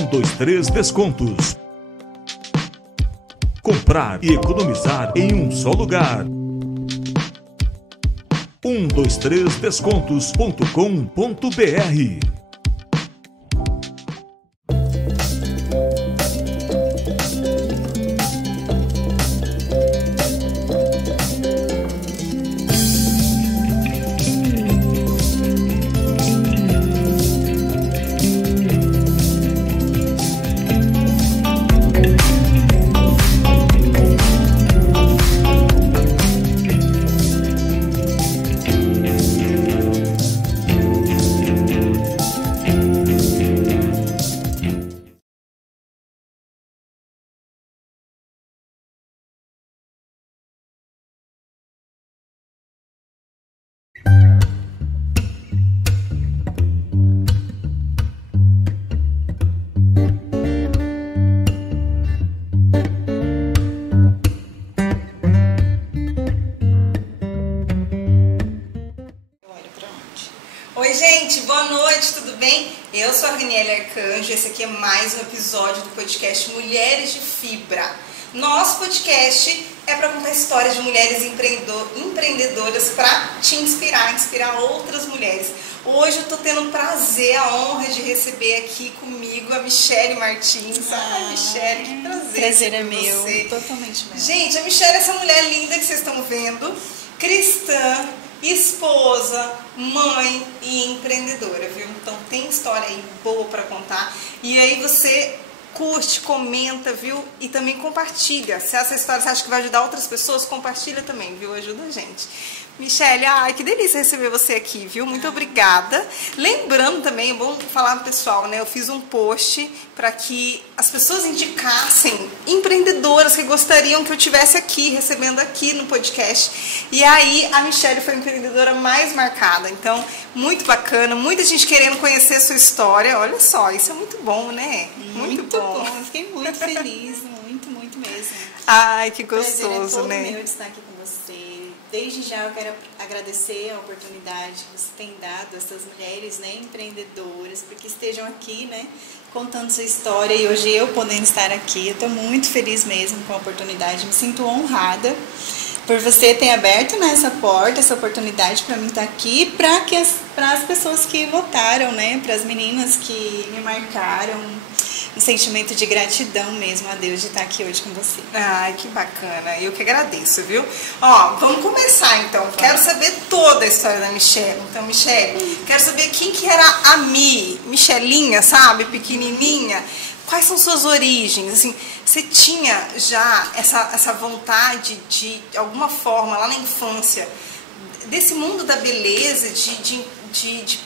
123 Descontos. Comprar e economizar em um só lugar. 123descontos.com.br. Oi gente, boa noite, tudo bem? Eu sou a Raniele Arcanjo, esse aqui é mais um episódio do podcast Mulheres de Fibra. Nosso podcast é para contar histórias de mulheres empreendedoras para te inspirar outras mulheres. Hoje eu tô tendo o prazer, a honra de receber aqui comigo a Michele Martins. Ai, Michele, que prazer. Prazer é meu, você. totalmente meu. Gente, a Michele é essa mulher linda que vocês estão vendo, cristã, esposa, mãe e empreendedora, viu? Então tem história aí boa para contar. E aí você curte, comenta, viu? E também compartilha. Se essa história você acha que vai ajudar outras pessoas, compartilha também, viu? Ajuda a gente. Michele, ai, que delícia receber você aqui, viu? Muito obrigada. Lembrando também, é bom falar pro pessoal, né? Eu fiz um post para que as pessoas indicassem empreendedoras que gostariam que eu tivesse aqui, recebendo aqui no podcast. E aí, a Michele foi a empreendedora mais marcada. Então, muito bacana, muita gente querendo conhecer a sua história. Olha só, isso é muito bom, né? Muito bom. Eu fiquei muito feliz, muito mesmo. Ai, que Prazer gostoso, é todo né? meu de estar aqui com você. Desde já eu quero agradecer a oportunidade que você tem dado a essas mulheres, né, empreendedoras, porque estejam aqui, né, contando sua história, e hoje eu podendo estar aqui. Eu estou muito feliz mesmo com a oportunidade, me sinto honrada por você ter aberto, né, essa porta, essa oportunidade para mim estar aqui, para as pessoas que votaram, né, para as meninas que me marcaram. Um sentimento de gratidão mesmo a Deus de estar aqui hoje com você. Ai, que bacana. Eu que agradeço, viu? Ó, vamos começar então. Quero saber toda a história da Michele. Então, Michele, quero saber quem que era a Michelinha, sabe? Pequenininha. Quais são suas origens? Assim, você tinha já essa vontade de alguma forma, lá na infância, desse mundo da beleza, de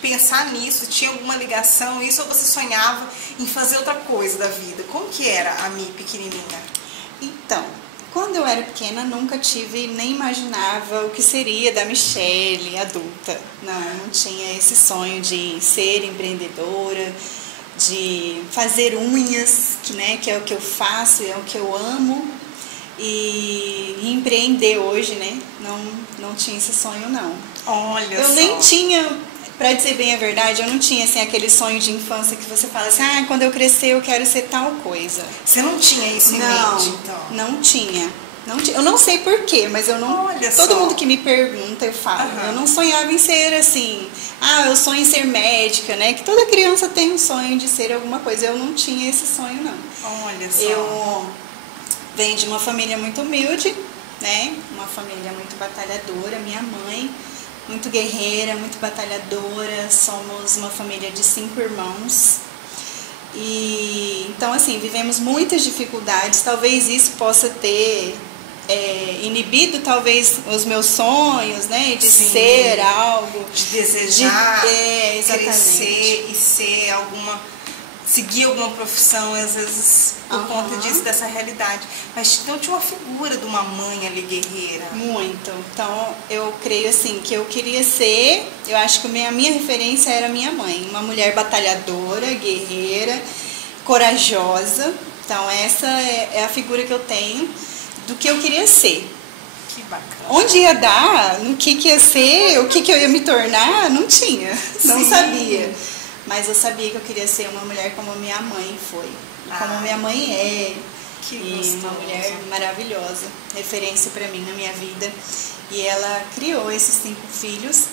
pensar nisso? Tinha alguma ligação isso, ou você sonhava em fazer outra coisa da vida? Como que era a Mi pequenininha? Então, quando eu era pequena, nunca tive, nem imaginava o que seria da Michele adulta. Não tinha esse sonho de ser empreendedora, de fazer unhas, que é o que eu faço, é o que eu amo. E empreender hoje, né? Não tinha esse sonho, não. Olha eu só. Nem tinha, pra dizer bem a verdade, eu não tinha assim, aquele sonho de infância que você fala assim, quando eu crescer eu quero ser tal coisa. Você não tinha isso em mente, então? Não tinha. Eu não sei porquê, mas eu não. Olha todo só. mundo que me pergunta, eu falo. Eu não sonhava em ser assim. Eu sonho em ser médica, né? Que toda criança tem um sonho de ser alguma coisa. Eu não tinha esse sonho, não. Olha só. Eu venho de uma família muito humilde, né? Uma família muito batalhadora. Minha mãe, muito guerreira, muito batalhadora. Somos uma família de 5 irmãos. E então, assim, vivemos muitas dificuldades. Talvez isso possa ter inibido, talvez, os meus sonhos, né? De ser algo. De desejar, exatamente. crescer e ser seguir alguma profissão, às vezes por conta disso, dessa realidade. Mas então tinha uma figura de uma mãe ali guerreira. Muito. Então eu creio assim que eu queria ser, eu acho que a minha referência era minha mãe, uma mulher batalhadora, guerreira, corajosa. Então essa é a figura que eu tenho do que eu queria ser. Que bacana. Onde ia dar, no que ia ser, o que eu ia me tornar, não tinha, não sabia. mas eu sabia que eu queria ser uma mulher como minha mãe foi, como minha mãe é. Que e gostoso. uma mulher maravilhosa, referência para mim na minha vida. E ela criou esses 5 filhos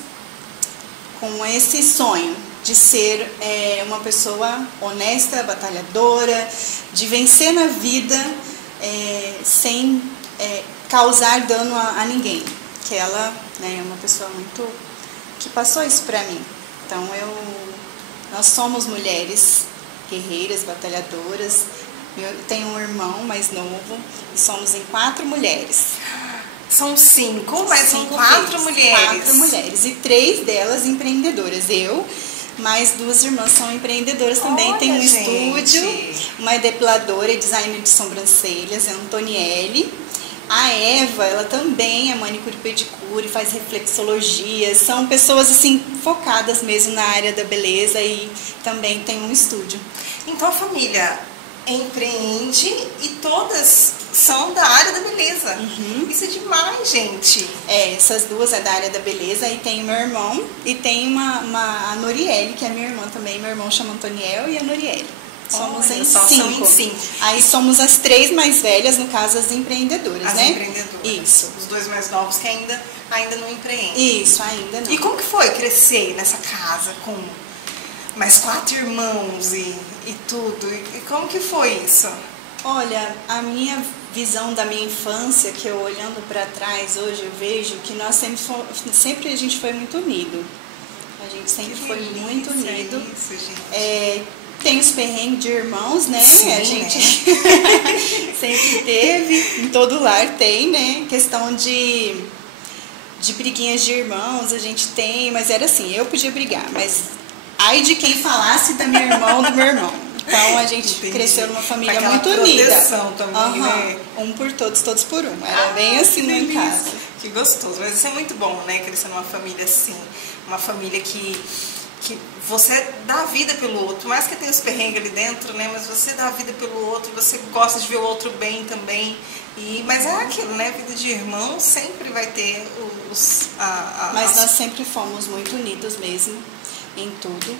com esse sonho de ser uma pessoa honesta, batalhadora, de vencer na vida sem causar dano a ninguém. Que ela, né, é uma pessoa muito que passou isso para mim. Então nós somos mulheres guerreiras, batalhadoras. Eu tenho um irmão mais novo e somos em 4 mulheres. São 5, mas são 5 4 filhos, mulheres. 4 mulheres e 3 delas empreendedoras. Eu, mais 2 irmãs são empreendedoras também. Olha, tem um gente. estúdio, uma depiladora e designer de sobrancelhas, é a Antonielle. A Eva, ela também é manicure e pedicure, faz reflexologia. São pessoas assim focadas mesmo na área da beleza e também tem um estúdio. Então a família empreende e todas são da área da beleza. Isso é demais, gente. Essas 2 é da área da beleza. E tem meu irmão e tem a Norielle, que é minha irmã também. Meu irmão chama Antoniel e a Norielle. Somos Olha em só, 5. são em 5. Aí somos as 3 mais velhas, no caso as empreendedoras, As né? empreendedoras. Isso. Os 2 mais novos que ainda não empreendem. Isso, ainda não. E como que foi crescer nessa casa com mais 4 irmãos e tudo? E como que foi isso? Olha, a minha visão da minha infância, que eu olhando para trás hoje, eu vejo que nós sempre a gente foi muito unido. A gente sempre foi muito unido. Isso, gente. Tem os perrengues de irmãos, né? Sim, a gente né? sempre teve, em todo lar tem, né? Questão de briguinhas de irmãos, a gente tem, mas era assim, eu podia brigar, mas ai de quem falasse da minha irmã ou do meu irmão. Então a gente cresceu numa família Aquela muito unida. proteção também, né? Um por todos, todos por um. Era bem assim lá em casa. Que gostoso. Mas isso é muito bom, né? Crescer numa família assim. Uma família que você dá a vida pelo outro. Por mais que tenha os perrengues ali dentro, né? Mas você dá a vida pelo outro, você gosta de ver o outro bem também. Mas é aquilo, né? Vida de irmão sempre vai ter Mas nós sempre fomos muito unidos mesmo, em tudo.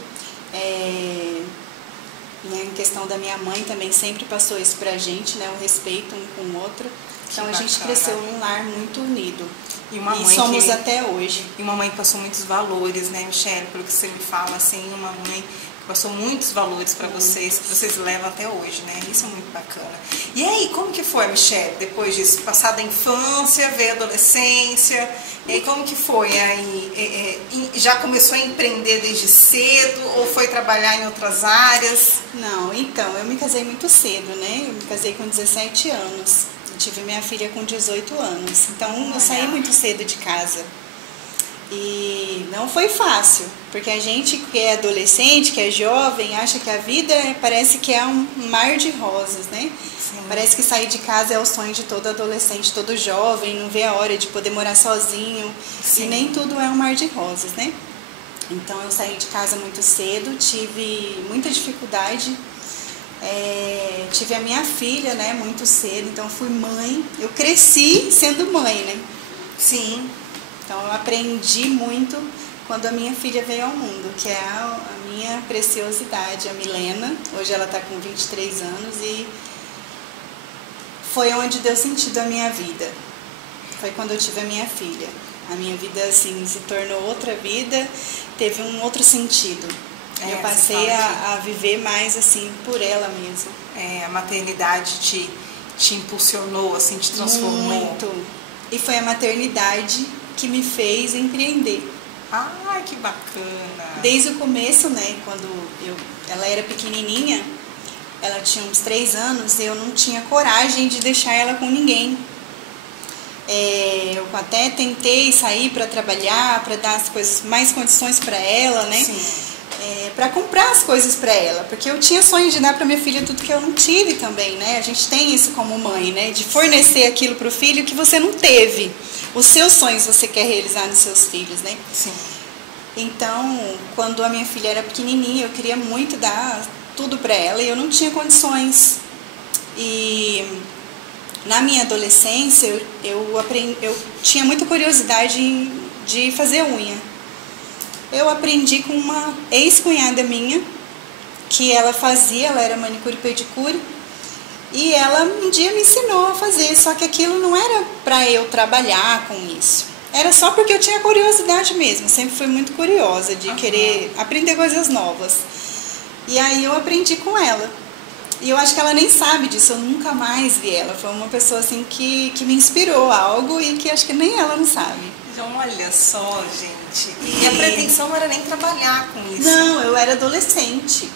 Em questão da minha mãe também sempre passou isso pra gente, né? O respeito um com o outro. Então a gente cresceu num lar muito unido. E somos até hoje. E uma mãe que passou muitos valores, né, Michele? Pelo que você me fala, assim, uma mãe que passou muitos valores para vocês, que vocês levam até hoje, né? Isso é muito bacana. E aí, como que foi, Michele, depois disso? Passar da infância, veio a adolescência, e aí como que foi? Aí, já começou a empreender desde cedo ou foi trabalhar em outras áreas? Não, então, eu me casei muito cedo, né? Eu me casei com 17 anos. Tive minha filha com 18 anos, então eu saí muito cedo de casa. E não foi fácil, porque a gente que é adolescente, que é jovem, acha que a vida parece que é um mar de rosas, né? Sim. Parece que sair de casa é o sonho de todo adolescente, todo jovem, não vê a hora de poder morar sozinho. Sim. E nem tudo é um mar de rosas, né? Então eu saí de casa muito cedo, tive muita dificuldade. Tive a minha filha, né, muito cedo, então fui mãe. Eu cresci sendo mãe, né? Sim. Então eu aprendi muito quando a minha filha veio ao mundo, que é a minha preciosidade, a Milena. Hoje ela está com 23 anos e foi onde deu sentido a minha vida. Foi quando eu tive a minha filha. A minha vida, assim, se tornou outra vida, teve um outro sentido. Eu passei a viver mais, assim, por ela mesma. A maternidade te impulsionou, assim, te transformou? Muito. E foi a maternidade que me fez empreender. Ai, que bacana! Desde o começo, né, quando ela era pequenininha, ela tinha uns 3 anos, eu não tinha coragem de deixar ela com ninguém. Eu até tentei sair para trabalhar, para dar as coisas, mais condições para ela, né? Sim. Para comprar as coisas para ela, porque eu tinha sonho de dar para minha filha tudo que eu não tive também, né? A gente tem isso como mãe, né? De fornecer aquilo para o filho que você não teve. Os seus sonhos você quer realizar nos seus filhos, né? Sim. Então, quando a minha filha era pequenininha, eu queria muito dar tudo para ela e eu não tinha condições. E na minha adolescência, eu tinha muita curiosidade de fazer unha. eu aprendi com uma ex-cunhada minha, que ela era manicure e pedicure, e ela um dia me ensinou a fazer, só que aquilo não era para eu trabalhar com isso. Era só porque eu tinha curiosidade mesmo, sempre fui muito curiosa de querer aprender coisas novas. E aí eu aprendi com ela. E eu acho que ela nem sabe disso, eu nunca mais vi ela. Foi uma pessoa assim que me inspirou algo e que acho que nem ela não sabe. Então, olha só, gente. E a pretensão não era nem trabalhar com isso. Não, eu era adolescente.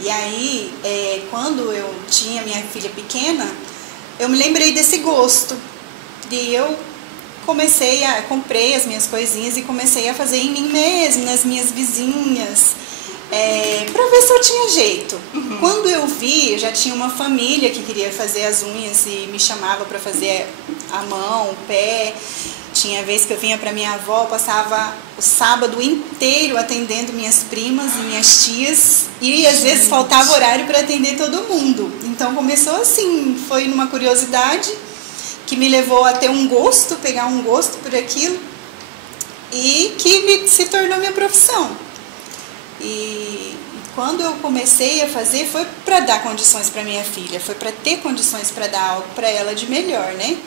E aí, quando eu tinha minha filha pequena, eu me lembrei desse gosto. E eu comprei as minhas coisinhas e comecei a fazer em mim mesma, nas minhas vizinhas, pra ver se eu tinha jeito. Quando eu vi, já tinha uma família que queria fazer as unhas e me chamava para fazer a mão, o pé. Tinha vez que eu vinha para minha avó, passava o sábado inteiro atendendo minhas primas e minhas tias e às vezes faltava horário para atender todo mundo. Então começou assim, foi numa curiosidade que me levou a ter um gosto, pegar um gosto por aquilo e que se tornou minha profissão. E quando eu comecei a fazer foi para dar condições para minha filha, foi para ter condições para dar algo para ela de melhor, né?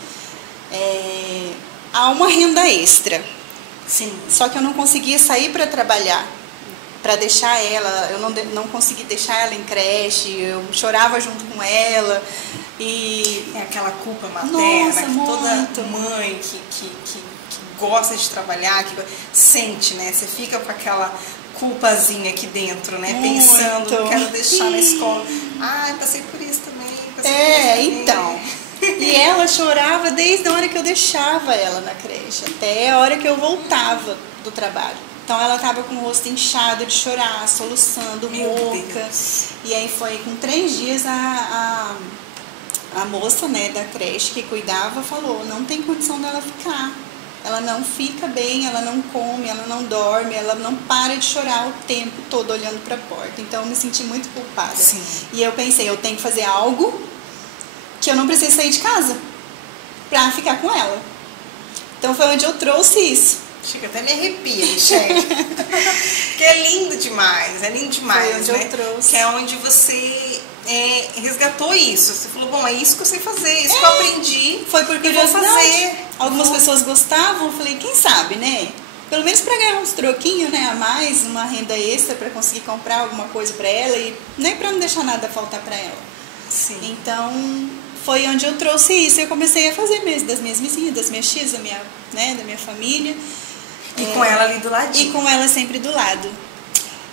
Há uma renda extra. Sim. Só que eu não conseguia sair para trabalhar, para deixar ela, eu não consegui deixar ela em creche, eu chorava junto com ela. E é aquela culpa materna. Nossa, que muito. Toda mãe que gosta de trabalhar, que sente, né? Você fica com aquela culpazinha aqui dentro, né? Muito. Pensando, não quero deixar na escola. Eu passei por isso também. Então. E ela chorava desde a hora que eu deixava ela na creche, até a hora que eu voltava do trabalho. Então ela estava com o rosto inchado de chorar, soluçando, rouca. E aí foi com 3 dias a moça, né, da creche que cuidava falou, não tem condição dela ficar. Ela não fica bem, ela não come, ela não dorme, ela não para de chorar o tempo todo olhando para a porta. Então eu me senti muito culpada. Sim. E eu pensei, eu tenho que fazer algo que eu não preciso sair de casa pra ficar com ela. Então foi onde eu trouxe isso. Chega até me arrepia, Michele. Porque é lindo demais, foi onde né? eu trouxe. Que é onde você resgatou isso. Você falou, bom, é isso que eu sei fazer, é isso que eu aprendi. Foi por curiosidade. Fazer. Algumas pessoas gostavam, eu falei, quem sabe, né? Pelo menos para ganhar uns troquinhos, né, a mais, uma renda extra para conseguir comprar alguma coisa para ela e nem para não deixar nada faltar para ela. Sim. Então foi onde eu trouxe isso. Eu comecei a fazer mesmo das minhas vizinhas, das minhas tias, da minha família. E com ela ali do ladinho. E com ela sempre do lado.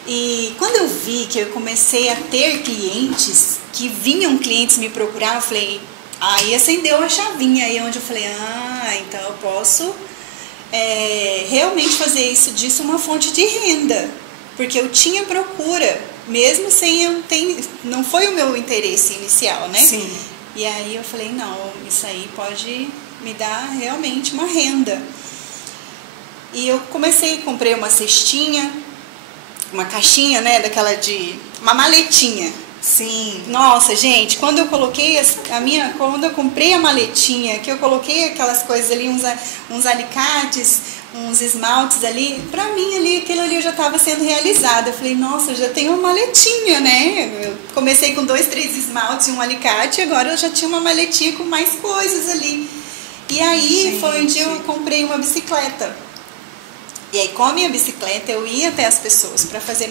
E quando eu vi que eu comecei a ter clientes, que vinham clientes me procurar, eu falei, aí acendeu a chavinha, aí onde eu falei, então eu posso realmente fazer disso uma fonte de renda. Porque eu tinha procura, mesmo sem eu ter, não foi o meu interesse inicial, né? Sim. E aí eu falei, não, isso aí pode me dar realmente uma renda. E eu comprei uma cestinha, uma caixinha, né, uma maletinha. Sim. Nossa, gente, quando eu coloquei quando eu comprei a maletinha, que eu coloquei aquelas coisas ali, uns alicates, uns esmaltes ali, pra mim ali, aquilo ali já estava sendo realizado. Eu falei, nossa, eu já tenho uma maletinha, né? Eu comecei com 2, 3 esmaltes e um alicate, agora eu já tinha uma maletinha com mais coisas ali. E aí foi onde eu comprei uma bicicleta. E aí, com a minha bicicleta, eu ia até as pessoas para fazer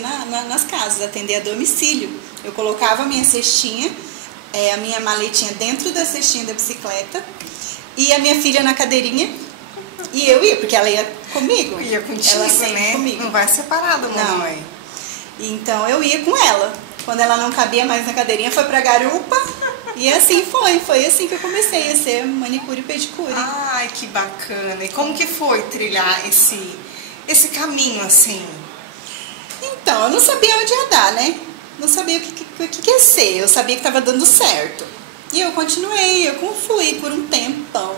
nas casas, atender a domicílio. Eu colocava a minha cestinha, a minha maletinha dentro da cestinha da bicicleta e a minha filha na cadeirinha. E eu ia, porque ela ia comigo. Ia contigo, ela sempre né? Comigo. Não vai separada, mamãe. Não. Então, eu ia com ela. Quando ela não cabia mais na cadeirinha, foi pra garupa. E assim foi assim que eu comecei a ser manicure e pedicure. Ai, que bacana. E como que foi trilhar esse caminho, assim? Então, eu não sabia onde ia dar, né? Não sabia o que ia ser. Eu sabia que estava dando certo. E eu continuei, eu fui por um tempão.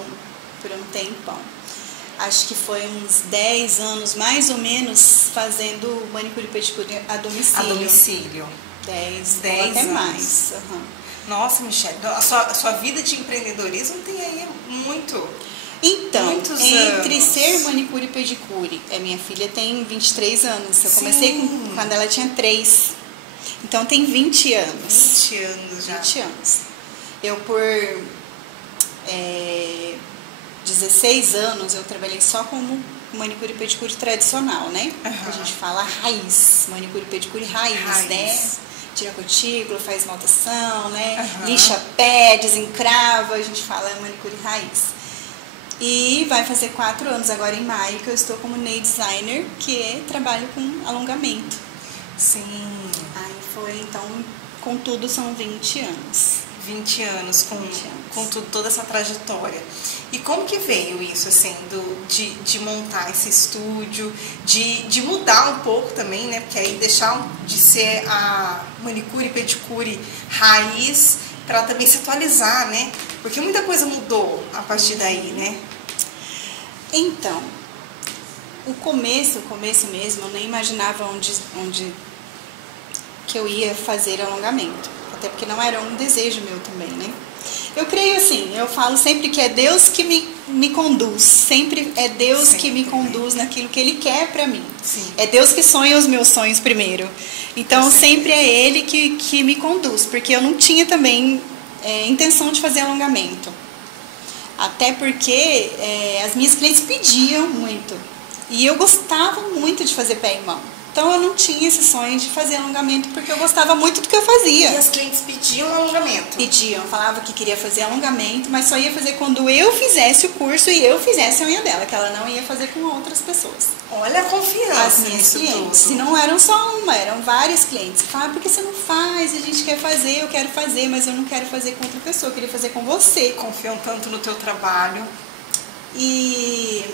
Acho que foi uns 10 anos, mais ou menos, fazendo manicure e pedicure a domicílio. A domicílio. 10 até anos. Mais. Uhum. Nossa, Michele, a sua vida de empreendedorismo tem aí muito. Então, Muitos entre anos. ser manicure e pedicure, minha filha tem 23 anos. Eu comecei quando ela tinha 3. Então, tem 20 anos. 20 anos já. 20 anos. Eu, por 16 anos, eu trabalhei só como manicure e pedicure tradicional, né? Uhum. A gente fala raiz, manicure e pedicure raiz, né? Tira cutícula, faz esmaltação, né? Uhum. Lixa pé, desencrava, a gente fala manicure raiz. E vai fazer 4 anos agora em maio que eu estou como nail designer, que trabalho com alongamento. Sim. Aí foi, então, com tudo são 20 anos. 20 anos, 20 anos. com toda essa trajetória. E como que veio isso, assim, de montar esse estúdio, de mudar um pouco também, né? Porque aí deixar de ser a manicure e pedicure raiz para também se atualizar, né? Porque muita coisa mudou a partir daí, né? Então, o começo mesmo, eu nem imaginava onde que eu ia fazer alongamento. Até porque não era um desejo meu também, né? Eu creio assim, eu falo sempre que é Deus que me conduz. Sempre é Deus que me conduz naquilo que Ele quer pra mim. Sim. É Deus que sonha os meus sonhos primeiro. Então, sempre é Ele que me conduz. Porque eu não tinha também intenção de fazer alongamento. Até porque as minhas clientes pediam muito. E eu gostava muito de fazer pé e mão. Então eu não tinha esse sonho de fazer alongamento porque eu gostava muito do que eu fazia. E as clientes pediam alongamento? Pediam, falava que queria fazer alongamento, mas só ia fazer quando eu fizesse o curso e eu fizesse a unha dela, que ela não ia fazer com outras pessoas. Olha a confiança. As minhas clientes. E não eram só uma, eram várias clientes. Falavam, por que você não faz? A gente quer fazer, eu quero fazer, mas eu não quero fazer com outra pessoa, eu queria fazer com você. Confiam tanto no teu trabalho. E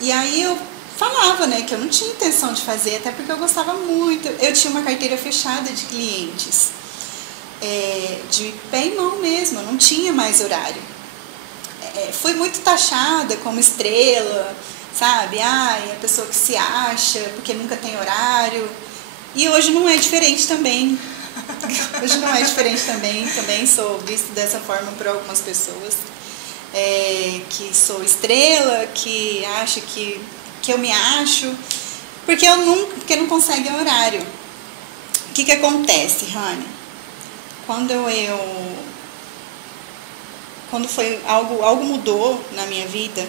aí eu falava, né, que eu não tinha intenção de fazer, até porque eu gostava muito. Eu tinha uma carteira fechada de clientes, de pé e mão mesmo, eu não tinha mais horário. Fui muito taxada como estrela, sabe? Ai, a pessoa que se acha, porque nunca tem horário. E hoje não é diferente também. Hoje não é diferente também sou vista dessa forma por algumas pessoas. Que sou estrela, que acha que eu me acho, porque não consegue horário. O que acontece, Rani? Quando foi algo mudou na minha vida,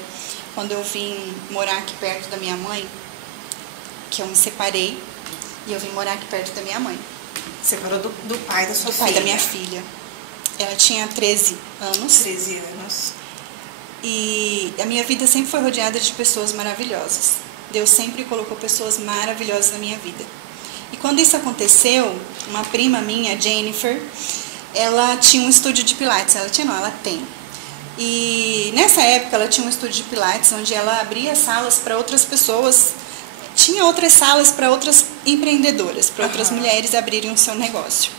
quando eu vim morar aqui perto da minha mãe, que eu me separei e eu vim morar aqui perto da minha mãe. Separou do pai da sua filha? Do pai da minha filha. Ela tinha 13 anos. 13 anos. E a minha vida sempre foi rodeada de pessoas maravilhosas. Deus sempre colocou pessoas maravilhosas na minha vida. E quando isso aconteceu, uma prima minha, Jennifer, ela tinha um estúdio de pilates. Ela tem. E nessa época ela tinha um estúdio de pilates onde ela abria salas para outras pessoas. Tinha outras salas para outras empreendedoras, para outras mulheres abrirem o seu negócio.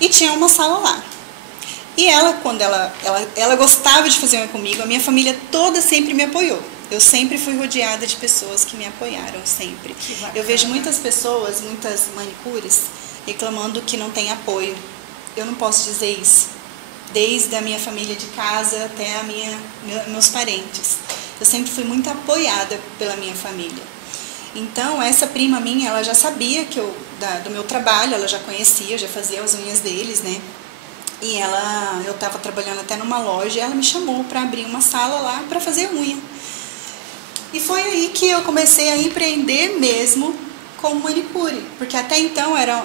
E tinha uma sala lá. E ela, quando ela gostava de fazer unha comigo, a minha família toda sempre me apoiou. Eu sempre fui rodeada de pessoas que me apoiaram, sempre. Eu vejo muitas pessoas, muitas manicures, reclamando que não tem apoio. Eu não posso dizer isso. Desde a minha família de casa até meus parentes. Eu sempre fui muito apoiada pela minha família. Então, essa prima minha, ela já sabia do meu trabalho, ela já conhecia, já fazia as unhas deles, né? E eu estava trabalhando até numa loja e ela me chamou para abrir uma sala lá para fazer unha. E foi aí que eu comecei a empreender mesmo como manicure, porque até então era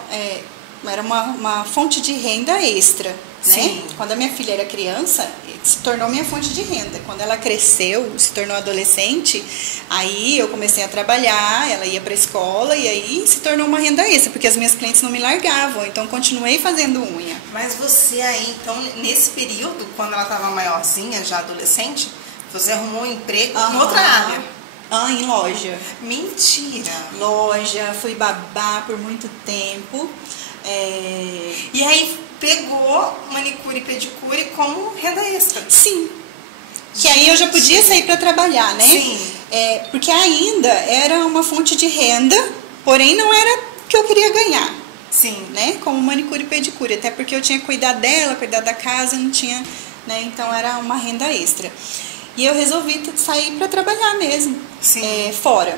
uma fonte de renda extra, né? Sim. Quando a minha filha era criança, se tornou minha fonte de renda. Quando ela cresceu, se tornou adolescente, aí eu comecei a trabalhar, ela ia para a escola e aí se tornou uma renda extra, porque as minhas clientes não me largavam, então continuei fazendo unha. Mas você aí, então, nesse período, quando ela estava maiorzinha, já adolescente, você arrumou um emprego em outra área? Em loja. Mentira! Loja, fui babá por muito tempo. E aí pegou manicure e pedicure como renda extra? Sim. Que aí eu já podia sair para trabalhar, né? Sim. Porque ainda era uma fonte de renda, porém não era o que eu queria ganhar. Sim. Né? Como manicure e pedicure, até porque eu tinha que cuidar dela, cuidar da casa, não tinha, né? Então era uma renda extra. E eu resolvi sair para trabalhar mesmo, fora.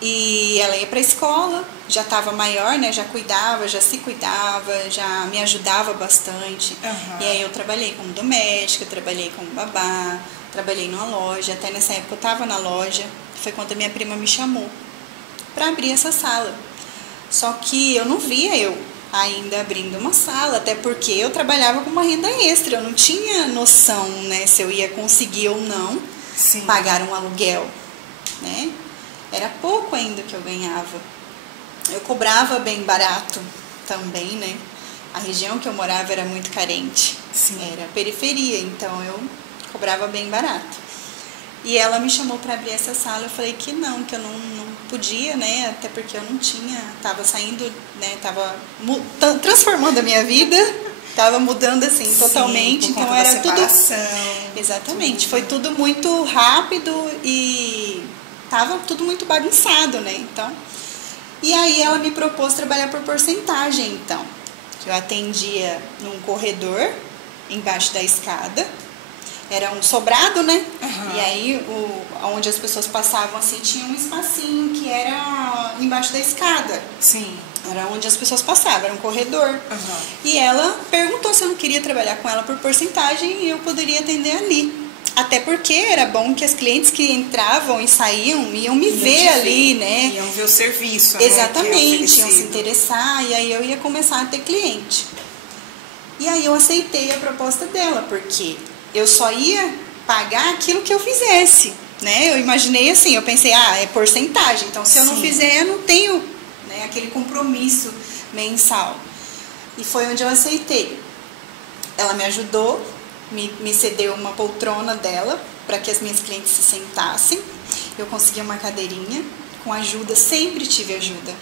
E ela ia para a escola, já estava maior, né? Já cuidava, já se cuidava, já me ajudava bastante. E aí eu trabalhei como doméstica, trabalhei como babá, trabalhei numa loja. Até nessa época eu estava na loja. Foi quando a minha prima me chamou para abrir essa sala. Só que eu não via eu ainda abrindo uma sala, até porque eu trabalhava com uma renda extra. Eu não tinha noção, né, se eu ia conseguir ou não pagar um aluguel, né? Era pouco ainda que eu ganhava. Eu cobrava bem barato também, né? A região que eu morava era muito carente. Era periferia, então eu cobrava bem barato. E ela me chamou para abrir essa sala. Eu falei que eu não podia, né? Até porque eu não tinha, tava saindo, né? Tava transformando a minha vida, tava mudando assim totalmente. Então era tudo. Exatamente. Foi tudo muito rápido e tava tudo muito bagunçado, né? Então, e aí ela me propôs trabalhar por porcentagem, então. Eu atendia num corredor embaixo da escada. Era um sobrado, né? E aí, onde as pessoas passavam assim, tinha um espacinho que era embaixo da escada. Era onde as pessoas passavam, era um corredor. E ela perguntou se eu não queria trabalhar com ela por porcentagem e eu poderia atender ali. Até porque era bom que as clientes que entravam e saíam iam me ver ali, né? Iam ver o serviço. Exatamente, iam se interessar e aí eu ia começar a ter cliente. E aí eu aceitei a proposta dela, porque eu só ia pagar aquilo que eu fizesse, né? Eu imaginei assim, eu pensei, é porcentagem, então se eu não fizer, eu não tenho, né, aquele compromisso mensal. E foi onde eu aceitei. Ela me ajudou, me cedeu uma poltrona dela para que as minhas clientes se sentassem. Eu consegui uma cadeirinha, com ajuda, sempre tive ajuda.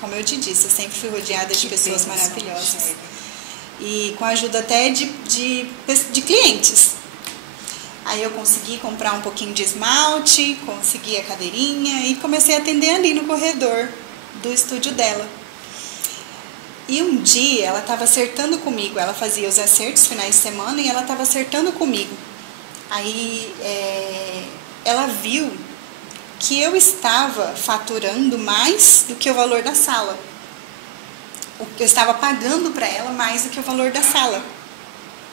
Como eu te disse, eu sempre fui rodeada de pessoas maravilhosas. E com a ajuda até de clientes. Aí eu consegui comprar um pouquinho de esmalte, consegui a cadeirinha e comecei a atender ali no corredor do estúdio dela. E um dia ela estava acertando comigo, ela fazia os acertos finais de semana e ela estava acertando comigo. Aí ela viu que eu estava faturando mais do que o valor da sala. Eu estava pagando para ela mais do que o valor da sala.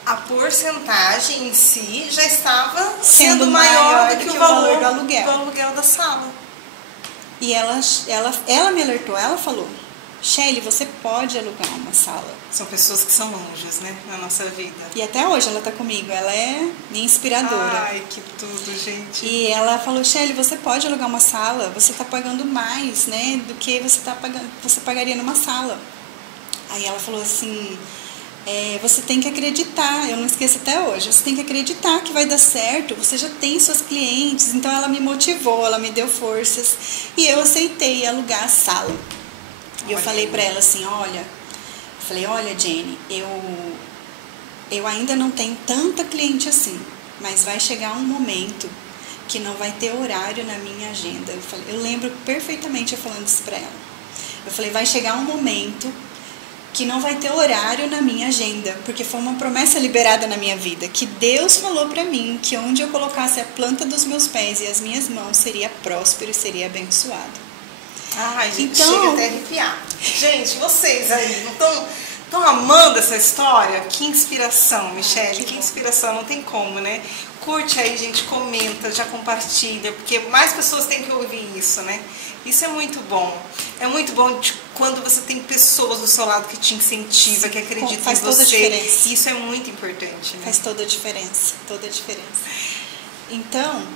A porcentagem em si já estava sendo maior do que o valor do aluguel da sala. E ela me alertou, ela falou, Shelly, você pode alugar uma sala. São pessoas que são anjos, né, na nossa vida. E até hoje ela está comigo, ela é minha inspiradora. Ai, que tudo, gente. E ela falou, Shelly, você pode alugar uma sala, você está pagando mais, né, do que você pagaria numa sala. Aí ela falou assim, você tem que acreditar, eu não esqueço até hoje, você tem que acreditar que vai dar certo, você já tem seus clientes. Então ela me motivou, ela me deu forças e eu aceitei alugar a sala. E eu falei pra ela assim, olha, Jenny, eu ainda não tenho tanta cliente assim, mas vai chegar um momento que não vai ter horário na minha agenda. Eu lembro perfeitamente eu falando isso pra ela. Eu falei, vai chegar um momento que não vai ter horário na minha agenda, porque foi uma promessa liberada na minha vida, que Deus falou pra mim que onde eu colocasse a planta dos meus pés e as minhas mãos seria próspero e seria abençoado. Ai, gente, chega até a arrepiar. Gente, vocês aí não estão amando essa história? Que inspiração, Michele, que inspiração, não tem como, né? Curte aí, gente, comenta, já compartilha, porque mais pessoas têm que ouvir isso, né? Isso é muito bom. É muito bom quando você tem pessoas do seu lado que te incentivam, que acreditam em você. Faz toda a diferença. Isso é muito importante, né? Faz toda a diferença, toda a diferença. Então,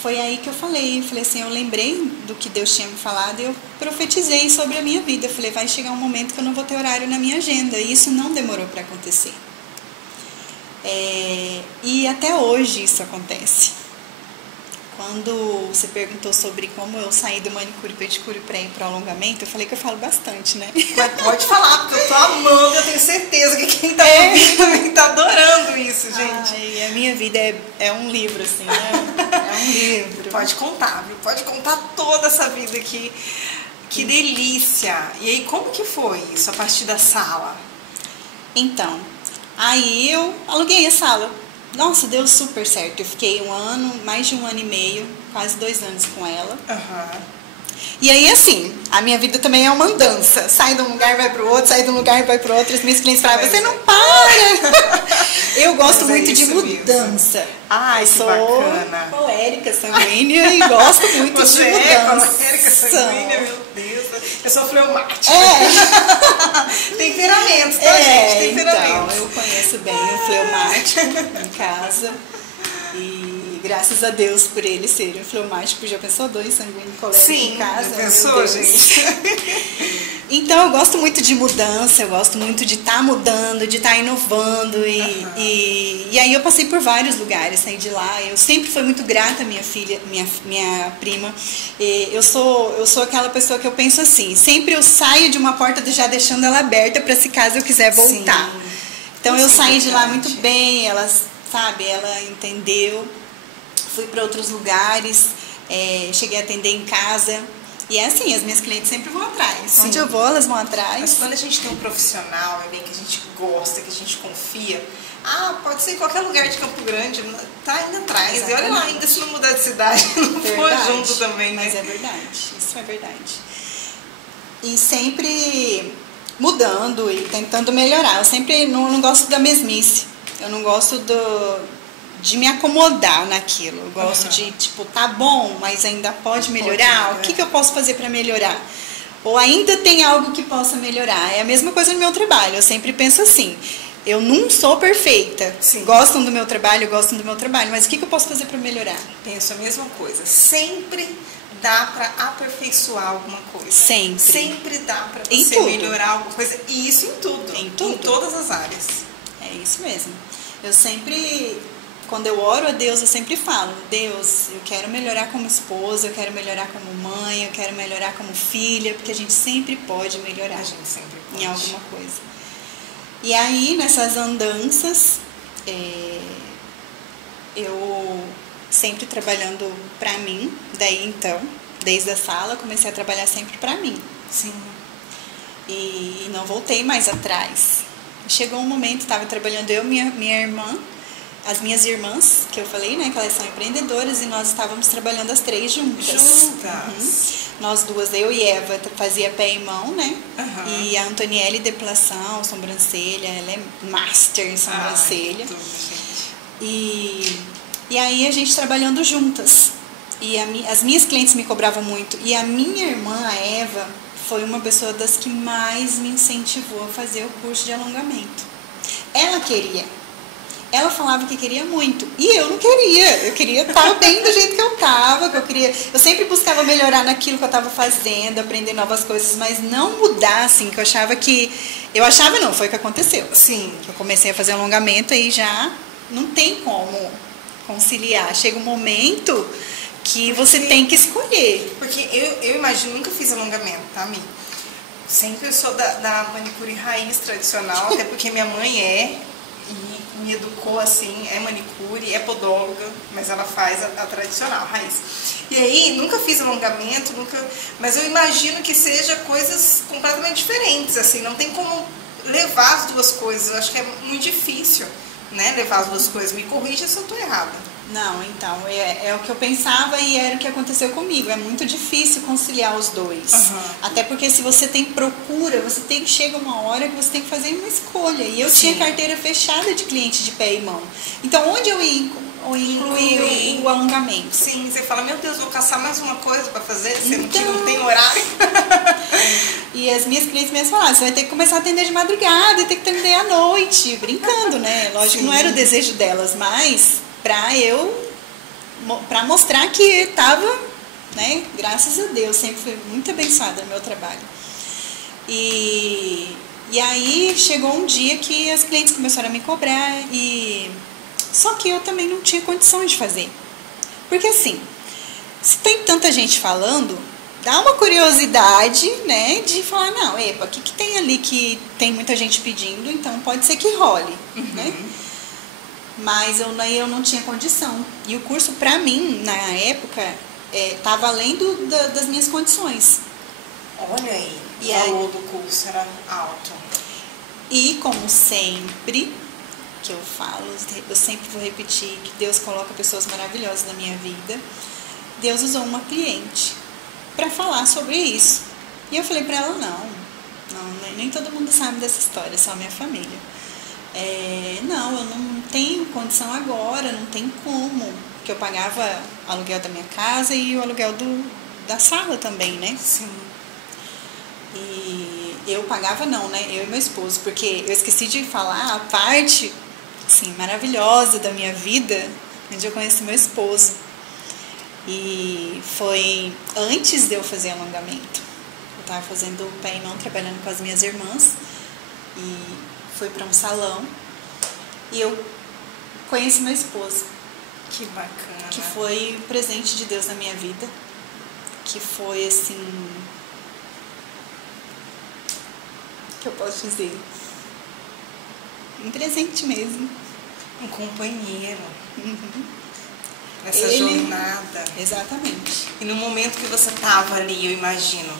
foi aí que eu falei assim, eu lembrei do que Deus tinha me falado e eu profetizei sobre a minha vida. Eu falei, vai chegar um momento que eu não vou ter horário na minha agenda. E isso não demorou para acontecer. E até hoje isso acontece. Quando você perguntou sobre como eu saí do manicure e pedicure para ir para o alongamento, eu falei que eu falo bastante, né? Pode falar, porque eu tô amando, eu tenho certeza que quem tá ouvindo também tá adorando isso, gente. Ai, a minha vida é um livro, assim, né? É um livro. Pode contar, viu? Pode contar toda essa vida aqui. Que delícia! E aí, como que foi isso, a partir da sala? Então, Aí eu aluguei a sala. Nossa, deu super certo. Eu fiquei mais de 1 ano e meio, quase 2 anos com ela. E aí, assim, a minha vida também é uma andança. Sai de um lugar, vai pro outro, sai de um lugar, vai pro outro. As minhas clientes falavam, você não para! Eu gosto muito de mudança. Mesmo. Ai, eu que sou bacana. colérica, sanguínea e gosto muito de mudança. Você é colérica, sanguínea, meu Deus. Eu sou fleumática. Temperamentos, tá, gente? Temperamentos. Então, eu conheço bem o fleumático em casa. E graças a Deus por ele ser um fleumático. Já pensou 2 sanguíneos coléricos em casa? Sim, pensou, gente? Então eu gosto muito de mudança, eu gosto muito de estar mudando, de estar inovando. E aí eu passei por vários lugares, saí de lá. Eu sempre fui muito grata à minha filha, minha prima. E eu sou aquela pessoa que eu penso assim, sempre eu saio de uma porta já deixando ela aberta para se caso eu quiser voltar. Sim. Então eu saí de lá muito bem, ela entendeu. Fui para outros lugares, cheguei a atender em casa. E é assim, as minhas clientes sempre vão atrás. Sim. Onde eu vou, elas vão atrás. Mas quando a gente tem um profissional, que a gente gosta, que a gente confia, pode ser em qualquer lugar de Campo Grande, tá indo atrás. Exatamente. E olha lá, ainda se não mudar de cidade, não for junto também, né? Mas é verdade, isso é verdade. E sempre mudando e tentando melhorar. Eu sempre não gosto da mesmice. Eu não gosto de me acomodar naquilo. Eu gosto de, tá bom, mas ainda pode melhorar. O que eu posso fazer para melhorar? Ou ainda tem algo que possa melhorar. É a mesma coisa no meu trabalho. Eu sempre penso assim, eu não sou perfeita. Sim. Gostam do meu trabalho, mas o que eu posso fazer para melhorar? Penso a mesma coisa. Sempre dá para aperfeiçoar alguma coisa. Sempre dá para você melhorar alguma coisa. E isso em tudo. Em todas as áreas. É isso mesmo. Eu sempre... Quando eu oro a Deus, eu sempre falo, Deus, eu quero melhorar como esposa, eu quero melhorar como mãe, eu quero melhorar como filha, porque a gente sempre pode melhorar. A gente sempre pode. Em alguma coisa. E aí, nessas andanças, eu sempre trabalhando pra mim, daí então, desde a sala, comecei a trabalhar sempre pra mim. Sim. E não voltei mais atrás. Chegou um momento, estava trabalhando eu, minha irmã, as minhas irmãs, que eu falei, né, que elas são empreendedoras, e nós estávamos trabalhando as 3 juntas. Nós duas, eu e Eva, fazia pé e mão, né? E a Antonielle, depilação, sobrancelha, ela é master em sobrancelha. E aí a gente trabalhando juntas. E as minhas clientes me cobravam muito. E a minha irmã, a Eva, foi uma pessoa das que mais me incentivou a fazer o curso de alongamento. Ela queria. Ela falava que queria muito. E eu não queria. Eu queria estar bem do jeito que eu estava. Eu sempre buscava melhorar naquilo que eu estava fazendo, aprender novas coisas, mas não mudar, assim, que eu achava que... foi o que aconteceu. Sim. Eu comecei a fazer alongamento e já não tem como conciliar. Chega um momento que você tem que escolher. Porque eu imagino, nunca fiz alongamento, tá, amiga? Sempre eu sou da manicure raiz tradicional, até porque minha mãe e me educou assim, é manicure, é podóloga, mas ela faz a tradicional, raiz. E aí, nunca fiz alongamento, mas eu imagino que seja coisas completamente diferentes, assim, não tem como levar as duas coisas, eu acho que é muito difícil, né, levar as duas coisas. Me corrija se eu tô errada. Não, então, é o que eu pensava e era o que aconteceu comigo. É muito difícil conciliar os dois. Até porque se você tem procura, chega uma hora que você tem que fazer uma escolha. E eu tinha carteira fechada de cliente de pé e mão. Então, onde eu ia incluir o alongamento? Sim, você fala, meu Deus, vou caçar mais uma coisa para fazer, você não tem horário. E as minhas clientes mesmo falaram, você vai ter que começar a atender de madrugada, ter que atender à noite, brincando, né? Lógico que não era o desejo delas, mas... para mostrar que estava, né, graças a Deus, sempre fui muito abençoada no meu trabalho. E aí chegou um dia que as clientes começaram a me cobrar, só que eu também não tinha condições de fazer. Porque assim, se tem tanta gente falando, dá uma curiosidade, né, de falar, não, epa, o que tem ali que tem muita gente pedindo, então pode ser que role, né? Mas eu não tinha condição. E o curso, para mim, na época, estava além das minhas condições. Olha aí, o valor do curso era alto. E, como sempre, que eu falo, eu sempre vou repetir que Deus coloca pessoas maravilhosas na minha vida. Deus usou uma cliente para falar sobre isso. E eu falei para ela, não, nem todo mundo sabe dessa história, só a minha família. Não, eu não tenho condição agora, não tem como. Porque eu pagava aluguel da minha casa e o aluguel da sala também, né? Sim. E eu pagava não, né? Eu e meu esposo, porque eu esqueci de falar a parte, assim, maravilhosa da minha vida, onde eu conheci meu esposo. E foi antes de eu fazer alongamento. Eu estava fazendo pé e mão, trabalhando com as minhas irmãs. E fui para um salão. E eu conheci meu esposo. Que bacana. Que foi um presente de Deus na minha vida. Que foi, assim... que eu posso dizer? Um presente mesmo. Um companheiro. Uhum. Nessa jornada. Exatamente. E no momento que você tava ali, eu imagino,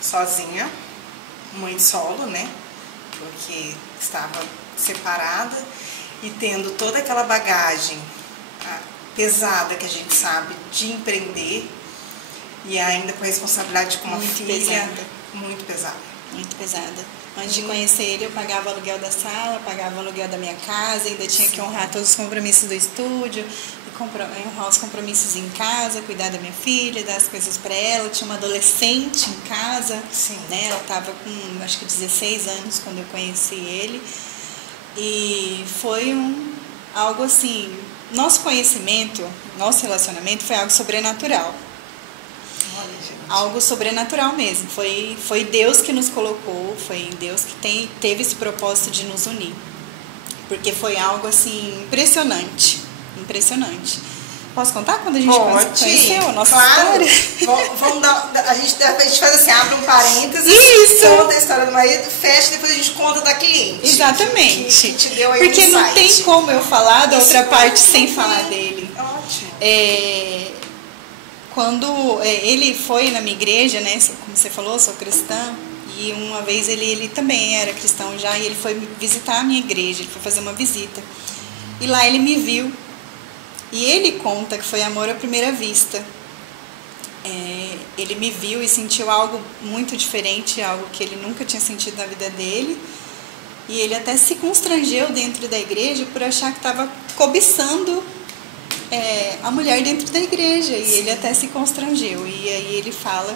sozinha, mãe solo, né? Porque estava separada e tendo toda aquela bagagem pesada que a gente sabe de empreender e ainda com a responsabilidade com uma filha pesada. Muito pesada. Muito pesada. Antes de conhecer ele, eu pagava o aluguel da sala, pagava o aluguel da minha casa, ainda tinha que honrar todos os compromissos do estúdio, honrar os compromissos em casa, cuidar da minha filha, dar as coisas para ela. Tinha uma adolescente em casa, né? Ela estava com, acho que 16 anos quando eu conheci ele. E foi algo assim, nosso conhecimento, nosso relacionamento foi algo sobrenatural. Algo sobrenatural mesmo. Foi Deus que nos colocou, foi Deus que teve esse propósito de nos unir. Porque foi algo assim impressionante. Impressionante. Posso contar quando a gente conheceu a nossa história? Vamos a gente faz assim, abre um parênteses, isso. Conta a história do marido, fecha e depois a gente conta da cliente. Exatamente. Que te deu aí porque não tem como eu falar da outra parte sem falar dele. Ótimo. Quando ele foi na minha igreja, né, como você falou, eu sou cristã, e uma vez ele também era cristão já, e ele foi visitar a minha igreja, ele foi fazer uma visita. E lá ele me viu, e ele conta que foi amor à primeira vista. Ele me viu e sentiu algo muito diferente, algo que ele nunca tinha sentido na vida dele, e ele até se constrangeu dentro da igreja por achar que estava cobiçando a mulher dentro da igreja, e ele até se constrangeu. E aí ele fala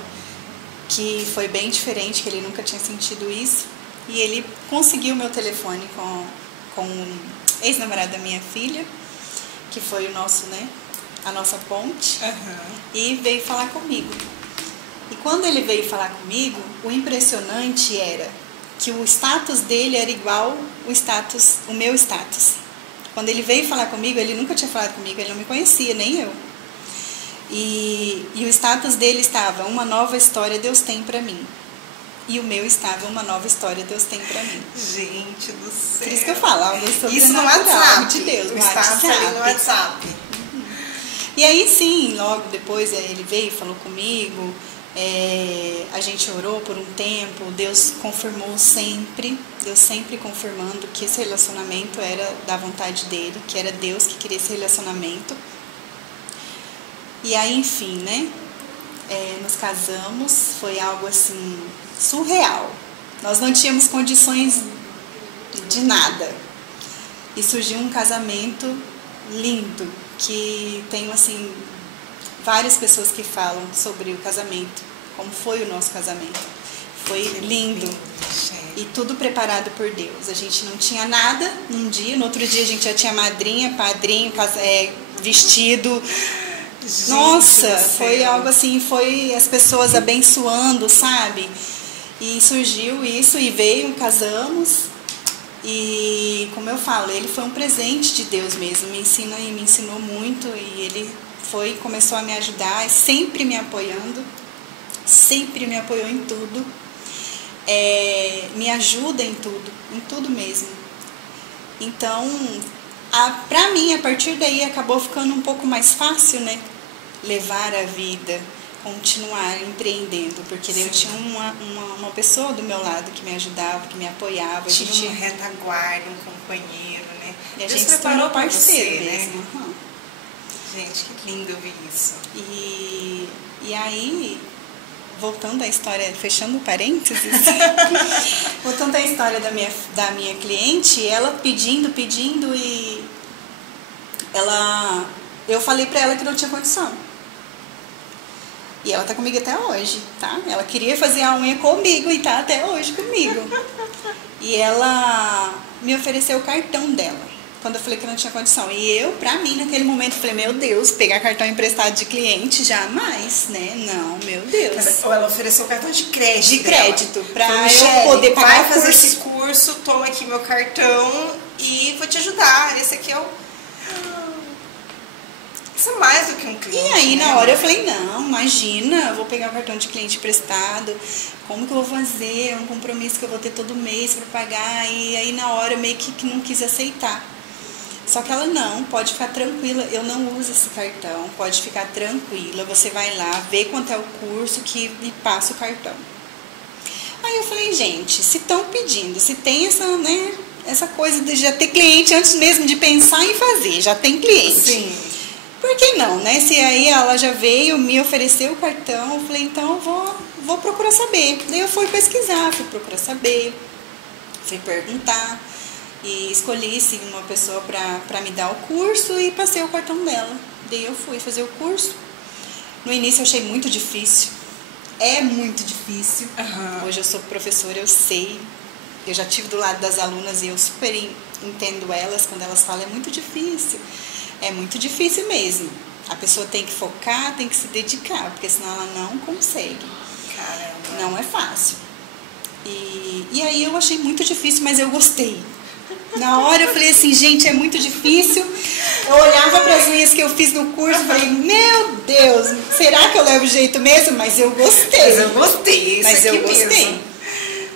que foi bem diferente, que ele nunca tinha sentido isso, e ele conseguiu o meu telefone com o ex-namorado da minha filha, que foi a nossa ponte, e veio falar comigo. E quando ele veio falar comigo, o impressionante era que o status dele era igual o meu status. Quando ele veio falar comigo, ele nunca tinha falado comigo, ele não me conhecia, nem eu. E o status dele estava, uma nova história Deus tem pra mim. E o meu estava, uma nova história Deus tem pra mim. Gente do céu. Por isso que eu falo, algo sobrenatural. Isso no WhatsApp. De Deus, no WhatsApp. E aí sim, logo depois ele veio, falou comigo, a gente orou por um tempo, Deus confirmou sempre, Deus sempre confirmando que esse relacionamento era da vontade dele, que era Deus que queria esse relacionamento. E aí, enfim, né, nos casamos, foi algo assim, surreal. Nós não tínhamos condições de nada. E surgiu um casamento lindo, que tenho assim várias pessoas que falam sobre o casamento, como foi o nosso casamento. Foi lindo. E tudo preparado por Deus. A gente não tinha nada num dia, no outro dia a gente já tinha madrinha, padrinho, vestido. Gente, nossa, foi algo assim, foi as pessoas abençoando, sabe? E surgiu isso e veio, casamos. E como eu falo, ele foi um presente de Deus mesmo, me ensinou muito, e ele começou a me ajudar, sempre me apoiando, sempre me apoiou em tudo, me ajuda em tudo mesmo. Então, pra mim, a partir daí acabou ficando um pouco mais fácil, né? Levar a vida, continuar empreendendo, porque eu tinha uma pessoa do meu lado que me ajudava, que me apoiava. Tinha uma retaguarda, um companheiro, né? E a Deus gente se preparou tornou pra parceiro você, né? mesmo. Uhum. Gente, que lindo ouvir isso. E aí, voltando à história, fechando parênteses, voltando à história da minha cliente, ela pedindo e eu falei pra ela que não tinha condição. E ela tá comigo até hoje, tá? Ela queria fazer a unha comigo e tá até hoje comigo. E ela me ofereceu o cartão dela, quando eu falei que não tinha condição. E eu, pra mim, naquele momento, falei, meu Deus, pegar cartão emprestado de cliente, jamais, né? Não, meu Deus. Ou ela ofereceu o cartão de crédito. De crédito, pra Falou, eu Michele, poder pagar vai o fazer curso. esse curso, toma aqui meu cartão e vou te ajudar. Esse aqui é o... Isso é mais do que um cliente. E aí, né? na hora, eu falei, não, imagina, eu vou pegar o cartão de cliente emprestado, como que eu vou fazer? É um compromisso que eu vou ter todo mês pra pagar. E aí, na hora, eu meio que não quis aceitar. Só que ela, não, pode ficar tranquila, eu não uso esse cartão, pode ficar tranquila, você vai lá, vê quanto é o curso e passa o cartão. Aí eu falei, gente, se estão pedindo, se tem essa coisa de já ter cliente antes mesmo de pensar em fazer, já tem cliente. Sim. Por que não, né? Se aí ela já veio, me ofereceu o cartão, eu falei, então eu vou procurar saber. Daí eu fui pesquisar, fui procurar saber, fui perguntar e escolhi sim, uma pessoa para me dar o curso e passei o cartão dela. Daí eu fui fazer o curso. No início eu achei muito difícil, é muito difícil. Uhum. Hoje eu sou professora, eu sei, eu já estive do lado das alunas e eu super entendo elas quando elas falam, é muito difícil. É muito difícil mesmo. A pessoa tem que focar, tem que se dedicar, porque senão ela não consegue. Caramba. Não é fácil. E aí eu achei muito difícil, mas eu gostei. Na hora eu falei assim, gente, é muito difícil. Eu olhava para as unhas que eu fiz no curso e falei, meu Deus, será que eu levo jeito mesmo? Mas eu gostei. Mas eu gostei, Mas isso eu aqui gostei. mesmo.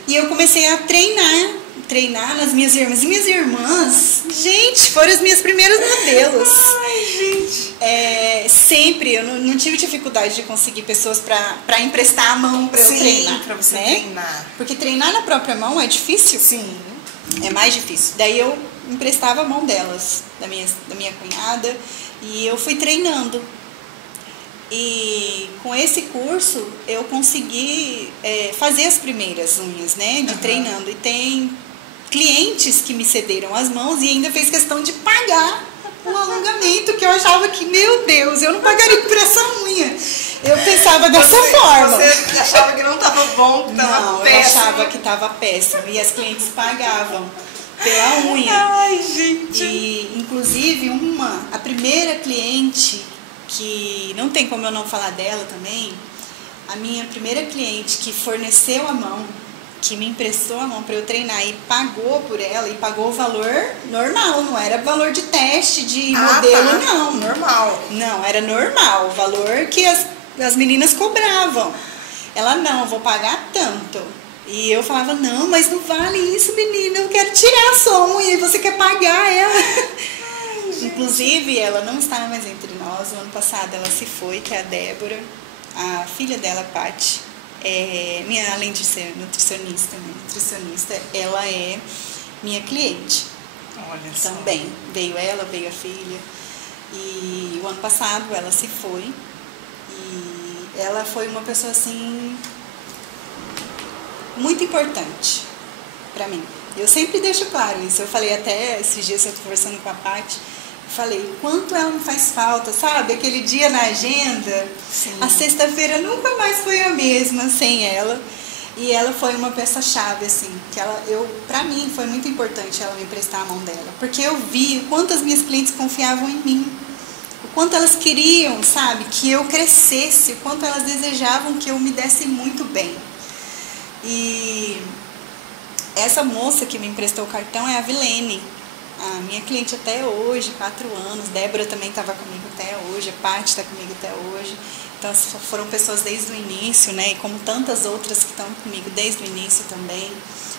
E eu comecei a treinar nas minhas irmãs. E minhas irmãs, gente, foram as minhas primeiras modelos. Ai, gente. Sempre, eu não tive dificuldade de conseguir pessoas para emprestar a mão para eu treinar. Pra você né? treinar. Porque treinar na própria mão é difícil. Sim. É mais difícil. Daí eu emprestava a mão delas, da minha cunhada, e eu fui treinando. E com esse curso eu consegui fazer as primeiras unhas, né, de treinando. E tem clientes que me cederam as mãos e ainda fez questão de pagar o alongamento, que eu achava que, meu Deus, eu não pagaria por essa unha. Eu pensava dessa forma. Você achava que não estava bom, que estava Não, eu péssimo. achava que estava péssimo. E as clientes pagavam pela unha. Ai, gente. E, inclusive, a primeira cliente, que não tem como eu não falar dela também, a minha primeira cliente que forneceu a mão, que me emprestou a mão para eu treinar e pagou por ela, e pagou o valor normal, não era valor de teste, de modelo, não. Normal. Não, era normal, o valor que as meninas cobravam. Ela, não, eu vou pagar tanto. E eu falava, não, mas não vale isso, menina, eu quero tirar a sua unha e você quer pagar ela. Ai, inclusive, ela não está mais entre nós. O ano passado ela se foi, que é a Débora, a filha dela, a Paty. Além de ser nutricionista, ela é minha cliente. Olha só. Também. Veio ela, veio a filha. E o ano passado ela se foi. E ela foi uma pessoa assim muito importante para mim. Eu sempre deixo claro isso. Eu falei até esses dias, eu tô conversando com a Paty, falei, quanto ela me faz falta, sabe? Aquele dia na agenda, Sim. A sexta-feira nunca mais foi a mesma sem ela. E ela foi uma peça-chave, assim, que pra mim foi muito importante ela me emprestar a mão dela. Porque eu vi o quanto as minhas clientes confiavam em mim. O quanto elas queriam, sabe, que eu crescesse, o quanto elas desejavam que eu me desse muito bem. E essa moça que me emprestou o cartão é a Vilene, a minha cliente até hoje, 4 anos. Débora também estava comigo até hoje, a Paty está comigo até hoje. Então foram pessoas desde o início, né? E como tantas outras que estão comigo desde o início também.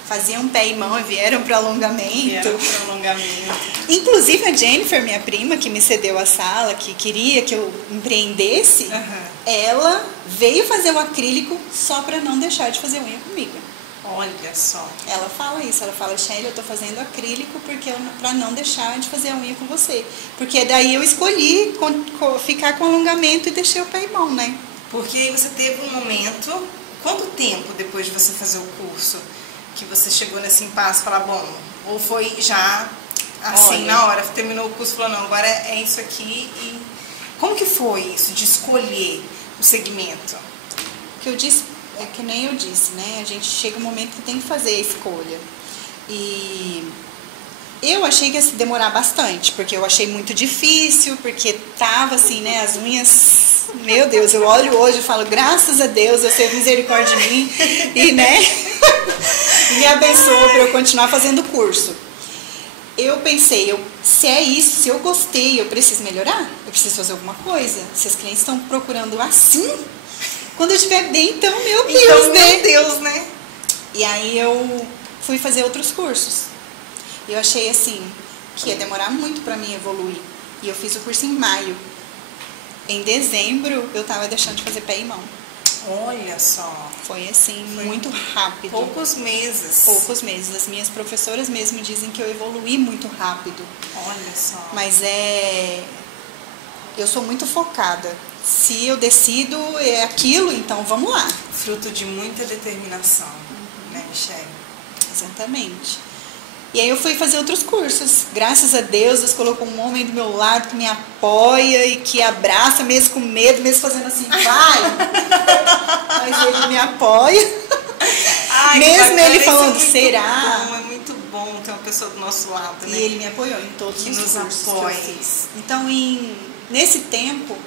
Faziam pé e mão e vieram para o alongamento. Inclusive a Jennifer, minha prima, que me cedeu a sala, que queria que eu empreendesse, ela veio fazer o acrílico só para não deixar de fazer unha comigo. Olha só. Ela fala isso, ela fala, Shelly, eu tô fazendo acrílico pra não deixar de fazer a unha com você. Porque daí eu escolhi ficar com alongamento e deixei o pé e mão, né? Porque aí você teve um momento, quanto tempo depois de você fazer o curso, que você chegou nesse impasse e falar, bom, ou foi já assim, Olha, na hora, terminou o curso e falou, não, agora é isso aqui. E como que foi isso, de escolher o segmento? Que eu disse, é que nem eu disse, né? A gente chega um momento que tem que fazer a escolha. E eu achei que ia se demorar bastante, porque eu achei muito difícil, porque tava assim, né, as unhas... Meu Deus, eu olho hoje e falo, graças a Deus, eu tenho misericórdia de mim e, né, me abençoou para eu continuar fazendo o curso. Eu pensei, se é isso, se eu gostei, eu preciso melhorar, eu preciso fazer alguma coisa. Se os clientes estão procurando assim, quando eu estiver bem, então, meu Deus, então, né? Meu Deus, né? E aí eu fui fazer outros cursos. Eu achei assim, que ia demorar muito para mim evoluir. E eu fiz o curso em maio. Em dezembro, eu tava deixando de fazer pé e mão. Olha só. Foi assim, muito rápido. Poucos meses. Poucos meses. As minhas professoras mesmo dizem que eu evoluí muito rápido. Olha só. Mas eu sou muito focada. Se eu decido é aquilo, então vamos lá. Fruto de muita determinação, né, Michelle? Exatamente. E aí eu fui fazer outros cursos. Graças a Deus, Deus colocou um homem do meu lado que me apoia e que abraça, mesmo com medo, mesmo fazendo assim, vai! Mas ele me apoia. Ai, mesmo ele isso falando, é será? Bom, é muito bom ter uma pessoa do nosso lado, né? E ele me apoiou em todos que os nos cursos apoia. que eu fiz. Então, nesse tempo,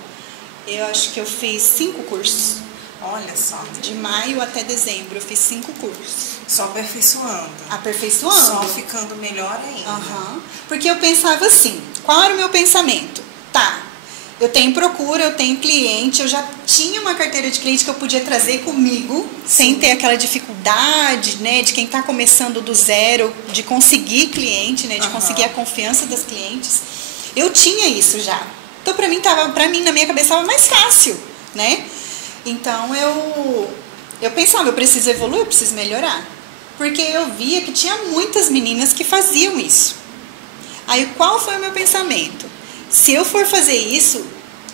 eu acho que eu fiz 5 cursos. Olha só. De maio até dezembro, eu fiz 5 cursos. Só aperfeiçoando. Aperfeiçoando. Só ficando melhor ainda. Uhum. Porque eu pensava assim, qual era o meu pensamento? Tá, eu tenho procura, eu tenho cliente, eu já tinha uma carteira de cliente que eu podia trazer comigo, sem ter aquela dificuldade, né, de quem está começando do zero, de conseguir cliente, né, de conseguir a confiança das clientes. Eu tinha isso já. Então, para mim, na minha cabeça, estava mais fácil, né? Então, eu pensava, eu preciso evoluir, eu preciso melhorar. Porque eu via que tinha muitas meninas que faziam isso. Aí, qual foi o meu pensamento? Se eu for fazer isso,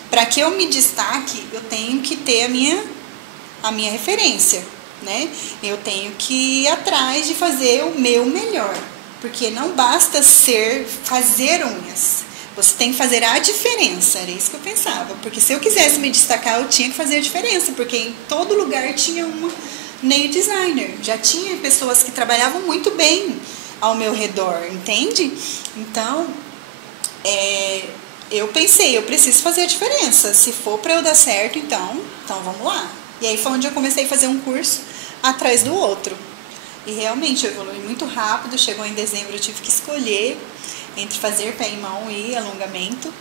para que eu me destaque, eu tenho que ter a minha referência, né? Eu tenho que ir atrás de fazer o meu melhor. Porque não basta fazer unhas. Você tem que fazer a diferença, era isso que eu pensava. Porque se eu quisesse me destacar, eu tinha que fazer a diferença. Porque em todo lugar tinha uma nail designer. Já tinha pessoas que trabalhavam muito bem ao meu redor, entende? Então, eu pensei, eu preciso fazer a diferença. Se for para eu dar certo, então vamos lá. E aí foi onde eu comecei a fazer um curso atrás do outro. E realmente eu evolui muito rápido. Chegou em dezembro, eu tive que escolher entre fazer pé e mão e alongamento.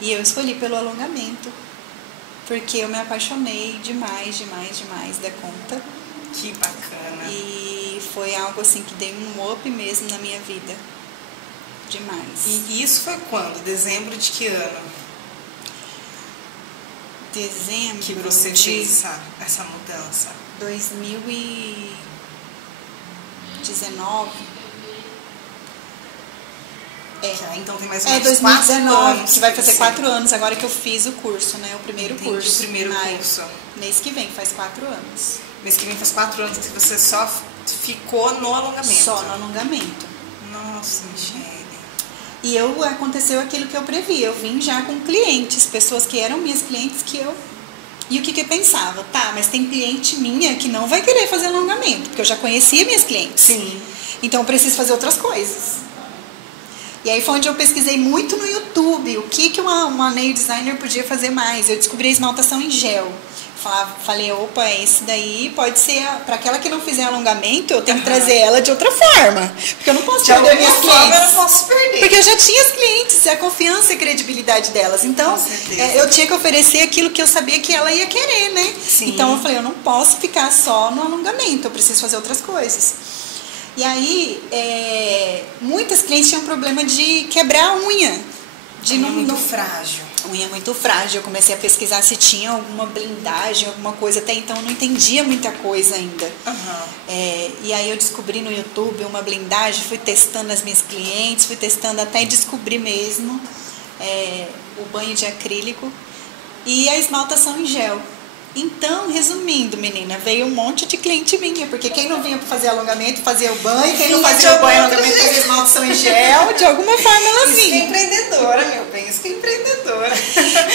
E eu escolhi pelo alongamento, porque eu me apaixonei demais da conta. Que bacana. E foi algo assim que deu um up mesmo na minha vida. Demais. E isso foi quando? Dezembro de que ano? Dezembro que você fez essa mudança? 2019. Então tem mais ou menos 2019, 4 anos. que vai fazer 4 anos agora que eu fiz o curso, né? O primeiro curso. O primeiro curso. Mês que vem, faz 4 anos. Mês que vem faz 4 anos que você só ficou no alongamento. Só no alongamento. Nossa, Michelle. E aconteceu aquilo que eu previ. Eu vim já com clientes, pessoas que eram minhas clientes E o que eu pensava? Tá, mas tem cliente minha que não vai querer fazer alongamento, porque eu já conhecia minhas clientes. Sim. Então eu preciso fazer outras coisas. E aí foi onde eu pesquisei muito no YouTube o que uma nail designer podia fazer mais. Eu descobri a esmaltação em gel. Falei, opa, esse daí pode ser, para aquela que não fizer alongamento, eu tenho que trazer ela de outra forma. Porque eu não posso perder minhas clientes. Eu não posso perder. Porque eu já tinha as clientes, a confiança e a credibilidade delas. Então, eu tinha que oferecer aquilo que eu sabia que ela ia querer, né? Sim. Então, eu falei, eu não posso ficar só no alongamento, eu preciso fazer outras coisas. E aí, muitas clientes tinham problema de quebrar a unha. Muito frágil. unha muito frágil. Eu comecei a pesquisar se tinha alguma blindagem, alguma coisa. Até então eu não entendia muita coisa ainda. E aí eu descobri no YouTube uma blindagem, fui testando as minhas clientes, fui testando até descobrir mesmo o banho de acrílico e a esmaltação em gel. Então, resumindo, menina, veio um monte de cliente minha, porque quem não vinha para fazer alongamento fazia o banho, quem não fazia o banho, alongamento fazia esmaltação em gel, de alguma forma ela vinha. Isso que é empreendedora, meu bem, isso que é empreendedora.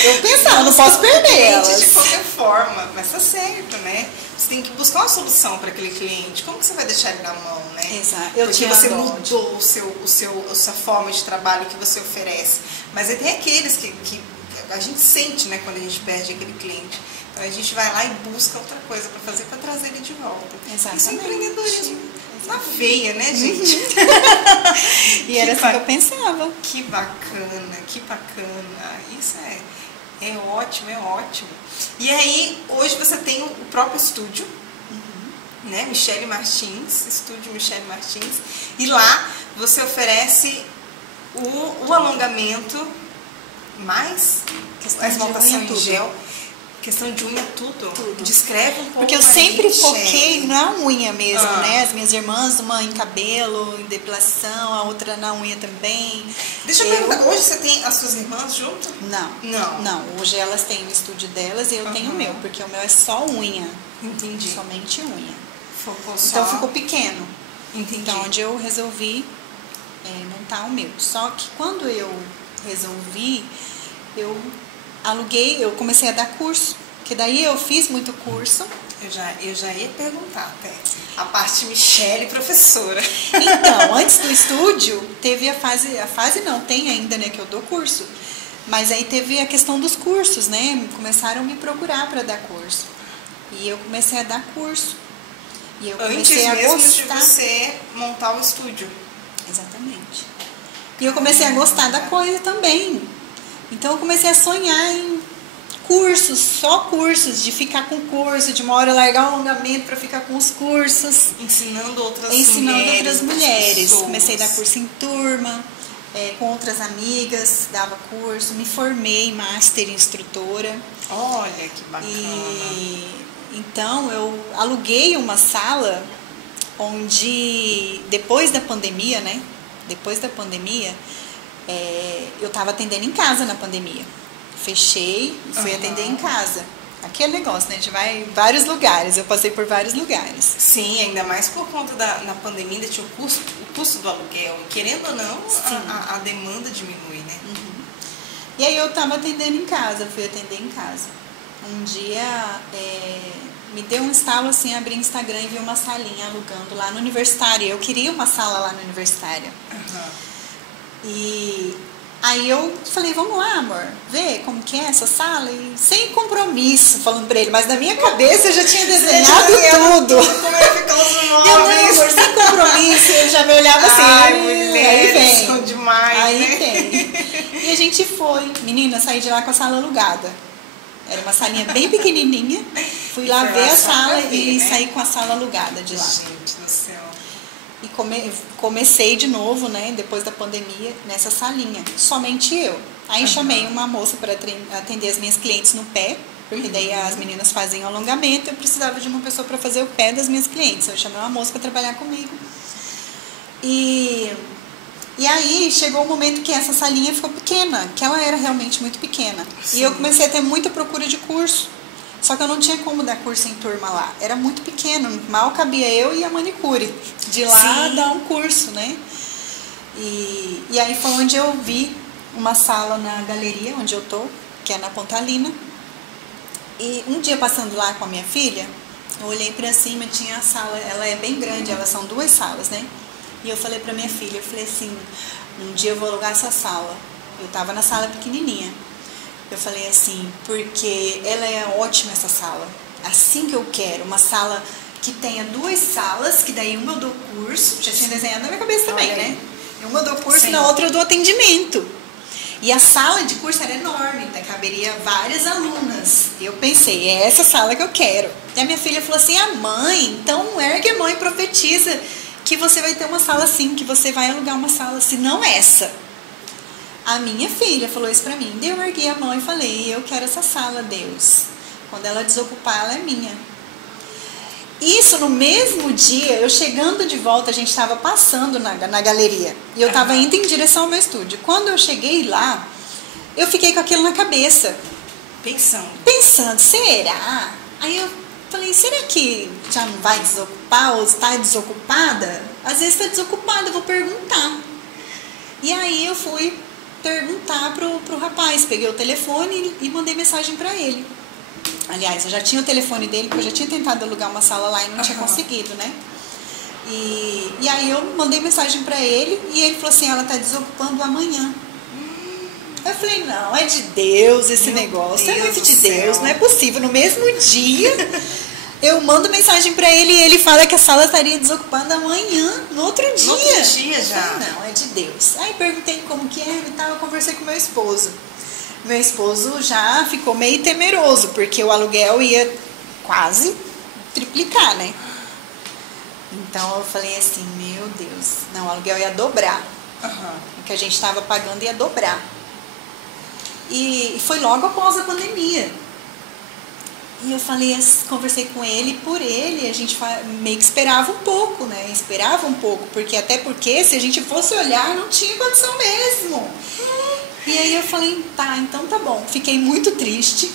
Eu pensava, não posso perder elas. De qualquer forma, mas tá certo, né? Você tem que buscar uma solução para aquele cliente. Como que você vai deixar ele na mão, né? Exato. Porque você mudou a sua forma de trabalho que você oferece. Mas aí tem aqueles que a gente sente, né, quando a gente perde aquele cliente. Então a gente vai lá e busca outra coisa para fazer, para trazer ele de volta. Exatamente. Isso é empreendedorismo na veia, né, gente? E era assim que eu pensava. Que bacana, que bacana. Isso é ótimo, é ótimo. E aí, hoje você tem o próprio estúdio, né? Michele Martins, Estúdio Michele Martins. E lá você oferece o alongamento, mais a esmaltação em gel. Questão de unha, tudo. Descreve um pouco. Porque eu sempre foquei na unha mesmo, né? As minhas irmãs, uma em cabelo, em depilação, a outra na unha também. Deixa eu perguntar, hoje você tem as suas irmãs junto? Não, hoje elas têm o estúdio delas e eu tenho o meu, porque o meu é só unha. Entendi. Somente unha. Focou só. Então ficou pequeno. Entendi. Então onde eu resolvi montar o meu. Só que quando eu resolvi, eu comecei a dar curso, que daí eu fiz muito curso. Eu já ia perguntar até, a parte Michele professora. Então, antes do estúdio, teve a fase não, tem ainda, né, que eu dou curso, mas aí teve a questão dos cursos, né, começaram a me procurar para dar curso, e eu comecei a dar curso, e eu comecei a gostar. Antes mesmo de você montar o estúdio. Exatamente. E eu comecei a gostar da coisa também. Então eu comecei a sonhar em cursos, só cursos, de ficar com curso, de uma hora largar o alongamento para ficar com os cursos. Ensinando outras mulheres. Comecei a dar curso em turma, com outras amigas, dava curso, me formei master instrutora. Olha que bacana. Então eu aluguei uma sala onde, depois da pandemia, eu estava atendendo em casa na pandemia. Fechei e fui atender em casa. Aquele negócio, né? A gente vai em vários lugares. Eu passei por vários lugares. Sim, ainda mais por conta na pandemia, ainda tinha o custo do aluguel. E querendo ou não, a demanda diminui, né? E aí eu estava atendendo em casa, fui atender em casa. Um dia me deu um estalo assim, abri o Instagram e vi uma salinha alugando lá no Universitário. Eu queria uma sala lá no Universitário. E aí eu falei, vamos lá, amor, ver como que é essa sala, e sem compromisso, falando pra ele, mas na minha cabeça eu já tinha desenhado tudo. Como é que ficam os móveis? Não, amor, sem compromisso, eu já me olhava assim, aí vem. São demais, aí né? tem. E a gente foi, menina, saí de lá com a sala alugada. Era uma salinha bem pequenininha, fui lá ver a sala e saí com a sala alugada de lá. Gente do céu. E comecei de novo, né, depois da pandemia, nessa salinha, somente eu. Aí chamei uma moça para atender as minhas clientes no pé, porque daí as meninas faziam alongamento, eu precisava de uma pessoa para fazer o pé das minhas clientes. Eu chamei uma moça para trabalhar comigo. E aí chegou o momento que essa salinha ficou pequena, que ela era realmente muito pequena. Sim. E eu comecei a ter muita procura de curso. Só que eu não tinha como dar curso em turma lá. Era muito pequeno, mal cabia eu e a manicure. De lá dar um curso, né? E aí foi onde eu vi uma sala na galeria, onde eu tô, que é na Pontalina. E um dia passando lá com a minha filha, eu olhei pra cima, tinha a sala, ela é bem grande, elas são 2 salas, né? E eu falei pra minha filha, eu falei assim, um dia eu vou alugar essa sala. Eu tava na sala pequenininha. Eu falei assim, porque ela é ótima essa sala, assim que eu quero, uma sala que tenha 2 salas, que daí uma eu dou curso, já tinha desenhado na minha cabeça também, né? Uma eu dou curso e na outra eu dou atendimento. E a sala de curso era enorme, então caberia várias alunas. E eu pensei, é essa sala que eu quero. E a minha filha falou assim, mãe, então ergue a mão e profetiza que você vai ter uma sala assim, que você vai alugar uma sala assim, não essa. A minha filha falou isso pra mim. Daí eu ergui a mão e falei, eu quero essa sala, Deus. Quando ela desocupar, ela é minha. Isso no mesmo dia, eu chegando de volta, a gente estava passando na galeria. E eu estava indo em direção ao meu estúdio. Quando eu cheguei lá, eu fiquei com aquilo na cabeça. Pensando, será? Aí eu falei, será que já não vai desocupar ou está desocupada? Às vezes está desocupada, eu vou perguntar. E aí eu fui perguntar pro rapaz, peguei o telefone e mandei mensagem para ele. Aliás, eu já tinha o telefone dele, porque eu já tinha tentado alugar uma sala lá e não tinha conseguido, né? E aí eu mandei mensagem para ele e ele falou assim, ela tá desocupando amanhã. Eu falei, não, é de Deus esse negócio, é muito de Deus, não é possível. No mesmo dia, eu mando mensagem para ele e ele fala que a sala estaria desocupada amanhã, no outro dia. No outro dia já? Não, é de Deus. Aí perguntei como que era e tal, eu conversei com meu esposo. Meu esposo já ficou meio temeroso, porque o aluguel ia quase triplicar, né? Então eu falei assim, meu Deus, não, o aluguel ia dobrar. O que a gente estava pagando ia dobrar. E foi logo após a pandemia. E eu falei, conversei com ele, por ele, a gente meio que esperava um pouco, né? Esperava um pouco, até porque se a gente fosse olhar, não tinha condição mesmo. E aí eu falei, tá, então tá bom. Fiquei muito triste,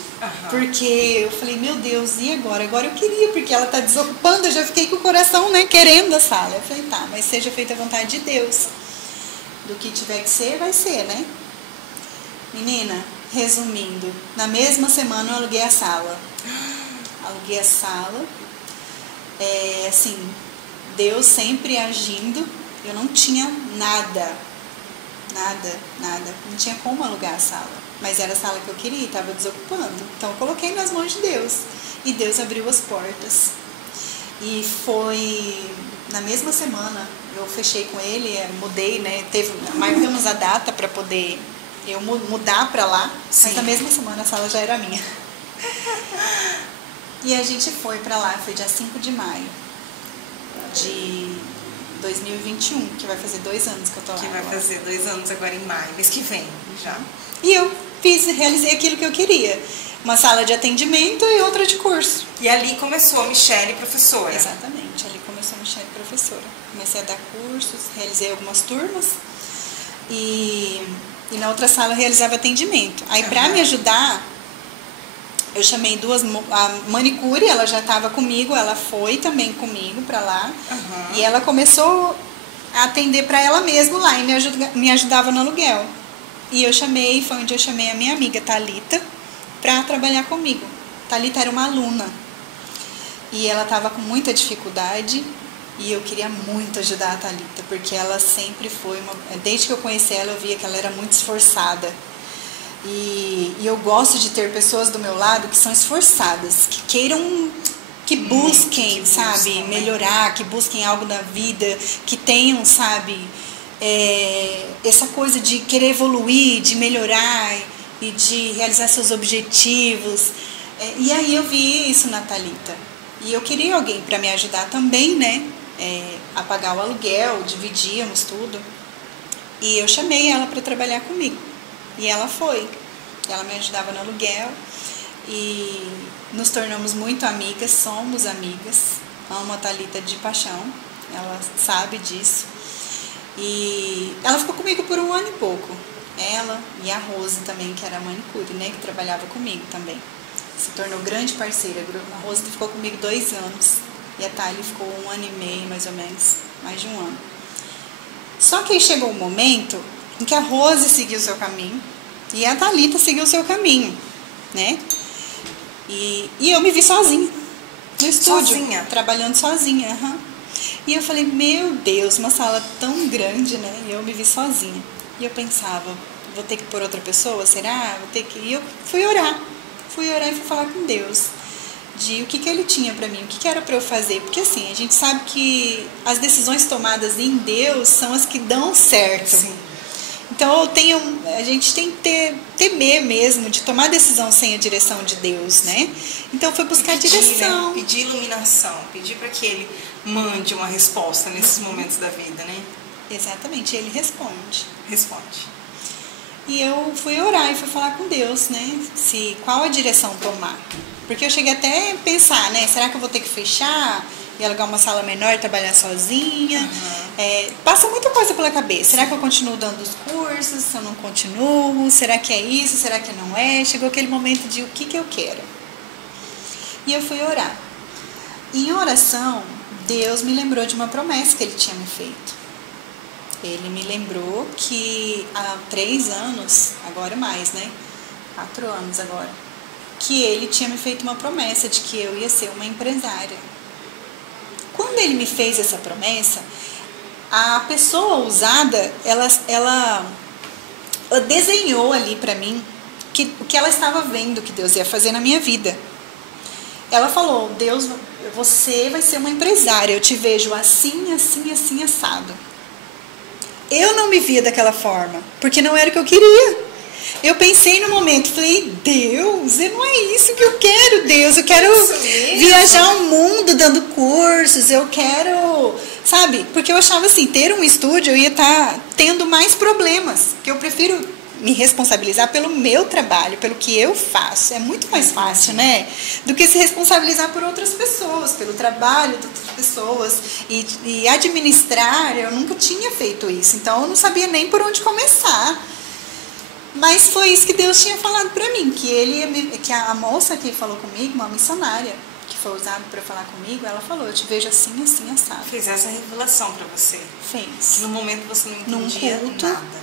porque eu falei, meu Deus, e agora? Agora eu queria, porque ela tá desocupando, eu já fiquei com o coração, né, querendo a sala. Eu falei, tá, mas seja feita a vontade de Deus. Do que tiver que ser, vai ser, né? Menina, resumindo, na mesma semana eu aluguei a sala. Aluguei a sala. Assim, Deus sempre agindo. Eu não tinha nada. Não tinha como alugar a sala. Mas era a sala que eu queria, estava desocupando. Então eu coloquei nas mãos de Deus. E Deus abriu as portas. E foi na mesma semana, eu fechei com ele, mudei, né? Marcamos a data para poder eu mudar para lá. Sim. Mas na mesma semana a sala já era minha. E a gente foi para lá, foi dia 5 de maio de 2021, que vai fazer 2 anos que eu tô lá. Que vai fazer 2 anos agora em maio, mês que vem já. E eu realizei aquilo que eu queria. Uma sala de atendimento e outra de curso. E ali começou a Michele professora. Exatamente, ali começou a Michele professora. Comecei a dar cursos, realizei algumas turmas e na outra sala eu realizava atendimento. Aí para me ajudar, eu chamei a manicure, ela já estava comigo, ela foi também comigo para lá. E ela começou a atender para ela mesma lá e me ajudava no aluguel. E foi onde eu chamei a minha amiga Thalita para trabalhar comigo. Thalita era uma aluna e ela estava com muita dificuldade e eu queria muito ajudar a Thalita, porque ela sempre foi desde que eu conheci ela, eu via que ela era muito esforçada. E eu gosto de ter pessoas do meu lado que são esforçadas, que queiram, que busquem, sabe, melhorar, que busquem algo na vida, que tenham, sabe, essa coisa de querer evoluir, de melhorar e de realizar seus objetivos. E aí eu vi isso na Thalita. E eu queria alguém para me ajudar também, né, a pagar o aluguel, dividíamos tudo. E eu chamei ela para trabalhar comigo. E ela foi. Ela me ajudava no aluguel e nos tornamos muito amigas, somos amigas. Amo a Thalita de paixão, ela sabe disso. E ela ficou comigo por 1 ano e pouco. Ela e a Rose também, que era a manicure, né, que trabalhava comigo também. Se tornou grande parceira. A Rose ficou comigo 2 anos e a Thalia ficou 1 ano e meio, mais ou menos, mais de 1 ano. Só que aí chegou um momento em que a Rose seguiu o seu caminho e a Thalita seguiu o seu caminho, né? E eu me vi sozinha no estúdio, trabalhando sozinha. E eu falei, meu Deus, uma sala tão grande, né? E eu me vi sozinha. E eu pensava, vou ter que pôr outra pessoa, será? Vou ter que... E eu fui orar e fui falar com Deus de o que ele tinha pra mim, o que era pra eu fazer. Porque assim, a gente sabe que as decisões tomadas em Deus são as que dão certo. Sim. Então a gente tem que temer mesmo de tomar decisão sem a direção de Deus, né? Então foi buscar direção. Né? Pedir iluminação, pedir para que ele mande uma resposta nesses momentos da vida, né? Exatamente, ele responde. E eu fui orar e fui falar com Deus, né? Qual a direção tomar. Porque eu cheguei até a pensar, né? Será que eu vou ter que fechar e alugar uma sala menor e trabalhar sozinha? Passa muita coisa pela cabeça. Será que eu continuo dando os cursos? Se eu não continuo? Será que é isso? Será que não é? Chegou aquele momento de o que eu quero. E eu fui orar. Em oração, Deus me lembrou de uma promessa que Ele tinha me feito. Ele me lembrou que há 3 anos, agora mais, né? 4 anos agora, que Ele tinha me feito uma promessa de que eu ia ser uma empresária. Quando Ele me fez essa promessa, a pessoa usada, ela desenhou ali para mim o que ela estava vendo que Deus ia fazer na minha vida. Ela falou: Deus, você vai ser uma empresária, eu te vejo assim, assim, assim, assado. Eu não me via daquela forma, porque não era o que eu queria. Eu pensei no momento, falei: Deus, não é isso que eu quero, Deus. Eu quero viajar o mundo dando cursos, eu quero, sabe? Porque eu achava assim, ter um estúdio eu ia estar tendo mais problemas, que eu prefiro me responsabilizar pelo meu trabalho, pelo que eu faço. É muito mais fácil, né? Do que se responsabilizar por outras pessoas, pelo trabalho de outras pessoas. E administrar, eu nunca tinha feito isso. Então, eu não sabia nem por onde começar. Mas foi isso que Deus tinha falado pra mim. Que a moça que falou comigo, uma missionária, que foi usada para falar comigo, ela falou: eu te vejo assim, assim, assado. Fez essa revelação pra você. Fez. No momento você não entendia nada, né?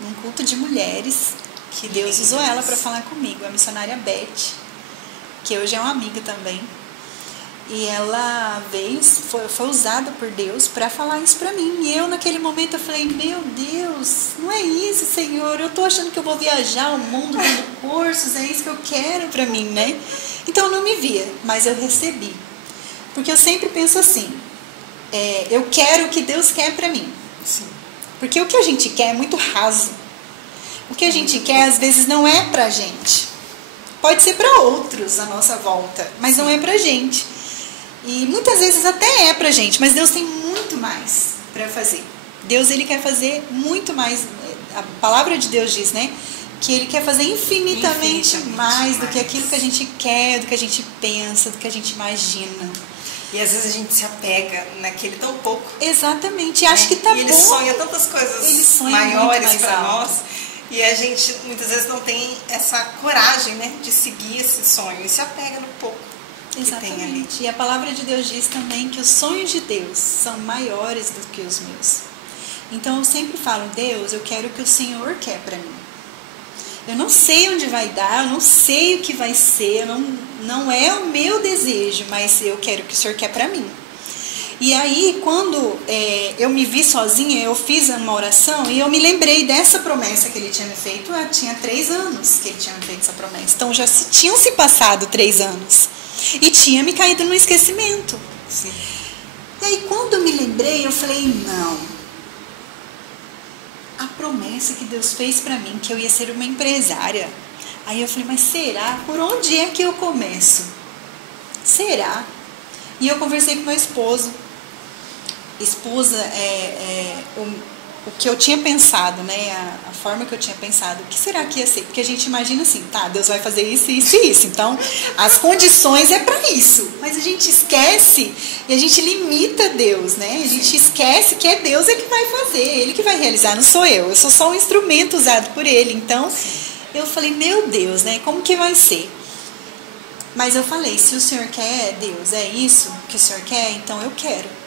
Num culto de mulheres, que Deus usou ela para falar comigo, a missionária Beth, que hoje é uma amiga também. E ela foi usada por Deus para falar isso para mim. E eu naquele momento eu falei: meu Deus, não é isso, Senhor, eu tô achando que eu vou viajar o mundo dando cursos, é isso que eu quero para mim, né? Então eu não me via, mas eu recebi. Porque eu sempre penso assim, eu quero o que Deus quer para mim. Sim. Porque o que a gente quer é muito raso. O que a gente quer, às vezes, não é pra gente. Pode ser para outros à nossa volta, mas não é pra gente. E muitas vezes até é pra gente, mas Deus tem muito mais para fazer. Deus, Ele quer fazer muito mais. A palavra de Deus diz, né? Que Ele quer fazer infinitamente mais do que aquilo que a gente quer, do que a gente pensa, do que a gente imagina. E às vezes a gente se apega naquele tão pouco. Exatamente, acho que tá bom. E Ele sonha tantas coisas maiores para nós. E a gente muitas vezes não tem essa coragem, né, de seguir esse sonho. E se apega no pouco. Exatamente. Que tem ali. E a palavra de Deus diz também que os sonhos de Deus são maiores do que os meus. Então eu sempre falo: Deus, eu quero o que o Senhor quer para mim. Eu não sei onde vai dar, eu não sei o que vai ser, não é o meu desejo, mas eu quero o que o Senhor quer para mim. E aí, quando eu me vi sozinha, eu fiz uma oração e eu me lembrei dessa promessa que Ele tinha me feito. Tinha 3 anos que Ele tinha me feito essa promessa. Então, já tinham se passado 3 anos. E tinha me caído no esquecimento. Sim. E aí, quando eu me lembrei, eu falei: não. A promessa que Deus fez para mim, que eu ia ser uma empresária. Aí eu falei: mas será? Por onde é que eu começo? Será? E eu conversei com meu esposo. Esposa o que eu tinha pensado, né? A forma que eu tinha pensado. O que será que ia ser? Porque a gente imagina assim: tá, Deus vai fazer isso, isso e isso. Então, as condições é para isso. Mas a gente esquece e a gente limita Deus, né? A gente esquece que é Deus que vai fazer, Ele que vai realizar, não sou eu. Eu sou só um instrumento usado por Ele. Então, eu falei: meu Deus, né? Como que vai ser? Mas eu falei: se o Senhor quer, Deus, é isso que o Senhor quer, então eu quero.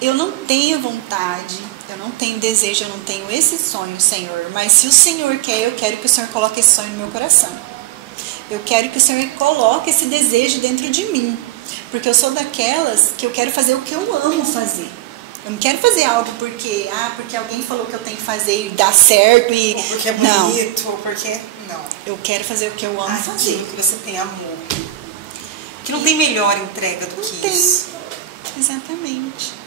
Eu não tenho vontade, eu não tenho desejo, eu não tenho esse sonho, Senhor. Mas se o Senhor quer, eu quero que o Senhor coloque esse sonho no meu coração. Eu quero que o Senhor coloque esse desejo dentro de mim. Porque eu sou daquelas que eu quero fazer o que eu amo fazer. Eu não quero fazer algo porque alguém falou que eu tenho que fazer e dá certo e... Ou porque é bonito, ou porque... Não. Eu quero fazer o que eu amo fazer. Aquilo que você tem amor. Que não tem melhor entrega do que isso. Exatamente.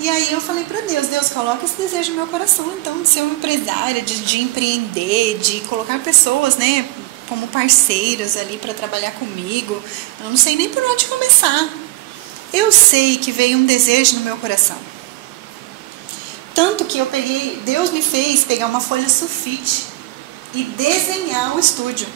E aí eu falei para Deus: Deus, coloca esse desejo no meu coração, então, de ser uma empresária, de empreender, de colocar pessoas, né, como parceiras ali para trabalhar comigo. Eu não sei nem por onde começar. Eu sei que veio um desejo no meu coração. Tanto que Deus me fez pegar uma folha sulfite e desenhar o estúdio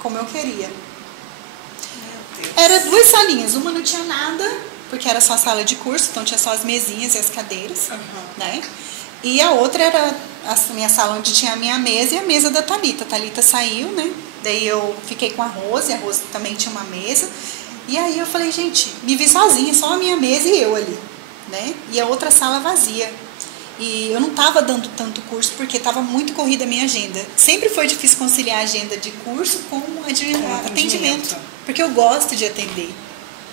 como eu queria. Meu Deus. Era 2 salinhas, uma não tinha nada, porque era só sala de curso, então tinha só as mesinhas e as cadeiras, né? E a outra era a minha sala onde tinha a minha mesa e a mesa da Thalita. A Thalita saiu, né? Daí eu fiquei com a Rose também tinha uma mesa. E aí eu falei, gente, me vi sozinha, só a minha mesa e eu ali, né? E a outra sala vazia. E eu não estava dando tanto curso porque estava muito corrida a minha agenda. Sempre foi difícil conciliar a agenda de curso com atendimento. Porque eu gosto de atender.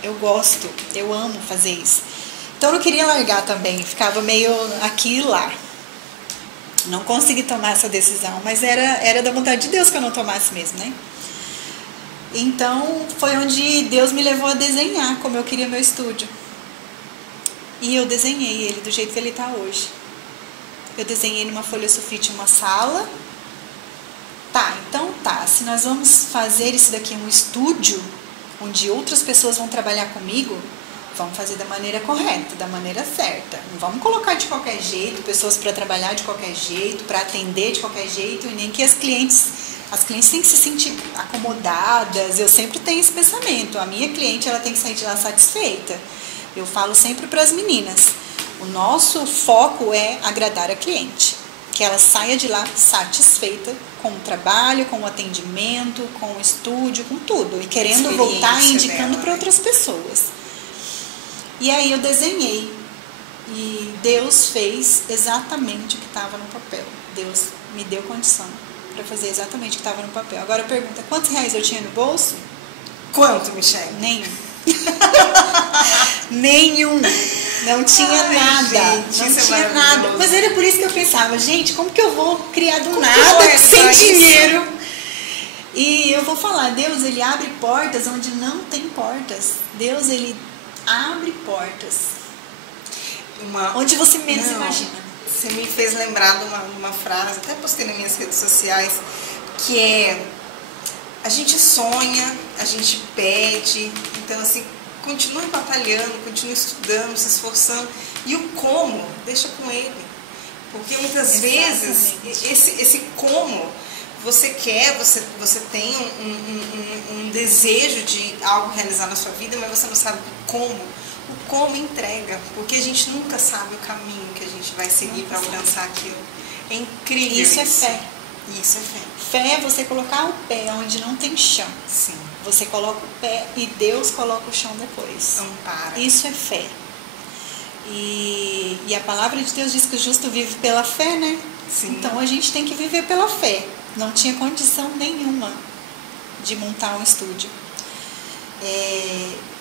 Eu amo fazer isso. Então eu não queria largar também, ficava meio aqui e lá. Não consegui tomar essa decisão, mas era da vontade de Deus que eu não tomasse mesmo, né? Então foi onde Deus me levou a desenhar como eu queria meu estúdio. E eu desenhei ele do jeito que ele está hoje. Eu desenhei numa folha sulfite uma sala. Se nós vamos fazer isso daqui um estúdio, onde outras pessoas vão trabalhar comigo, vamos fazer da maneira correta, da maneira certa. Não vamos colocar de qualquer jeito, pessoas para trabalhar de qualquer jeito, para atender de qualquer jeito, e nem que as clientes têm que se sentir acomodadas. Eu sempre tenho esse pensamento. A minha cliente, ela tem que sair de lá satisfeita. Eu falo sempre para as meninas, o nosso foco é agradar a cliente, que ela saia de lá satisfeita com o trabalho, com o atendimento, com o estúdio, com tudo, e querendo voltar e indicando para outras pessoas. E aí eu desenhei, e Deus fez exatamente o que estava no papel. Deus me deu condição para fazer exatamente o que estava no papel. Agora pergunta, quantos reais eu tinha no bolso? Quanto, Michele? Nenhum. Nenhum. Não tinha nada. Gente, não tinha nada. Mas era por isso que eu pensava, gente, como que eu vou criar do como nada sem isso? dinheiro? E eu vou falar, Deus, ele abre portas onde não tem portas. Deus, ele abre portas onde você menos imagina. Você me fez lembrar de uma frase, até postei nas minhas redes sociais, que é: a gente sonha, a gente pede, então assim, continue batalhando, continue estudando, se esforçando, e o como, deixa com ele, porque muitas vezes esse como você quer, você tem um desejo de algo realizar na sua vida, mas você não sabe como. O como entrega, porque a gente nunca sabe o caminho que a gente vai seguir para alcançar aquilo. É incrível. Isso é fé. Isso é fé. Fé é você colocar o pé onde não tem chão. Sim. Você coloca o pé e Deus coloca o chão depois. Ampara. Isso é fé. E a palavra de Deus diz que o justo vive pela fé, né? Sim. Então a gente tem que viver pela fé. Não tinha condição nenhuma de montar um estúdio.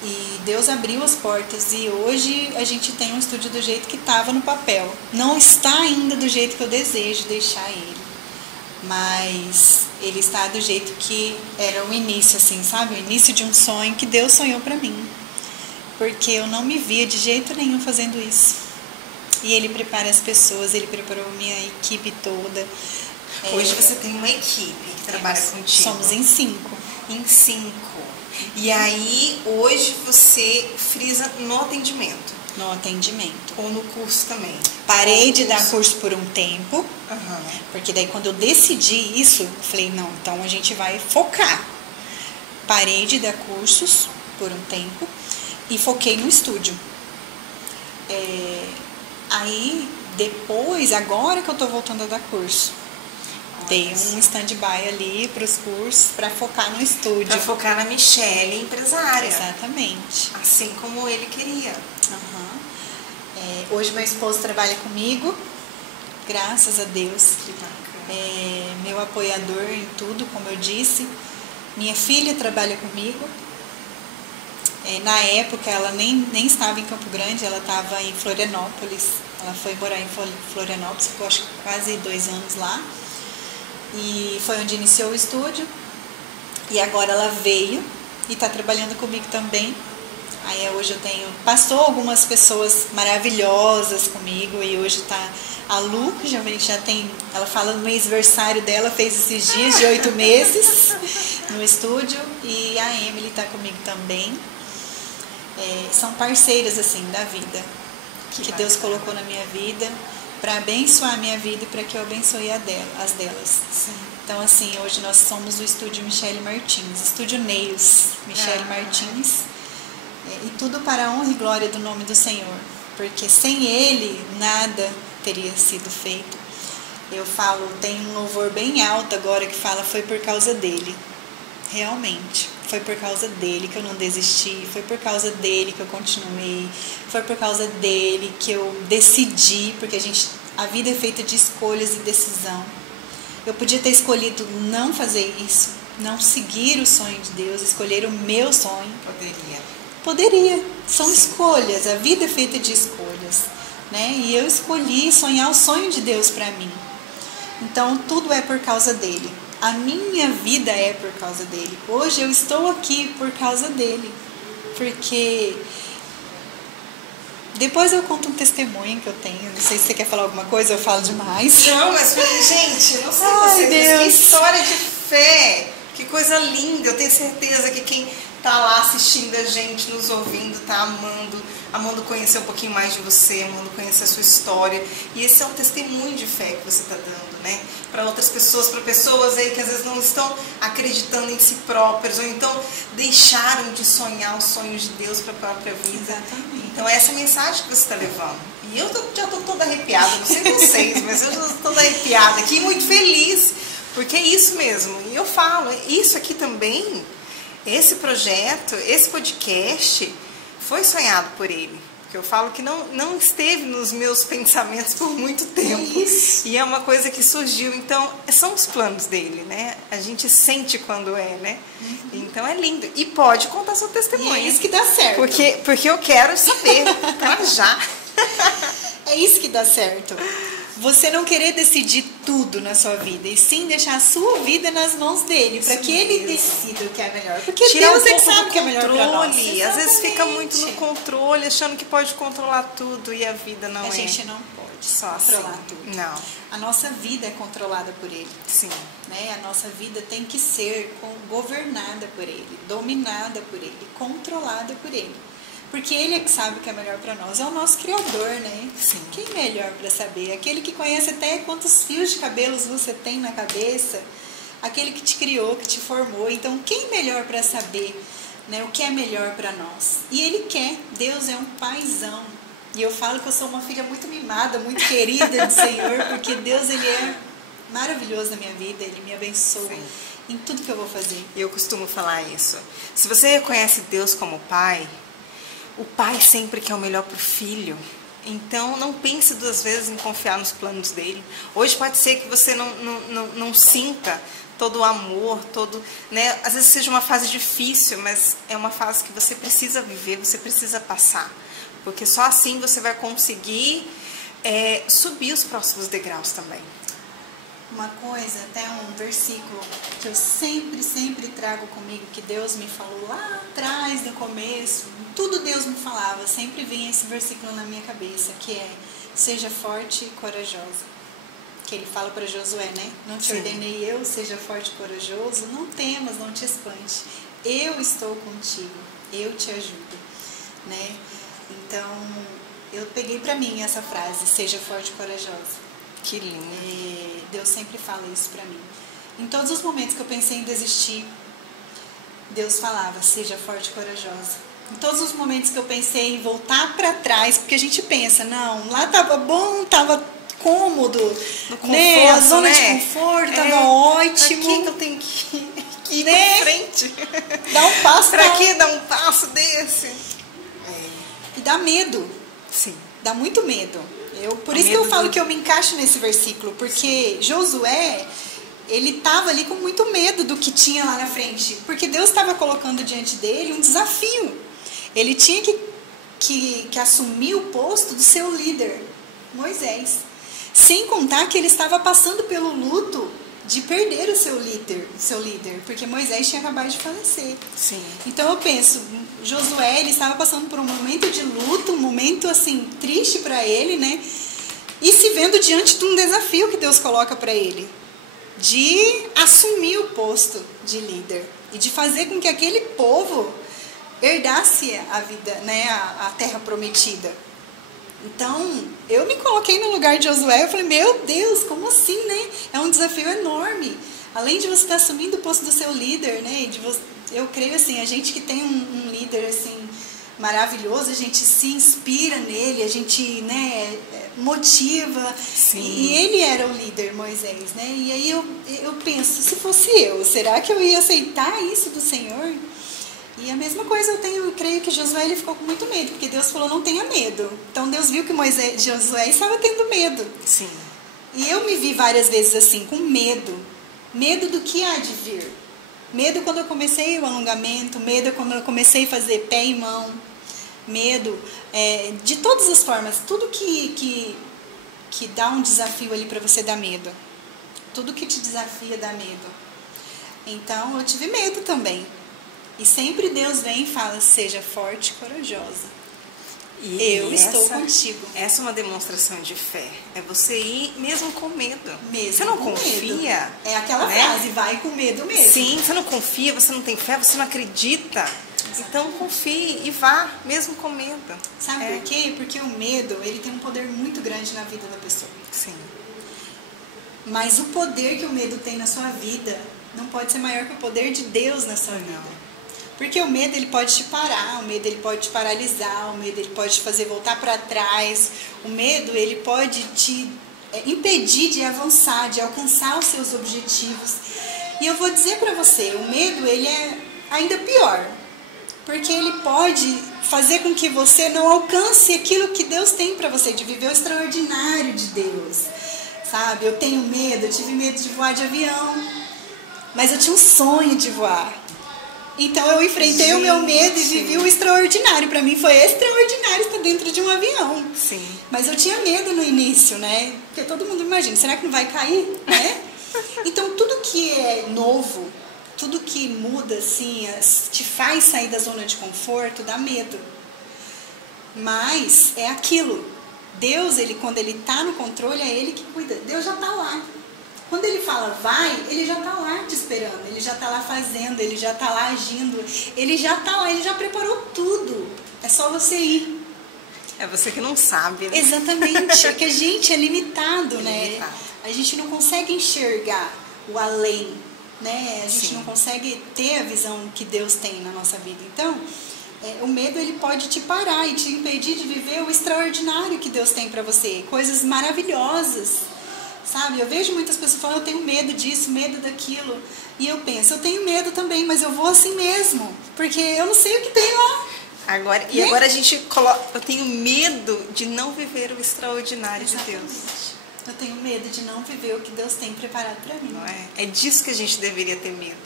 E Deus abriu as portas e hoje a gente tem um estúdio do jeito que estava no papel. Não está ainda do jeito que eu desejo deixar ele, mas ele está do jeito que era o início, assim, sabe? O início de um sonho que Deus sonhou para mim, porque eu não me via de jeito nenhum fazendo isso. E ele prepara as pessoas, ele preparou minha equipe toda. Hoje você tem uma equipe que trabalha contigo. Somos em 5. Em 5. E aí, hoje você frisa no atendimento. No atendimento. Ou no curso também. Parei de dar curso por um tempo, Uhum. porque daí quando eu decidi isso, eu falei, não, então a gente vai focar. Parei de dar cursos por um tempo e foquei no estúdio. Aí, depois, agora que eu tô voltando a dar curso, dei um stand-by ali para os cursos, para focar no estúdio. Para focar na Michele, empresária. Exatamente. Assim como ele queria. Hoje meu esposo trabalha comigo, graças a Deus. Que bacana. Meu apoiador em tudo, como eu disse. Minha filha trabalha comigo. Na época ela nem estava em Campo Grande, ela estava em Florianópolis. Ela foi morar em Florianópolis, ficou acho que quase 2 anos lá. E foi onde iniciou o estúdio. E agora ela veio e está trabalhando comigo também. Aí hoje passou algumas pessoas maravilhosas comigo e hoje está a Lu, que já tem, ela fala no mêsversário dela, fez esses dias de 8 meses no estúdio, e a Emily está comigo também. São parceiras assim da vida, que Deus colocou na minha vida, para abençoar a minha vida e para que eu abençoe as delas. Sim. Então, assim, hoje nós somos o estúdio Michele Martins, estúdio Neils Michele Martins, e tudo para a honra e glória do nome do Senhor, porque sem Ele nada teria sido feito. Eu falo, tem um louvor bem alto agora que fala, foi por causa dele. Realmente, foi por causa dele que eu não desisti, foi por causa dele que eu continuei, foi por causa dele que eu decidi, porque a vida é feita de escolhas e decisão. Eu podia ter escolhido não fazer isso, não seguir o sonho de Deus, escolher o meu sonho. Poderia. São escolhas, a vida é feita de escolhas, né? E eu escolhi sonhar o sonho de Deus para mim. Então, tudo é por causa dele. A minha vida é por causa dele. Hoje eu estou aqui por causa dele. Porque depois eu conto um testemunho que eu tenho. Não sei se você quer falar alguma coisa, eu falo demais. Não, mas gente, não sei Ai, vocês, Deus. mas que história de fé. Que coisa linda. Eu tenho certeza que quem tá lá assistindo a gente, nos ouvindo, tá amando conhecer um pouquinho mais de você, amando conhecer a sua história. E esse é um testemunho de fé que você está dando, né? Para outras pessoas, para pessoas aí que às vezes não estão acreditando em si próprias, ou então deixaram de sonhar os sonhos de Deus para a própria vida. Exatamente. Então essa é a mensagem que você está levando. E eu já estou toda arrepiada, não sei vocês, mas eu já estou toda arrepiada aqui, muito feliz, porque é isso mesmo. E eu falo, isso aqui também, esse projeto, esse podcast, foi sonhado por ele. Porque eu falo que não esteve nos meus pensamentos por muito tempo. É isso. E é uma coisa que surgiu. Então, são os planos dele, né? A gente sente quando é, né? Então, é lindo. E pode contar seu testemunho. E é isso que dá certo. Porque eu quero saber, pra já. É isso que dá certo. Você não querer decidir tudo na sua vida, e sim deixar a sua vida nas mãos dele, para que ele decida o que é melhor. Porque Tirar Deus um é que pouco sabe do o que é melhor para nós. controle. Às vezes fica muito no Exatamente. controle, achando que pode controlar tudo, e a vida não é. A gente não pode só controlar assim. tudo. Não. A nossa vida é controlada por ele. Sim. Né? A nossa vida tem que ser governada por ele, dominada por ele, controlada por ele. Porque ele é que sabe o que é melhor para nós. É o nosso Criador, né? Sim. Quem melhor para saber? Aquele que conhece até quantos fios de cabelos você tem na cabeça. Aquele que te criou, que te formou. Então, quem melhor para saber, né, o que é melhor para nós? E ele quer. Deus é um paizão. E eu falo que eu sou uma filha muito mimada, muito querida do Senhor, porque Deus, ele é maravilhoso na minha vida. Ele me abençoa. Sim. Em tudo que eu vou fazer. Eu costumo falar isso. Se você reconhece Deus como Pai, o pai sempre quer o melhor para o filho. Então, não pense duas vezes em confiar nos planos dele. Hoje pode ser que você não sinta todo o amor, né? Às vezes seja uma fase difícil, mas é uma fase que você precisa viver, você precisa passar. Porque só assim você vai conseguir subir os próximos degraus também. Uma coisa, até um versículo que eu sempre trago comigo, que Deus me falou lá atrás, no começo, tudo Deus me falava, sempre vinha esse versículo na minha cabeça, que é: seja forte e corajosa. Que ele fala para Josué, né? Não te ordenei eu, seja forte e corajoso, não temas, não te espante. Eu estou contigo, eu te ajudo, né? Então, eu peguei para mim essa frase, seja forte e corajosa. Que lindo. Deus sempre fala isso pra mim. Em todos os momentos que eu pensei em desistir, Deus falava, seja forte e corajosa. Em todos os momentos que eu pensei em voltar pra trás, porque a gente pensa, não, lá tava bom, tava cômodo, no conforto, né? A zona né? de conforto tava ótimo. Pra que eu tenho que ir né? pra frente? Dá um passo. Pra que dar um passo desse? E dá medo. Sim. Dá muito medo. Por isso que eu falo que eu me encaixo nesse versículo, porque Josué, ele estava ali com muito medo do que tinha lá na frente, porque Deus estava colocando diante dele um desafio. Ele tinha que assumir o posto do seu líder, Moisés. Sem contar que ele estava passando pelo luto de perder o seu líder, porque Moisés tinha acabado de falecer. Sim. Então eu penso, Josué, ele estava passando por um momento de luto, um momento assim triste para ele, né? E se vendo diante de um desafio que Deus coloca para ele, de assumir o posto de líder e de fazer com que aquele povo herdasse a vida, né, a terra prometida. Então, eu me coloquei no lugar de Josué, eu falei, meu Deus, como assim, né? É um desafio enorme. Além de você estar assumindo o posto do seu líder, né? Eu creio assim, a gente que tem um líder assim maravilhoso, a gente se inspira nele, a gente, né, motiva. Sim. E ele era o líder, Moisés, né? E aí eu penso, se fosse eu, será que eu ia aceitar isso do Senhor? E a mesma coisa eu creio que Josué ele ficou com muito medo, porque Deus falou, não tenha medo. Então Deus viu que Josué estava tendo medo. Sim. E eu me vi várias vezes assim, com medo. Medo do que há de vir. Medo quando eu comecei o alongamento, medo quando eu comecei a fazer pé e mão. Medo de todas as formas, tudo que dá um desafio ali para você dá medo. Tudo que te desafia dá medo. Então eu tive medo também. E sempre Deus vem e fala, seja forte e corajosa. Eu estou contigo. Essa é uma demonstração de fé. É você ir mesmo com medo. Mesmo você não com confia? Medo. É aquela né? frase, vai com medo mesmo. Sim, você não confia, você não tem fé, você não acredita. Então confie e vá, mesmo com medo. Sabe por quê? Porque o medo, ele tem um poder muito grande na vida da pessoa. Sim. Mas o poder que o medo tem na sua vida não pode ser maior que o poder de Deus na sua vida. Porque o medo ele pode te parar, o medo ele pode te paralisar, o medo ele pode te fazer voltar para trás. O medo ele pode te impedir de avançar, de alcançar os seus objetivos. E eu vou dizer para você, o medo ele é ainda pior. Porque ele pode fazer com que você não alcance aquilo que Deus tem para você, de viver o extraordinário de Deus. Sabe, eu tenho medo, eu tive medo de voar de avião, mas eu tinha um sonho de voar. Então eu enfrentei o meu medo e vivi o extraordinário. Para mim foi extraordinário estar dentro de um avião. Sim. Mas eu tinha medo no início, né? Porque todo mundo imagina, será que não vai cair, né? Então tudo que é novo, tudo que muda, assim, te faz sair da zona de conforto, dá medo. Mas é aquilo. Deus, quando ele está no controle, é ele que cuida. Deus já está lá. Quando ele fala vai, ele já está lá te esperando. Ele já está lá fazendo, ele já está lá agindo. Ele já está lá, ele já preparou tudo. É só você ir. É você que não sabe. Né? Exatamente. É que a gente é limitado, né? A gente não consegue enxergar o além. Né? A gente não consegue ter a visão que Deus tem na nossa vida. Então, o medo ele pode te parar e te impedir de viver o extraordinário que Deus tem para você. Coisas maravilhosas. Sabe? Eu vejo muitas pessoas falando, eu tenho medo disso, medo daquilo. E eu penso, eu tenho medo também, mas eu vou assim mesmo. Porque eu não sei o que tem lá. Agora a gente coloca, eu tenho medo de não viver o extraordinário de Deus. Eu tenho medo de não viver o que Deus tem preparado para mim. Não é? É disso que a gente deveria ter medo,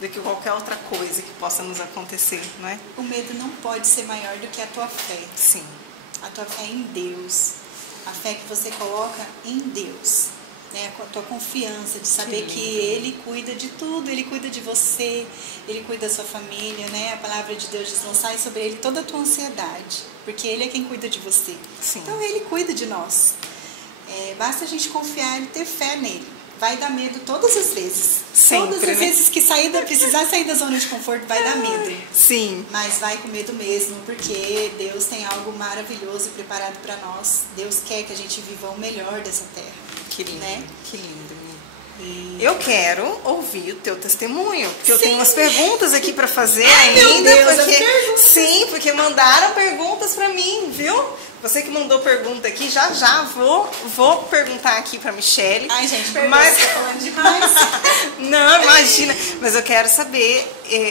do que qualquer outra coisa que possa nos acontecer, não é? O medo não pode ser maior do que a tua fé. Sim. A tua fé em Deus. A fé que você coloca em Deus. Né? A tua confiança de saber que Ele cuida de tudo, Ele cuida de você, Ele cuida da sua família, né? A palavra de Deus diz, lançai sobre Ele toda a tua ansiedade, porque Ele é quem cuida de você. Sim. Então Ele cuida de nós. Basta a gente confiar e ter fé nele. Vai dar medo todas as vezes. Sempre, todas as né? vezes que precisar sair da zona de conforto, vai dar medo. Sim. Mas vai com medo mesmo, porque Deus tem algo maravilhoso preparado para nós. Deus quer que a gente viva o melhor dessa terra. Que lindo, né? Que lindo. Eu quero ouvir o teu testemunho, porque eu tenho umas perguntas aqui para fazer ainda. Meu Deus, porque mandaram perguntas para mim, viu? Você que mandou pergunta aqui, já vou perguntar aqui para Michele. Ai, gente, mas tô falando demais. Não, imagina. Mas eu quero saber,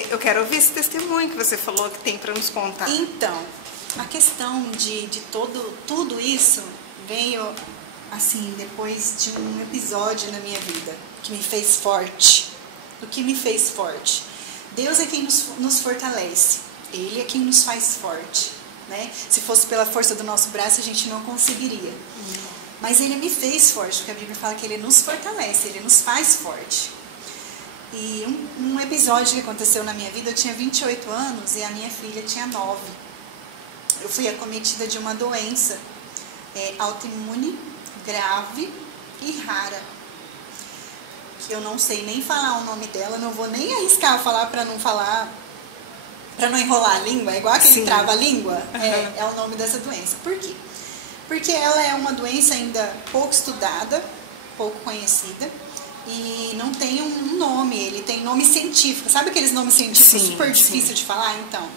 eu quero ouvir esse testemunho que você falou que tem para nos contar. Então, a questão de tudo isso veio assim, depois de um episódio na minha vida que me fez forte. O que me fez forte? Deus é quem nos fortalece. Ele é quem nos faz forte, né? Se fosse pela força do nosso braço, a gente não conseguiria. Mas Ele me fez forte, porque a Bíblia fala que Ele nos fortalece, Ele nos faz forte. E um episódio que aconteceu na minha vida, eu tinha 28 anos e a minha filha tinha 9. Eu fui acometida de uma doença autoimune, grave e rara, que eu não sei nem falar o nome dela, não vou nem arriscar falar para não enrolar a língua, é igual aquele trava-língua, é o nome dessa doença. Por quê? Porque ela é uma doença ainda pouco estudada, pouco conhecida, e não tem um nome, ele tem nome científico. Sabe aqueles nomes científicos super difícil de falar? Então,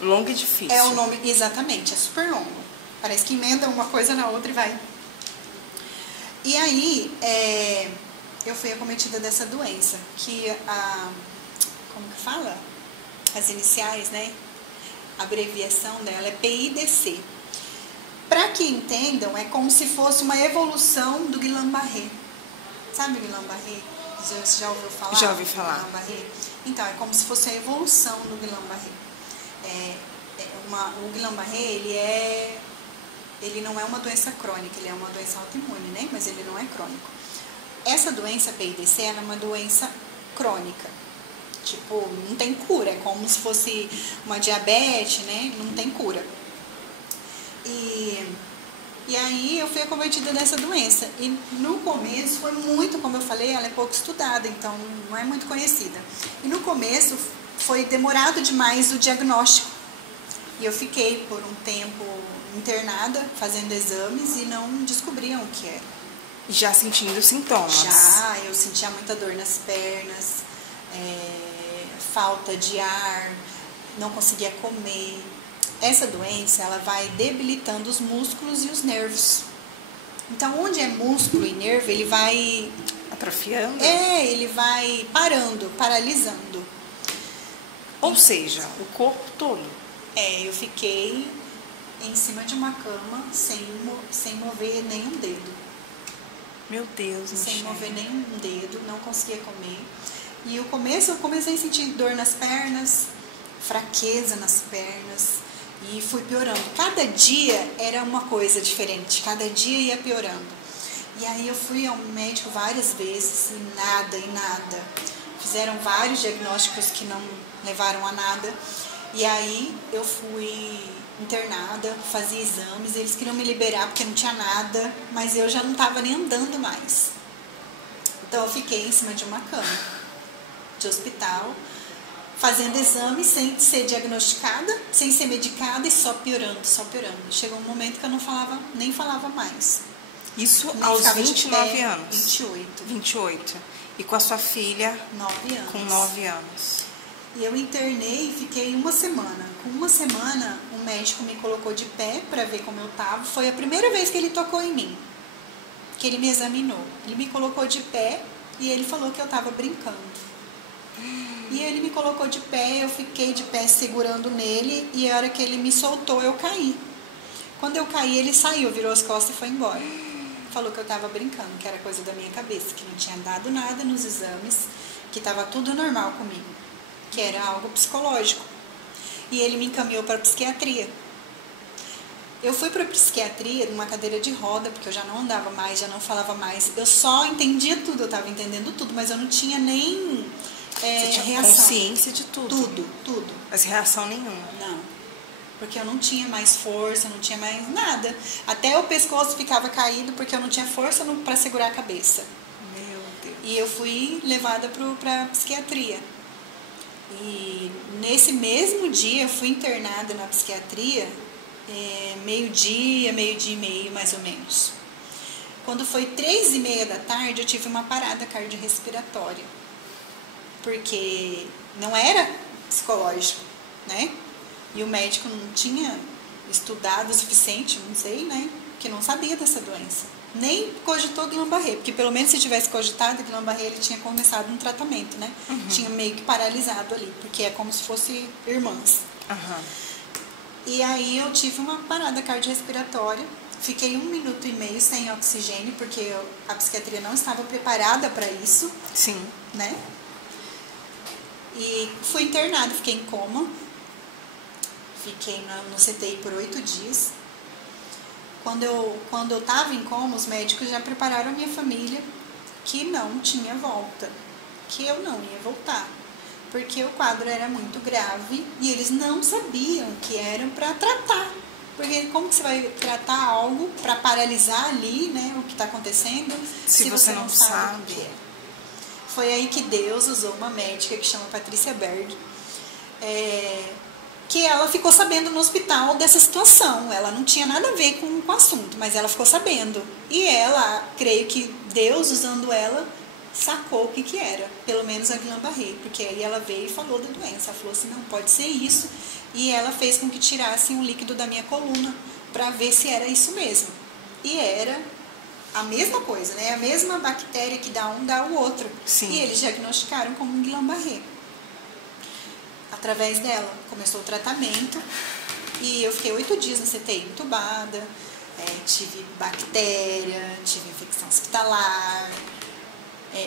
longo e difícil. é o nome, exatamente, é super longo. Parece que emenda uma coisa na outra e vai. E aí, eu fui acometida dessa doença, que como que fala? As iniciais, né? A abreviação dela é PIDC. Para que entendam, é como se fosse uma evolução do Guillain-Barré. Sabe o Guillain-Barré? Você já ouviu falar? Já ouvi falar. Guillain-Barré? Então, é como se fosse a evolução do Guillain-Barré. O Guillain-Barré, ele não é uma doença crônica, ele é uma doença autoimune, né? Mas ele não é crônico. Essa doença PIDC, ela é uma doença crônica. Tipo, não tem cura, é como se fosse uma diabetes, né? Não tem cura. E aí eu fui acometida dessa doença. E no começo foi muito, como eu falei, ela é pouco estudada, então não é muito conhecida. E no começo foi demorado demais o diagnóstico. E eu fiquei por um tempo internada, fazendo exames e não descobriam o que era. Já sentindo sintomas? Já, eu sentia muita dor nas pernas, falta de ar, não conseguia comer. Essa doença, ela vai debilitando os músculos e os nervos. Então, onde é músculo e nervo, ele vai... atrofiando? ele vai paralisando. Ou seja, o corpo todo. Eu fiquei em cima de uma cama sem mover nenhum dedo. Meu Deus, sem mover nenhum dedo, não conseguia comer. E eu comecei a sentir dor nas pernas, fraqueza nas pernas, e fui piorando. Cada dia era uma coisa diferente, cada dia ia piorando. E aí eu fui ao médico várias vezes e nada. Fizeram vários diagnósticos que não levaram a nada. E aí eu fui internada, fazia exames, eles queriam me liberar porque não tinha nada, mas eu já não estava nem andando mais. Então eu fiquei em cima de uma cama de hospital, fazendo exames sem ser diagnosticada, sem ser medicada e só piorando. Chegou um momento que eu nem falava mais. Isso aos 29 anos? 28. 28. E com a sua filha? 9 anos. Com 9 anos. E eu internei e fiquei uma semana. Com uma semana, o médico me colocou de pé para ver como eu estava. Foi a primeira vez que ele tocou em mim, que ele me examinou. Ele me colocou de pé e ele falou que eu estava brincando. E ele me colocou de pé, eu fiquei de pé segurando nele e a hora que ele me soltou, eu caí. Quando eu caí, ele saiu, virou as costas e foi embora. Falou que eu estava brincando, que era coisa da minha cabeça, que não tinha dado nada nos exames, que estava tudo normal comigo, que era algo psicológico. E ele me encaminhou para a psiquiatria. Eu fui para a psiquiatria numa cadeira de roda, porque eu já não andava mais, já não falava mais. Eu só entendia tudo, eu estava entendendo tudo, mas eu não tinha nem Você tinha reação. consciência de tudo? Tudo. Mas reação nenhuma? Não. Porque eu não tinha mais força, não tinha mais nada. Até o pescoço ficava caído porque eu não tinha força para segurar a cabeça. Meu Deus. E eu fui levada para a psiquiatria. E nesse mesmo dia eu fui internada na psiquiatria, meio-dia e meio, mais ou menos. Quando foi 3:30 da tarde, eu tive uma parada cardiorrespiratória. Porque não era psicológico, né? E o médico não tinha estudado o suficiente, não sei, né? Que não sabia dessa doença. Nem cogitou Guillain-Barré, porque pelo menos se tivesse cogitado Guillain-Barré, ele tinha começado um tratamento, né? Uhum. Tinha meio que paralisado ali, porque é como se fosse irmãs. Uhum. E aí eu tive uma parada cardiorrespiratória, fiquei 1 minuto e meio sem oxigênio, porque a psiquiatria não estava preparada para isso. Sim. Né? E fui internada, fiquei em coma. Fiquei no CTI por 8 dias. Quando eu estava em coma, os médicos já prepararam a minha família que não tinha volta, que eu não ia voltar, porque o quadro era muito grave e eles não sabiam que era para tratar. Porque como que você vai tratar algo para paralisar ali, né, o que está acontecendo, se você não sabe o que é? Foi aí que Deus usou uma médica que chama Patrícia Berg. que ela ficou sabendo no hospital dessa situação. Ela não tinha nada a ver com o assunto, mas ela ficou sabendo. E ela, creio que Deus, usando ela, sacou o que era, pelo menos a Guillain-Barré, porque aí ela veio e falou da doença. Ela falou assim, não, pode ser isso. E ela fez com que tirassem um líquido da minha coluna para ver se era isso mesmo. E era a mesma coisa, né? A mesma bactéria que dá um, dá o outro. Sim. E eles diagnosticaram como um Guillain-Barré. Através dela, começou o tratamento e eu fiquei 8 dias na CTI entubada, tive bactéria, tive infecção hospitalar.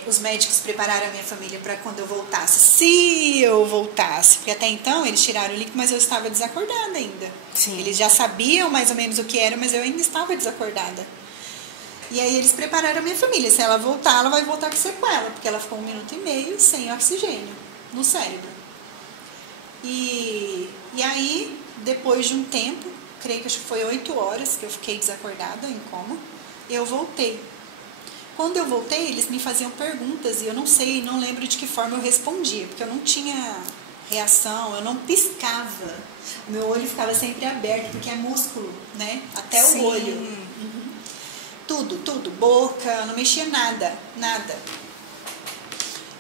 Os médicos prepararam a minha família para quando eu voltasse, se eu voltasse, porque até então eles tiraram o líquido, mas eu estava desacordada ainda. Sim. Eles já sabiam mais ou menos o que era, mas eu ainda estava desacordada. E aí eles prepararam a minha família, se ela voltar, ela vai voltar com sequela, porque ela ficou 1 minuto e meio sem oxigênio no cérebro. E aí, depois de um tempo, creio que acho que foi 8 horas que eu fiquei desacordada, em coma, eu voltei. Quando eu voltei, eles me faziam perguntas e eu não sei, não lembro de que forma eu respondia, porque eu não tinha reação, eu não piscava. Meu olho ficava sempre aberto, porque é músculo, né? Até Sim. o olho. Uhum. Tudo, boca, não mexia nada.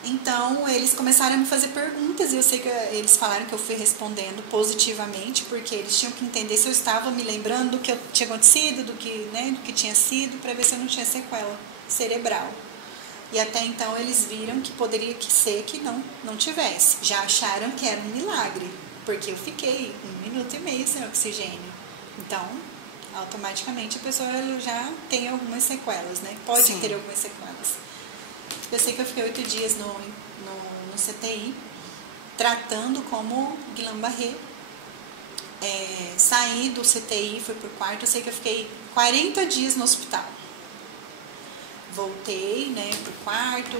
Então, eles começaram a me fazer perguntas e eu sei que eles falaram que eu fui respondendo positivamente, porque eles tinham que entender se eu estava me lembrando do que tinha acontecido, do que tinha sido, para ver se eu não tinha sequela cerebral. E até então eles viram que poderia ser que não tivesse. Já acharam que era um milagre, porque eu fiquei 1 minuto e meio sem oxigênio. Então, automaticamente a pessoa já tem algumas sequelas, né? Pode Sim. ter algumas sequelas. Eu sei que eu fiquei 8 dias no CTI, tratando como Guillain-Barré. Saí do CTI, fui pro quarto, eu sei que eu fiquei 40 dias no hospital. Voltei, né, pro quarto,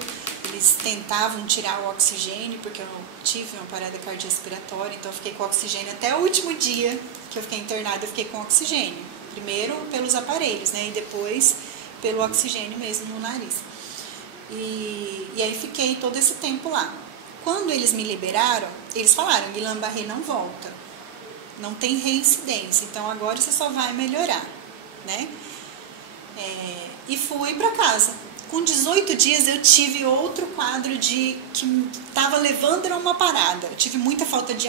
eles tentavam tirar o oxigênio, porque eu tive uma parada cardiorrespiratória, então eu fiquei com oxigênio até o último dia que eu fiquei internada, eu fiquei com oxigênio. Primeiro pelos aparelhos, né, e depois pelo oxigênio mesmo no nariz. E aí fiquei todo esse tempo lá. Quando eles me liberaram, eles falaram, Guillain-Barré não volta, não tem reincidência, então agora você só vai melhorar, né? E fui para casa. Com 18 dias eu tive outro quadro que estava levando a uma parada. Eu tive muita falta de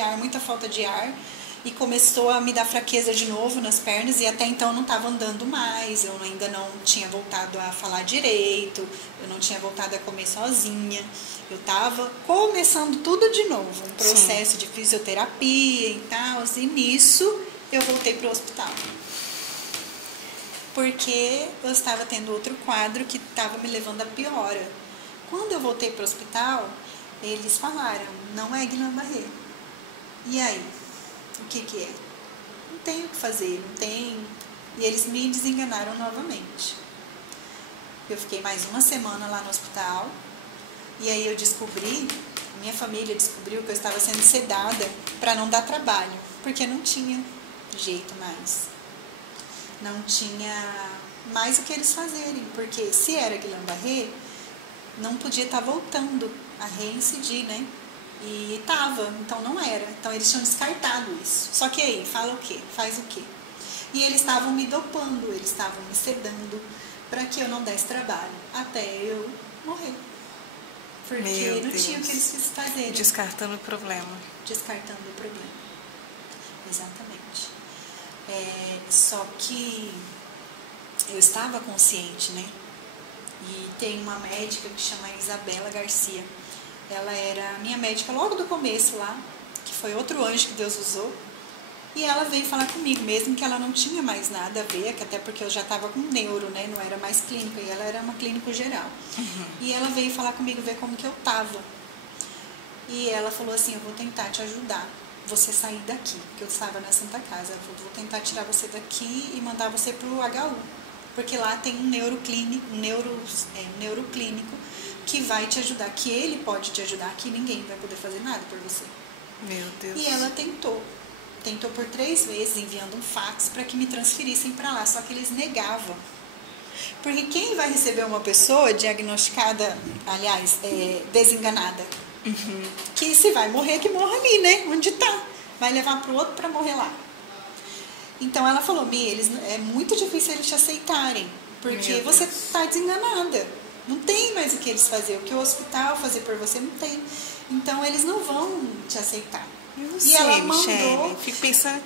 ar, e começou a me dar fraqueza de novo nas pernas, e até então eu não estava andando mais, eu ainda não tinha voltado a falar direito, eu não tinha voltado a comer sozinha, eu estava começando tudo de novo, um processo de fisioterapia e tal, e nisso eu voltei para o hospital. Porque eu estava tendo outro quadro que estava me levando a piora. Quando eu voltei para o hospital, eles falaram, não é Guillain-Barré. E aí? O que é? Não tem o que fazer, não tem. E eles me desenganaram novamente. Eu fiquei mais 1 semana lá no hospital. E aí eu descobri, minha família descobriu que eu estava sendo sedada para não dar trabalho. Porque não tinha jeito mais. Não tinha mais o que eles fazerem. Porque se era Guillain-Barré, não podia estar voltando a reincidir, né? E estava, então não era. Então eles tinham descartado isso. Só que aí, fala o quê? Faz o quê? E eles estavam me dopando, eles estavam me sedando para que eu não desse trabalho, até eu morrer. Porque não tinha o que eles fazerem. Descartando o problema. Descartando o problema. Exatamente. Só que eu estava consciente, né? E tem uma médica que chama Isabela Garcia. Ela era minha médica logo do começo lá, que foi outro anjo que Deus usou. E ela veio falar comigo, mesmo que ela não tinha mais nada a ver, que até porque eu já estava com neuro, né? Não era mais clínica, e ela era uma clínica geral. Uhum. E ela veio falar comigo, ver como que eu estava. E ela falou assim, eu vou tentar te ajudar, você sair daqui, porque eu estava na Santa Casa. Ela falou, vou tentar tirar você daqui e mandar você para o HU, porque lá tem um neuroclínico, neuroclínico que vai te ajudar, que ele pode te ajudar, que ninguém vai poder fazer nada por você. Meu Deus. E ela tentou por 3 vezes, enviando um fax para que me transferissem para lá, só que eles negavam. Porque quem vai receber uma pessoa diagnosticada, aliás, desenganada, que se vai morrer, que morra ali, né, onde está. vai levar para o outro para morrer lá. Então ela falou, é muito difícil eles te aceitarem, porque você está desenganada. Não tem mais o que eles fazer, o que o hospital fazer por você não tem. Então eles não vão te aceitar. E você, e ela Michele? mandou... Fico pensando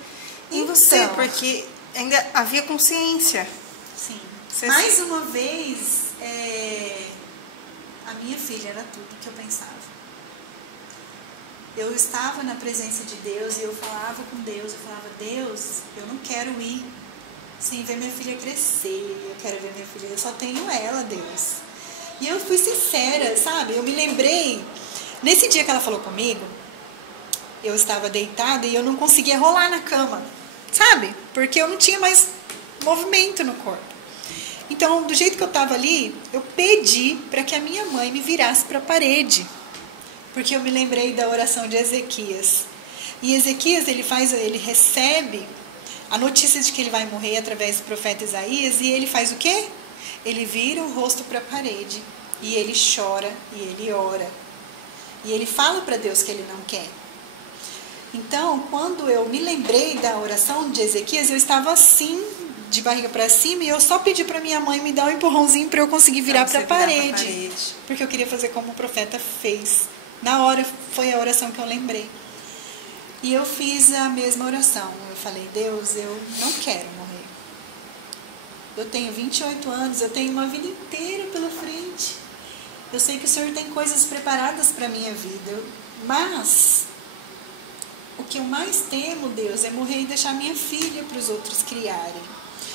em você, porque ainda havia consciência. Sim. Você Mais uma vez, a minha filha era tudo que eu pensava. Eu estava na presença de Deus e eu falava com Deus, Deus, eu não quero ir sem ver minha filha crescer, eu quero ver minha filha, eu só tenho ela, Deus. E eu fui sincera, sabe? Eu me lembrei, nesse dia que ela falou comigo, eu estava deitada e eu não conseguia rolar na cama, sabe? Porque eu não tinha mais movimento no corpo. Então, do jeito que eu estava ali, eu pedi para que a minha mãe me virasse para a parede. Porque eu me lembrei da oração de Ezequias. E Ezequias, ele recebe a notícia de que ele vai morrer através do profeta Isaías, e ele faz o quê? Ele vira o rosto para a parede, e ele chora, e ele ora. E ele fala para Deus que ele não quer. Então, quando eu me lembrei da oração de Ezequias, eu estava assim, de barriga para cima, e eu só pedi para minha mãe me dar um empurrãozinho para eu conseguir virar para a parede. Porque eu queria fazer como o profeta fez. Na hora, foi a oração que eu lembrei. E eu fiz a mesma oração. Eu falei, Deus, eu não quero morrer. Eu tenho 28 anos, eu tenho uma vida inteira pela frente. Eu sei que o Senhor tem coisas preparadas para a minha vida. Mas, o que eu mais temo, Deus, é morrer e deixar minha filha para os outros criarem.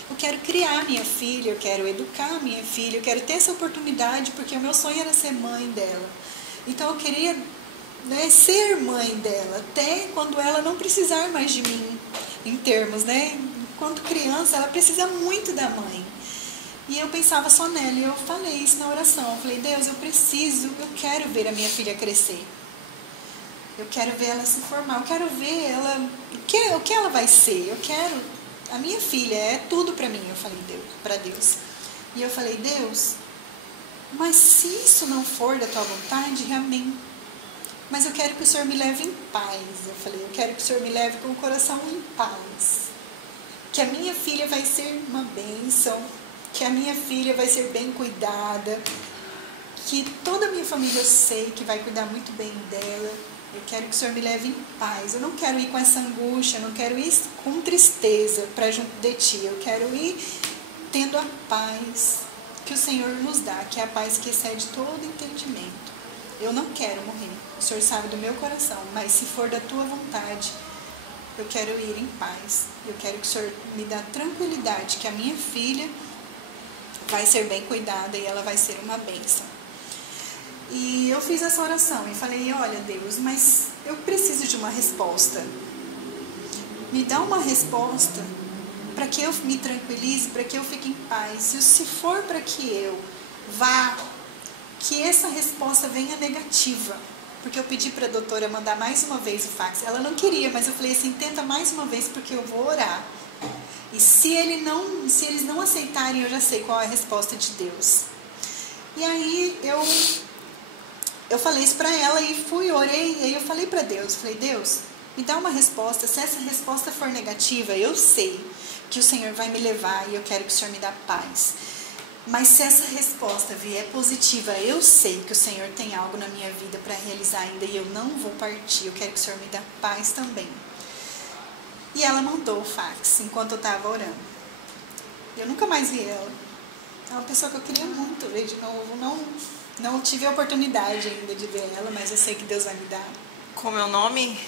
Eu quero criar minha filha, eu quero educar minha filha, eu quero ter essa oportunidade, porque o meu sonho era ser mãe dela. Então eu queria, ser mãe dela, até quando ela não precisar mais de mim, em termos, enquanto criança, ela precisa muito da mãe. E eu pensava só nela, e eu falei isso na oração. Eu falei, Deus, eu quero ver a minha filha crescer. Eu quero ver ela se formar, eu quero ver ela, o que ela vai ser. A minha filha é tudo para mim, eu falei para Deus. E eu falei, Deus, mas se isso não for da tua vontade, amém. Mas eu quero que o Senhor me leve em paz. Eu falei, eu quero que o Senhor me leve com o coração em paz. Que a minha filha vai ser uma bênção. Que a minha filha vai ser bem cuidada. Que toda a minha família eu sei que vai cuidar muito bem dela. Eu quero que o Senhor me leve em paz. Eu não quero ir com essa angústia, eu não quero ir com tristeza para junto de Ti. Eu quero ir tendo a paz que o Senhor nos dá, que é a paz que excede todo entendimento. Eu não quero morrer, o Senhor sabe do meu coração, mas se for da Tua vontade, eu quero ir em paz. Eu quero que o Senhor me dê tranquilidade, que a minha filha vai ser bem cuidada e ela vai ser uma bênção. E eu fiz essa oração e falei, olha Deus, mas eu preciso de uma resposta. Me dá uma resposta para que eu me tranquilize, para que eu fique em paz. E se for para que eu vá, que essa resposta venha negativa. Porque eu pedi para a doutora mandar mais uma vez o fax. Ela não queria, mas eu falei assim, tenta mais uma vez porque eu vou orar. E se eles não aceitarem, eu já sei qual é a resposta de Deus. E aí eu falei isso para ela e orei. E aí eu falei para Deus, Deus, me dá uma resposta. Se essa resposta for negativa, eu sei que o Senhor vai me levar e eu quero que o Senhor me dê paz. Mas se essa resposta vier positiva, eu sei que o Senhor tem algo na minha vida para realizar ainda e eu não vou partir. Eu quero que o Senhor me dê paz também. E ela mandou o fax enquanto eu estava orando. Eu nunca mais vi ela. É uma pessoa que eu queria muito ver de novo. Não tive a oportunidade ainda de ver ela, mas eu sei que Deus vai me dar. Como é o nome?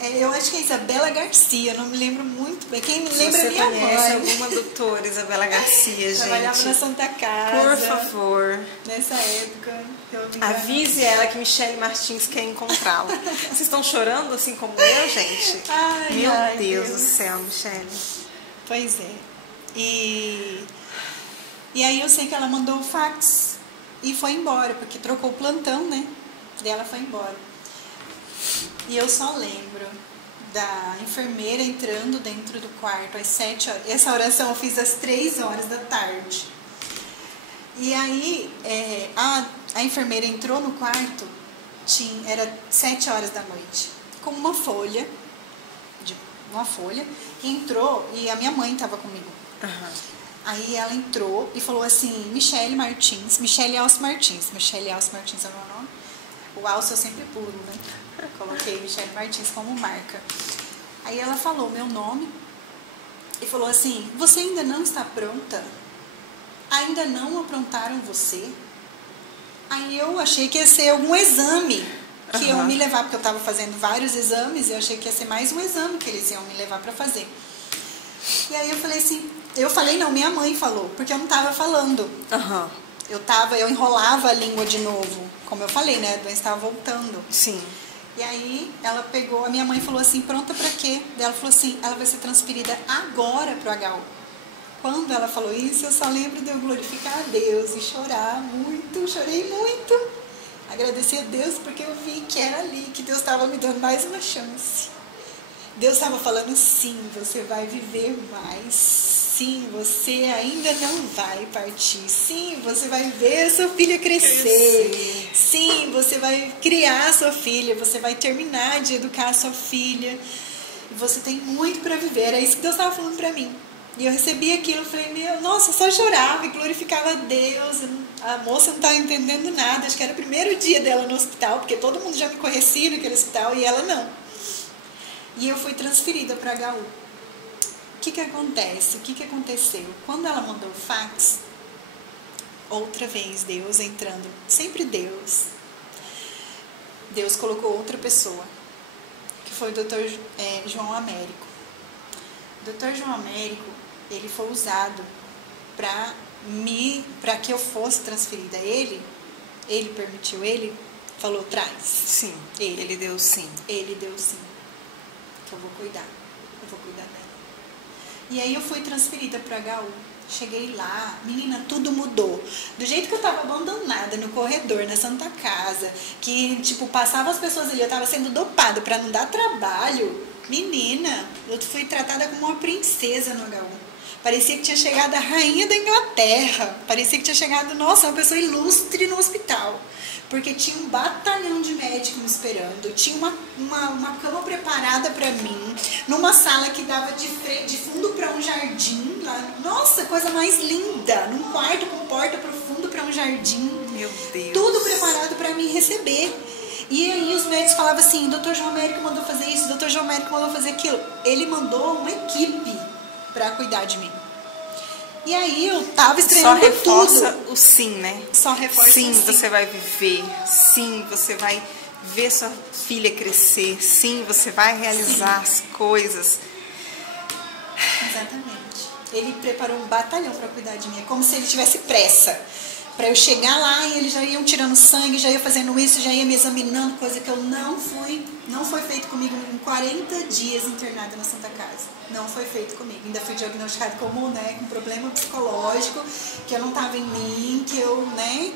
Eu acho que é Isabela Garcia, eu não me lembro muito bem. Quem me lembra é minha mãe. Você conhece alguma doutora, Isabela Garcia, gente? Trabalhava na Santa Casa. Por favor. Nessa época. Avise ela que Michele Martins quer encontrá-la. Vocês estão chorando assim como eu, gente? Meu Deus do céu, Michele. Pois é. E aí eu sei que ela mandou o fax e foi embora, porque trocou o plantão, né? E ela foi embora. E eu só lembro da enfermeira entrando dentro do quarto às 7 horas. Essa oração eu fiz às 3 horas da tarde. E aí a enfermeira entrou no quarto, era 7 horas da noite, com uma folha de uma folha, e entrou, e a minha mãe estava comigo. Aí ela entrou e falou assim, Michele Alce Martins é o meu nome. O Alce eu sempre pulo, né? Coloquei Michele Martins como marca. Aí ela falou meu nome e falou assim, você ainda não está pronta? Ainda não aprontaram você? Aí eu achei que ia ser algum exame que iam me levar, porque eu estava fazendo vários exames, e eu achei que ia ser mais um exame que eles iam me levar para fazer. E aí eu falei assim, não, minha mãe falou, porque eu não estava falando. Eu enrolava a língua de novo, como eu falei, né, a doença estava voltando. Sim. E aí ela pegou, a minha mãe falou assim, pronta pra quê? Daí ela falou assim, ela vai ser transferida agora pro HU. Quando ela falou isso, eu só lembro de eu glorificar a Deus e chorar muito, chorei muito. Agradecer a Deus porque eu vi que era ali, que Deus estava me dando mais uma chance. Deus estava falando, sim, você vai viver mais. Sim, você ainda não vai partir. Sim, você vai ver a sua filha crescer. Sim, você vai criar a sua filha. Você vai terminar de educar a sua filha. E você tem muito para viver. Era isso que Deus estava falando para mim. E eu recebi aquilo, eu falei, nossa, eu só chorava e glorificava a Deus. A moça não estava entendendo nada. Acho que era o primeiro dia dela no hospital, porque todo mundo já me conhecia naquele hospital e ela não. E eu fui transferida para HU. O que acontece? O que aconteceu? Quando ela mandou o fax, outra vez Deus entrando, sempre Deus. Deus colocou outra pessoa, que foi o Dr. João Américo. O Dr. João Américo, ele foi usado para que eu fosse transferida. Ele permitiu, ele falou, traz. Sim, ele deu sim. Ele deu sim. Que eu vou cuidar dela. E aí eu fui transferida para HU. Cheguei lá, menina, tudo mudou. Do jeito que eu tava abandonada no corredor, na Santa Casa, que, tipo, passavam as pessoas ali, eu tava sendo dopada para não dar trabalho. Menina, eu fui tratada como uma princesa no HU. Parecia que tinha chegado a rainha da Inglaterra. Parecia que tinha chegado, nossa, uma pessoa ilustre no hospital. Porque tinha um batalhão de médicos me esperando. Tinha uma cama preparada para mim. Numa sala que dava de fundo para um jardim. Lá. Nossa, coisa mais linda. Num quarto com porta pro fundo para um jardim. Meu Deus. Tudo preparado para me receber. E aí os médicos falavam assim, Dr. João Américo mandou fazer isso, Dr. João Américo mandou fazer aquilo. Ele mandou uma equipe para cuidar de mim. E aí eu tava estranhando tudo. Só reforça o sim, né? Só reforça sim, o sim. Você vai viver. Sim, você vai ver sua filha crescer. Sim, você vai realizar as coisas. Exatamente. Ele preparou um batalhão para cuidar de mim. É como se ele tivesse pressa. Para eu chegar lá e eles já iam tirando sangue, já ia fazendo isso, já ia me examinando, coisa que eu não foi feito comigo em 40 dias internada na Santa Casa. Não foi feito comigo. Ainda fui diagnosticada como, né, com problema psicológico, que eu não estava em mim, que eu, né,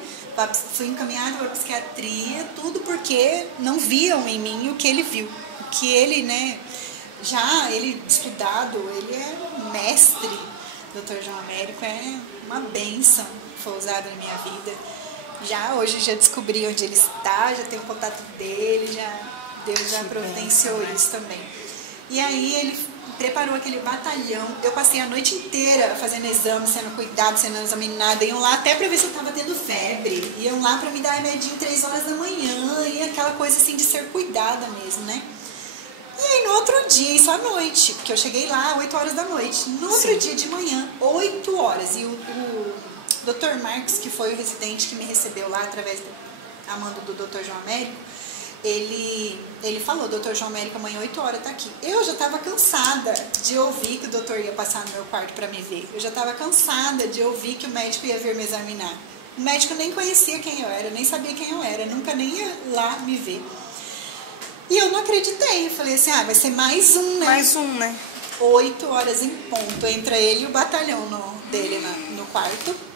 fui encaminhada para psiquiatria, tudo porque não viam em mim o que ele viu. O que ele, né, ele estudado, ele é um mestre. Dr. João Américo é uma bênção. Foi usado na minha vida. Hoje já descobri onde ele está, já tenho contato dele, Deus já providenciou isso também. E aí ele preparou aquele batalhão. Eu passei a noite inteira fazendo exame, sendo cuidado, sendo examinada. Iam lá até para ver se eu estava tendo febre. Iam lá para me dar remedinho 3 horas da manhã. E aquela coisa assim de ser cuidada mesmo, né? E aí no outro dia, isso à noite, porque eu cheguei lá 8 horas da noite. No outro dia de manhã, 8 horas. E o Dr. Marcos, que foi o residente que me recebeu lá através a mando do Dr. João Américo, ele falou, Dr. João Américo, amanhã 8 horas tá aqui. Eu já estava cansada de ouvir que o doutor ia passar no meu quarto para me ver. Eu já estava cansada de ouvir que o médico ia vir me examinar. O médico nem conhecia quem eu era, nem sabia quem eu era, nunca nem ia lá me ver. E eu não acreditei, eu falei assim, vai ser mais um, né? Mais um, né? 8 horas em ponto, entra ele e o batalhão dele no quarto.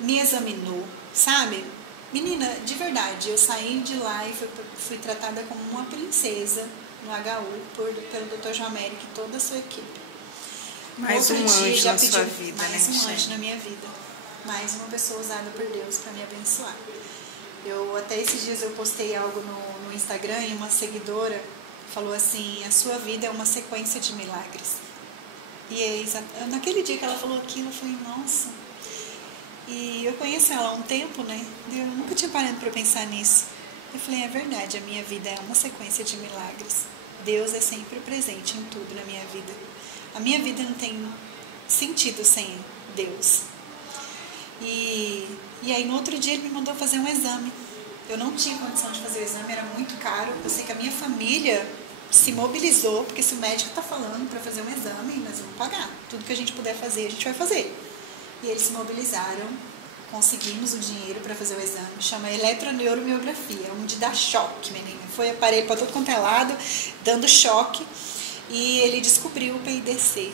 Me examinou, sabe? Menina, de verdade, eu saí de lá e fui tratada como uma princesa no HU pelo Dr. João Américo e toda a sua equipe. Mais um anjo na sua vida, né? Mais um anjo na minha vida. Mais uma pessoa usada por Deus para me abençoar. Até esses dias eu postei algo no Instagram e uma seguidora falou assim, a sua vida é uma sequência de milagres. E naquele dia que ela falou aquilo, eu falei, nossa. E eu conheço ela há um tempo, né? Eu nunca tinha parado para pensar nisso. Eu falei, é verdade, a minha vida é uma sequência de milagres. Deus é sempre presente em tudo na minha vida. A minha vida não tem sentido sem Deus. E aí no outro dia ele me mandou fazer um exame. Eu não tinha condição de fazer o exame, era muito caro. Eu sei que a minha família se mobilizou, porque se o médico está falando para fazer um exame, nós vamos pagar. Tudo que a gente puder fazer, a gente vai fazer. E eles se mobilizaram, conseguimos o dinheiro para fazer o exame, chama eletroneuromiografia, onde dá choque, menina. Foi aparelho para todo quanto é lado, dando choque, e ele descobriu o PIDC.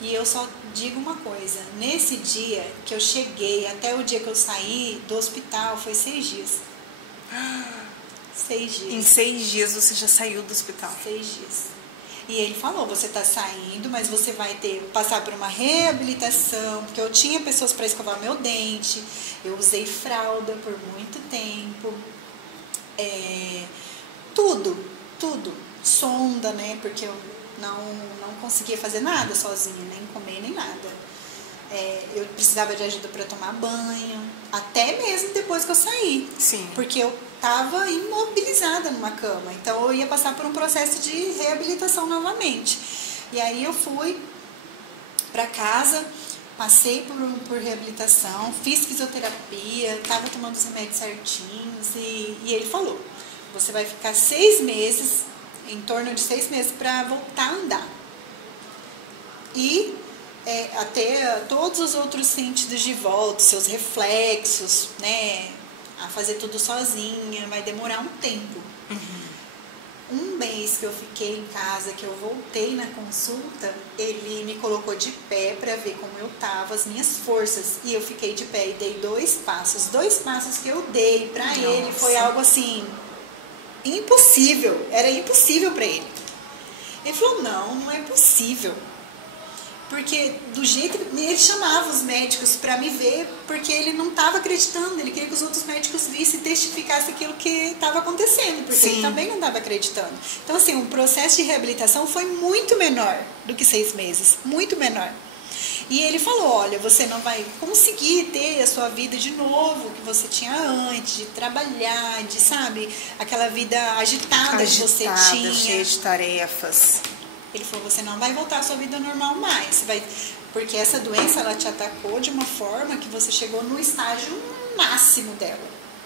E eu só digo uma coisa, nesse dia que eu cheguei, até o dia que eu saí do hospital, foi 6 dias. 6 dias. Em 6 dias você já saiu do hospital? 6 dias. E ele falou, você está saindo, mas você vai passar por uma reabilitação, porque eu tinha pessoas para escovar meu dente, eu usei fralda por muito tempo, tudo, sonda, né, porque eu não conseguia fazer nada sozinha, nem comer, nem nada. Eu precisava de ajuda para tomar banho, até mesmo depois que eu saí. Sim. Porque eu estava imobilizada numa cama, então eu ia passar por um processo de reabilitação novamente. E aí eu fui para casa, passei por reabilitação, fiz fisioterapia, estava tomando os remédios certinhos e ele falou, você vai ficar 6 meses, em torno de 6 meses para voltar a andar. E até todos os outros sentidos de volta, seus reflexos, né? A fazer tudo sozinha, vai demorar um tempo. Um mês que eu fiquei em casa, que eu voltei na consulta, ele me colocou de pé para ver como eu tava, as minhas forças. E eu fiquei de pé e dei 2 passos. 2 passos que eu dei para ele foi algo assim, impossível. Era impossível para ele. Ele falou, não é possível. Porque do jeito que ele chamava os médicos para me ver, porque ele não estava acreditando, ele queria que os outros médicos vissem e testificassem aquilo que estava acontecendo, porque ele também não estava acreditando. Então, assim, o processo de reabilitação foi muito menor do que 6 meses, muito menor. E ele falou, olha, você não vai conseguir ter a sua vida de novo, que você tinha antes, de trabalhar, de, sabe, aquela vida agitada que você tinha. Cheia de tarefas. Ele falou, você não vai voltar à sua vida normal mais, porque essa doença ela te atacou de uma forma que você chegou no estágio máximo dela.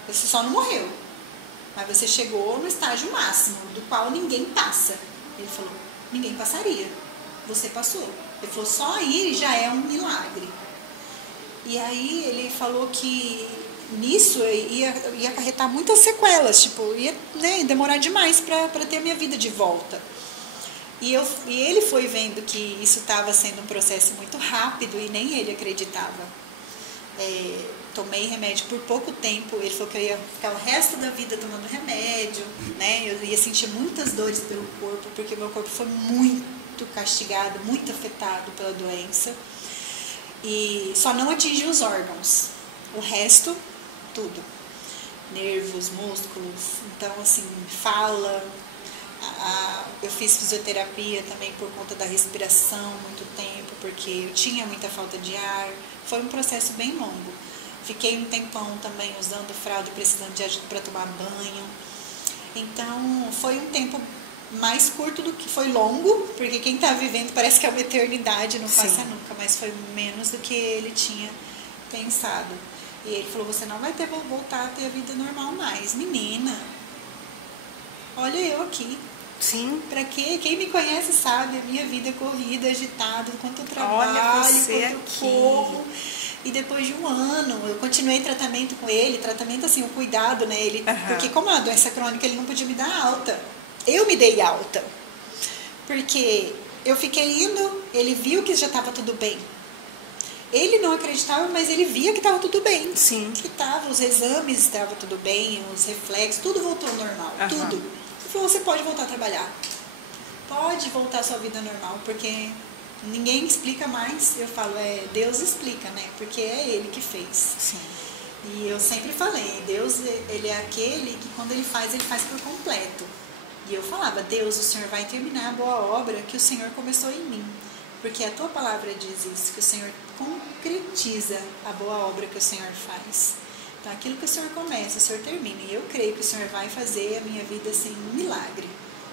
Você só não morreu, mas você chegou no estágio máximo, do qual ninguém passa. Ele falou, ninguém passaria, você passou. Ele falou, só aí já é um milagre. E aí ele falou que nisso ia acarretar muitas sequelas, tipo, ia, né, demorar demais para ter a minha vida de volta. E ele foi vendo que isso estava sendo um processo muito rápido e nem ele acreditava. Tomei remédio por pouco tempo, ele falou que eu ia ficar o resto da vida tomando remédio, né? Eu ia sentir muitas dores pelo corpo, porque meu corpo foi muito castigado, muito afetado pela doença. E só não atingiu os órgãos, o resto, tudo. Nervos, músculos, então assim, fala. Eu fiz fisioterapia também por conta da respiração muito tempo, porque eu tinha muita falta de ar. Foi um processo bem longo. Fiquei um tempão também usando fralda, precisando de ajuda para tomar banho. Então foi um tempo mais curto do que foi longo, porque quem está vivendo parece que é uma eternidade, não passa nunca, mas foi menos do que ele tinha pensado. E ele falou, você não vai voltar a ter a vida normal mais. Menina, olha eu aqui. Sim. Pra quê? Quem me conhece sabe, a minha vida é corrida, agitada, quanto eu trabalho, quanto eu corro. E depois de um ano, eu continuei tratamento com ele, tratamento assim, o cuidado, né? Porque como é uma doença crônica, ele não podia me dar alta. Eu me dei alta. Porque eu fiquei indo, ele viu que já estava tudo bem. Ele não acreditava, mas ele via que estava tudo bem. Sim. Que tava, os exames estavam tudo bem, os reflexos, tudo voltou ao normal, tudo. Ele falou, você pode voltar a trabalhar. Pode voltar à sua vida normal, porque ninguém explica mais. Eu falo, Deus explica, né? Porque é Ele que fez. Sim. E eu sempre falei, Deus, Ele é aquele que quando Ele faz por completo. E eu falava, Deus, o Senhor vai terminar a boa obra que o Senhor começou em mim. Porque a tua palavra diz isso, que o Senhor concretiza a boa obra que o Senhor faz. Então, aquilo que o Senhor começa, o Senhor termina. E eu creio que o Senhor vai fazer a minha vida assim, um milagre.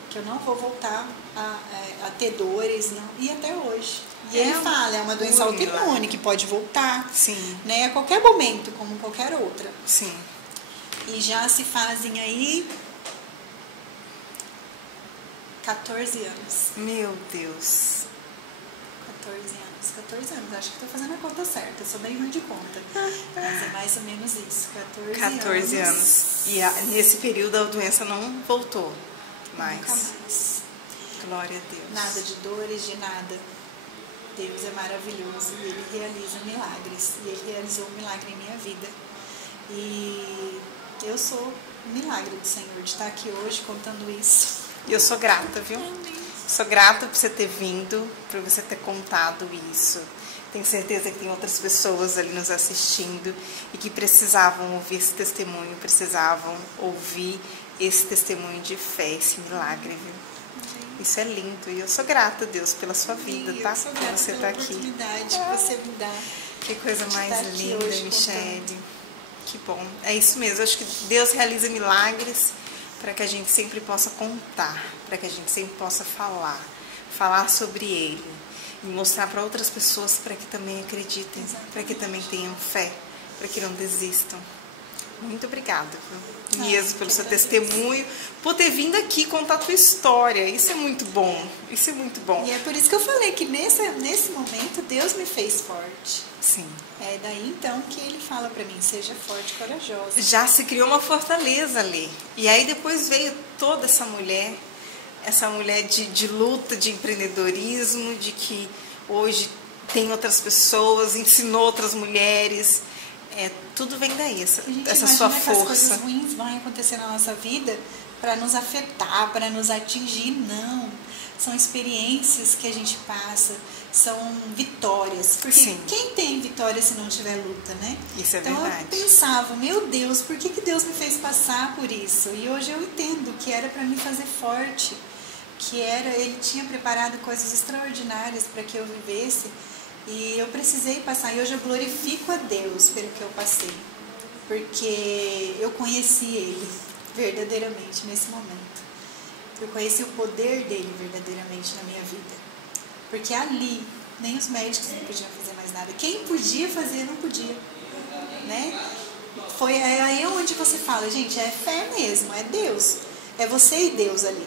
Que eu não vou voltar a ter dores, não. E até hoje. E ele fala, é uma doença autoimune que pode voltar. Sim. Né, a qualquer momento, como qualquer outra. Sim. E já se fazem aí 14 anos. Meu Deus. 14 anos, acho que estou fazendo a conta certa, sou bem ruim de conta, mas é mais ou menos isso, 14 anos. E nesse período a doença não voltou mais. Nunca mais. Glória a Deus. Nada de dores, de nada. Deus é maravilhoso e Ele realiza milagres. E Ele realizou um milagre em minha vida. E eu sou um milagre do Senhor de estar aqui hoje contando isso. E eu sou grata, viu? Sou grata por você ter vindo, por você ter contado isso. Tenho certeza que tem outras pessoas ali nos assistindo e que precisavam ouvir esse testemunho, precisavam ouvir esse testemunho de fé, esse milagre, viu? Isso é lindo e eu sou grata, Deus, pela sua vida, tá? Eu sou grata você pela tá aqui. Oportunidade que você me dá. Que coisa mais estar aqui linda, hoje Michele. Que bom. É isso mesmo. Eu acho que Deus realiza milagres para que a gente sempre possa contar, para que a gente sempre possa falar sobre Ele e mostrar para outras pessoas para que também acreditem, para que também tenham fé, para que não desistam. Muito obrigada, viu? Mesmo pelo seu testemunho, por ter vindo aqui contar a tua história. Isso é muito bom, isso é muito bom. E é por isso que eu falei que nesse momento Deus me fez forte. Sim. É daí então que Ele fala para mim, seja forte e corajosa. Já se criou uma fortaleza ali. E aí depois veio toda essa mulher de luta, de empreendedorismo, de que hoje tem outras pessoas, ensinou outras mulheres. Tudo vem daí, essa sua força. Que as coisas ruins vão acontecer na nossa vida para nos afetar, para nos atingir. Não. São experiências que a gente passa, são vitórias. Porque Sim. Quem tem vitória se não tiver luta, né? Isso é então verdade. Eu pensava, meu Deus, por que Deus me fez passar por isso? E hoje eu entendo que era para me fazer forte, que Ele tinha preparado coisas extraordinárias para que eu vivesse. E eu precisei passar, e hoje eu glorifico a Deus pelo que eu passei, porque eu conheci Ele verdadeiramente nesse momento. Eu conheci o poder dele verdadeiramente na minha vida. Porque ali, nem os médicos não podiam fazer mais nada. Quem podia fazer, não podia. Né? Foi aí onde você fala, gente, é fé mesmo, é Deus. É você e Deus ali.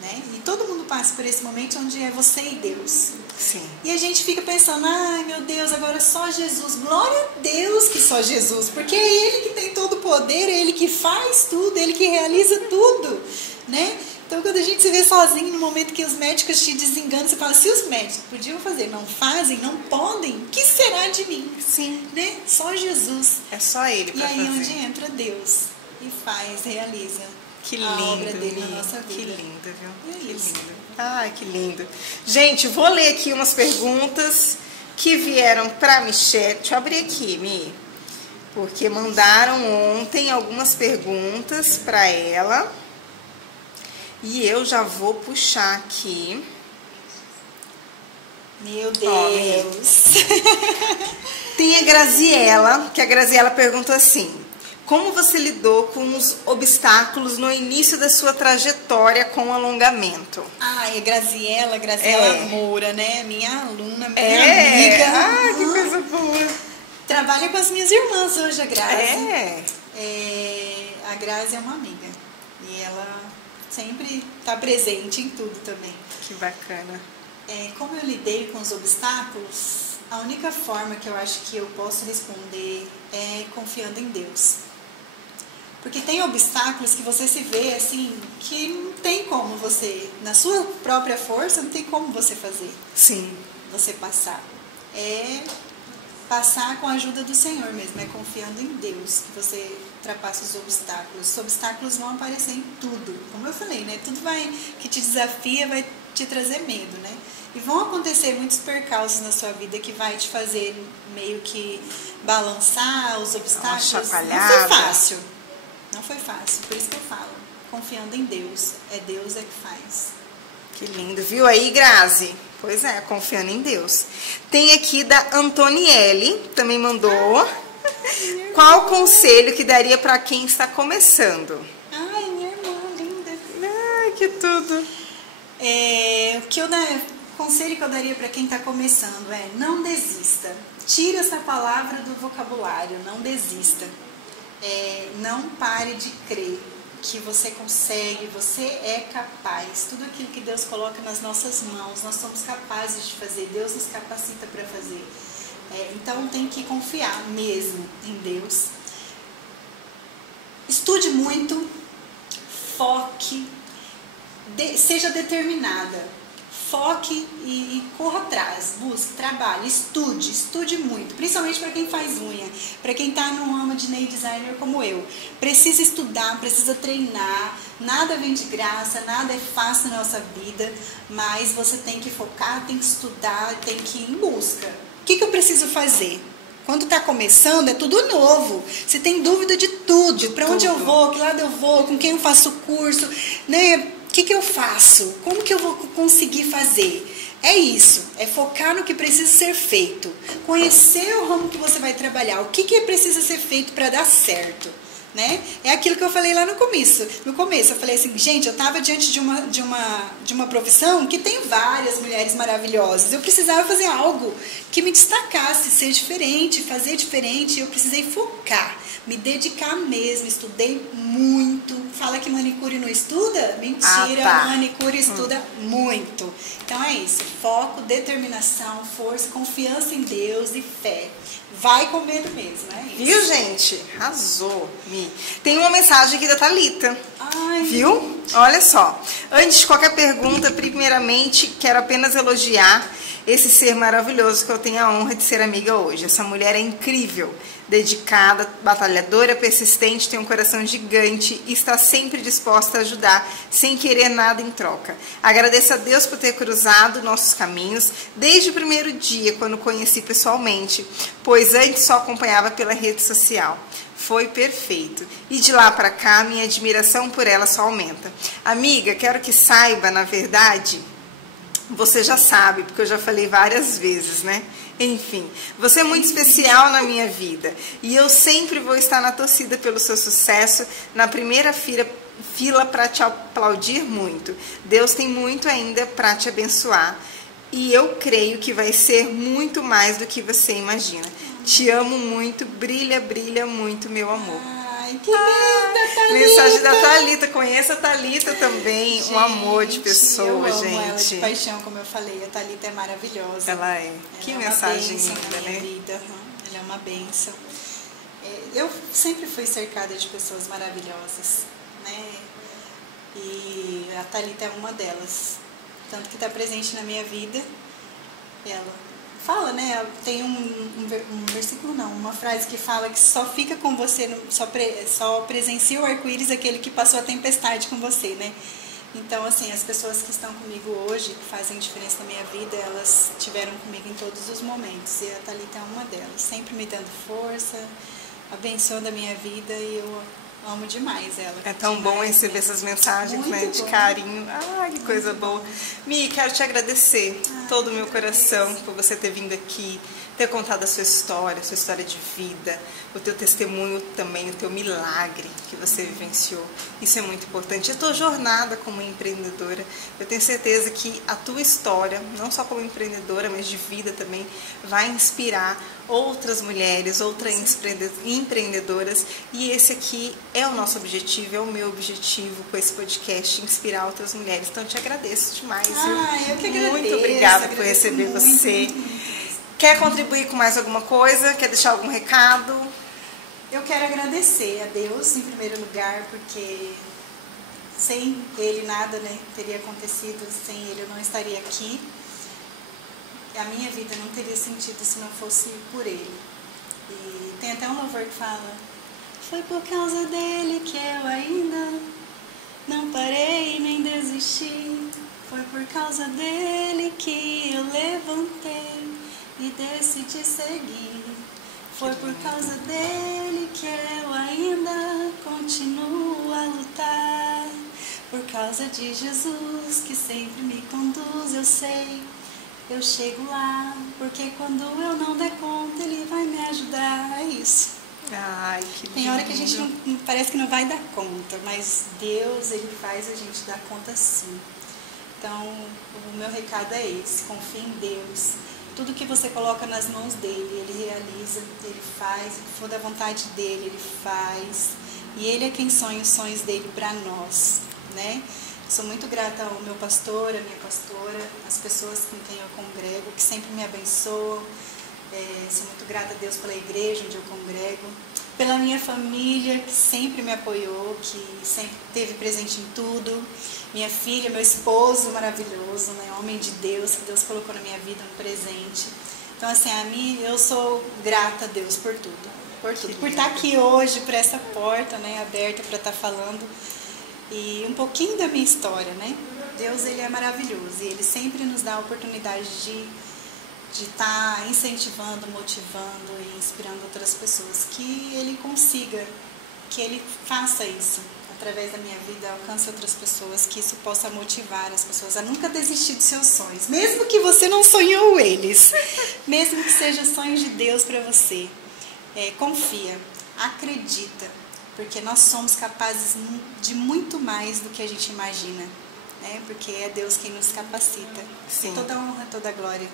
Né? E todo mundo passa por esse momento onde é você e Deus. Sim. E a gente fica pensando, ai meu Deus, agora só Jesus. Glória a Deus que só Jesus, porque é Ele que tem todo o poder, é Ele que faz tudo, é Ele que realiza tudo, né? Então quando a gente se vê sozinho no momento que os médicos te desenganam, você fala, se os médicos podiam fazer, não fazem, não podem, o que será de mim? Sim. Né? Só Jesus. É só Ele para fazer. E aí onde entra Deus e faz, realiza. Que lindo, a obra dele na nossa vida. Que lindo, viu? É que isso. lindo. Ai, que lindo. Gente, vou ler aqui umas perguntas que vieram para Michele. Deixa eu abrir aqui, Mi. Porque mandaram ontem algumas perguntas para ela. E eu já vou puxar aqui. Meu Deus. Tem a Graziela, que a Graziela perguntou assim: como você lidou com os obstáculos no início da sua trajetória com o alongamento? Ah, é Graziela Moura, né? Minha aluna, minha amiga. Ah, que coisa boa. Trabalha com as minhas irmãs hoje, a Grazi. A Grazi é uma amiga. E ela sempre está presente em tudo também. Que bacana. Como eu lidei com os obstáculos, a única forma que eu acho que eu posso responder é confiando em Deus. Porque tem obstáculos que você se vê assim, que não tem como você, na sua própria força, não tem como você fazer. Sim. Você passar. É passar com a ajuda do Senhor mesmo, é confiando em Deus que você ultrapassa os obstáculos. Os obstáculos vão aparecer em tudo. Como eu falei, né? Tudo que te desafia vai te trazer medo, né? E vão acontecer muitos percalços na sua vida que vai te fazer meio que balançar os obstáculos. Uma chacoalhada. Não foi fácil. Não foi fácil, por isso que eu falo. confiando em Deus. É Deus é que faz. Que lindo, viu aí, Grazi? Pois é, confiando em Deus. Tem aqui da Antonielle, também mandou. Qual conselho que daria para quem está começando? Ai, minha irmã linda. Ai, que tudo. O conselho que eu daria para quem está começando é: não desista. Tira essa palavra do vocabulário, não desista. Não pare de crer que você consegue, você é capaz. Tudo aquilo que Deus coloca nas nossas mãos, nós somos capazes de fazer. Deus nos capacita para fazer. Então tem que confiar mesmo em Deus. Estude muito, foque, seja determinada. Foque e corra atrás, busque, trabalhe, estude muito, principalmente para quem faz unha, para quem está no ramo de nail designer como eu. Precisa estudar, precisa treinar, nada vem de graça, nada é fácil na nossa vida, mas você tem que focar, tem que estudar, tem que ir em busca. O que eu preciso fazer? Quando está começando, é tudo novo. Você tem dúvida de tudo. Para onde eu vou, que lado eu vou, com quem eu faço curso, né? O que eu faço? Como que eu vou conseguir fazer? É isso, é focar no que precisa ser feito. Conhecer o ramo que você vai trabalhar, o que precisa ser feito para dar certo. Né? É aquilo que eu falei lá no começo. No começo eu falei assim, gente, eu estava diante de uma profissão que tem várias mulheres maravilhosas. Eu precisava fazer algo que me destacasse, ser diferente, fazer diferente. Eu precisei focar, me dedicar mesmo. Estudei muito. Fala que manicure não estuda? Mentira, manicure estuda muito. Então é isso, foco, determinação, força, confiança em Deus e fé. Vai com medo mesmo, é isso. Viu, gente? Arrasou, Mi. Tem uma mensagem aqui da Thalita. Ai. Viu? Olha só. Antes de qualquer pergunta, primeiramente, quero apenas elogiar esse ser maravilhoso que eu tenho a honra de ser amiga hoje. Essa mulher é incrível, dedicada, batalhadora, persistente, tem um coração gigante e está sempre disposta a ajudar, sem querer nada em troca. Agradeço a Deus por ter cruzado nossos caminhos desde o primeiro dia, quando conheci pessoalmente, pois antes só acompanhava pela rede social. Foi perfeito. E de lá para cá, minha admiração por ela só aumenta. Amiga, quero que saiba, na verdade, você já sabe, porque eu já falei várias vezes, né? Enfim, você é muito especial na minha vida e eu sempre vou estar na torcida pelo seu sucesso, na primeira fila para te aplaudir muito. Deus tem muito ainda para te abençoar e eu creio que vai ser muito mais do que você imagina. Te amo muito, brilha, brilha muito, meu amor. Ai, que linda, Thalita! Mensagem da Thalita, conheça a Thalita também, um amor de pessoa, eu amo gente. Ela de paixão, como eu falei, a Thalita é maravilhosa. Ela é. Que é mensagem linda, linda, né? Vida. Ela é uma bênção. Eu sempre fui cercada de pessoas maravilhosas, né? E a Thalita é uma delas, tanto que está presente na minha vida. Ela fala, né? Tem um versículo, não, uma frase que fala que só fica com você, só presencia o arco-íris aquele que passou a tempestade com você, né? Então, assim, as pessoas que estão comigo hoje, que fazem diferença na minha vida, elas estiveram comigo em todos os momentos. E a Thalita é uma delas, sempre me dando força, abençoando a minha vida e eu amo demais ela. É tão bom receber essas mensagens, né, de carinho. Ah, que coisa boa. Mi, quero te agradecer todo o meu coração por você ter vindo aqui, ter contado a sua história de vida, o teu testemunho também, o teu milagre que você vivenciou. Isso é muito importante. A tua jornada como empreendedora, eu tenho certeza que a tua história, não só como empreendedora, mas de vida também, vai inspirar outras mulheres, outras empreendedoras. E esse aqui é o nosso objetivo, é o meu objetivo com esse podcast, inspirar outras mulheres. Então, eu te agradeço demais. Eu que agradeço. Muito obrigada por receber você. Quer contribuir com mais alguma coisa? Quer deixar algum recado? Eu quero agradecer a Deus, em primeiro lugar, porque sem Ele nada, né, teria acontecido, sem Ele eu não estaria aqui. A minha vida não teria sentido se não fosse por Ele. E tem até um louvor que fala: foi por causa dele que eu ainda não parei nem desisti. Foi por causa dele que eu levantei e decidi seguir. Foi por causa dele que eu ainda continuo a lutar. causa de Jesus, que sempre me conduz, eu sei, eu chego lá, porque quando eu não der conta, Ele vai me ajudar. É isso. Ai, que Tem hora que a lindo. gente não, parece que não vai dar conta, mas Deus, Ele faz a gente dar conta sim. Então, o meu recado é esse: confie em Deus. Tudo que você coloca nas mãos dele, Ele realiza, Ele faz. O que for da vontade dele, Ele faz. E Ele é quem sonha os sonhos dele para nós, né? Sou muito grata ao meu pastor, à minha pastora, às pessoas com quem eu congrego, que sempre me abençoam. Sou muito grata a Deus pela igreja onde eu congrego, pela minha família, que sempre me apoiou, que sempre esteve presente em tudo. Minha filha, meu esposo maravilhoso, né? Homem de Deus, que Deus colocou na minha vida um presente. Então, assim, eu sou grata a Deus por tudo. Por estar aqui hoje, por essa porta, né, aberta para estar falando. E um pouquinho da minha história, né? Deus, Ele é maravilhoso e Ele sempre nos dá a oportunidade de estar incentivando, motivando e inspirando outras pessoas. Que Ele consiga, que Ele faça isso através da minha vida, alcance outras pessoas, que isso possa motivar as pessoas a nunca desistir dos seus sonhos. Mesmo que você não sonhou eles, mesmo que seja sonhos de Deus para você. Confia, acredita, porque nós somos capazes de muito mais do que a gente imagina, né? Porque é Deus quem nos capacita. Sim. E toda honra, toda glória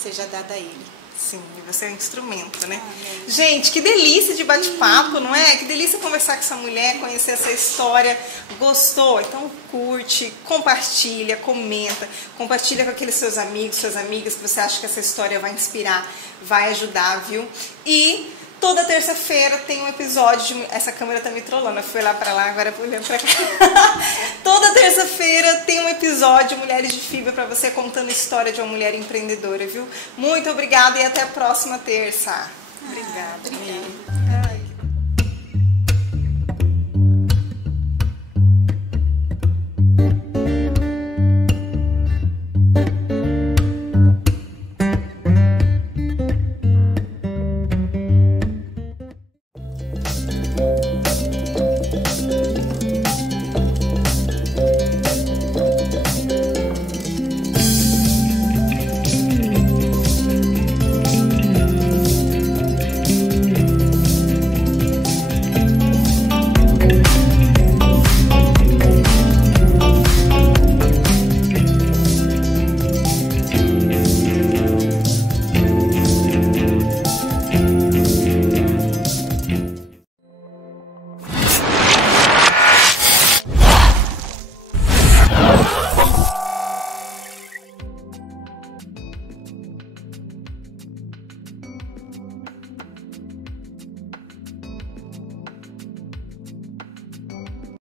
seja dada a Ele. Sim, e você é um instrumento, né? Amém. Gente, que delícia de bate-papo, não é? Que delícia conversar com essa mulher, conhecer essa história. Gostou? Então curte, compartilha, comenta. Compartilha com aqueles seus amigos, suas amigas, que você acha que essa história vai inspirar, vai ajudar, viu? E toda terça-feira tem um episódio de... Essa câmera tá me trollando, eu fui lá pra lá, agora eu vou olhando pra cá. Toda terça-feira tem um episódio Mulheres de Fibra pra você, contando a história de uma mulher empreendedora, viu? Muito obrigada e até a próxima terça. Obrigada.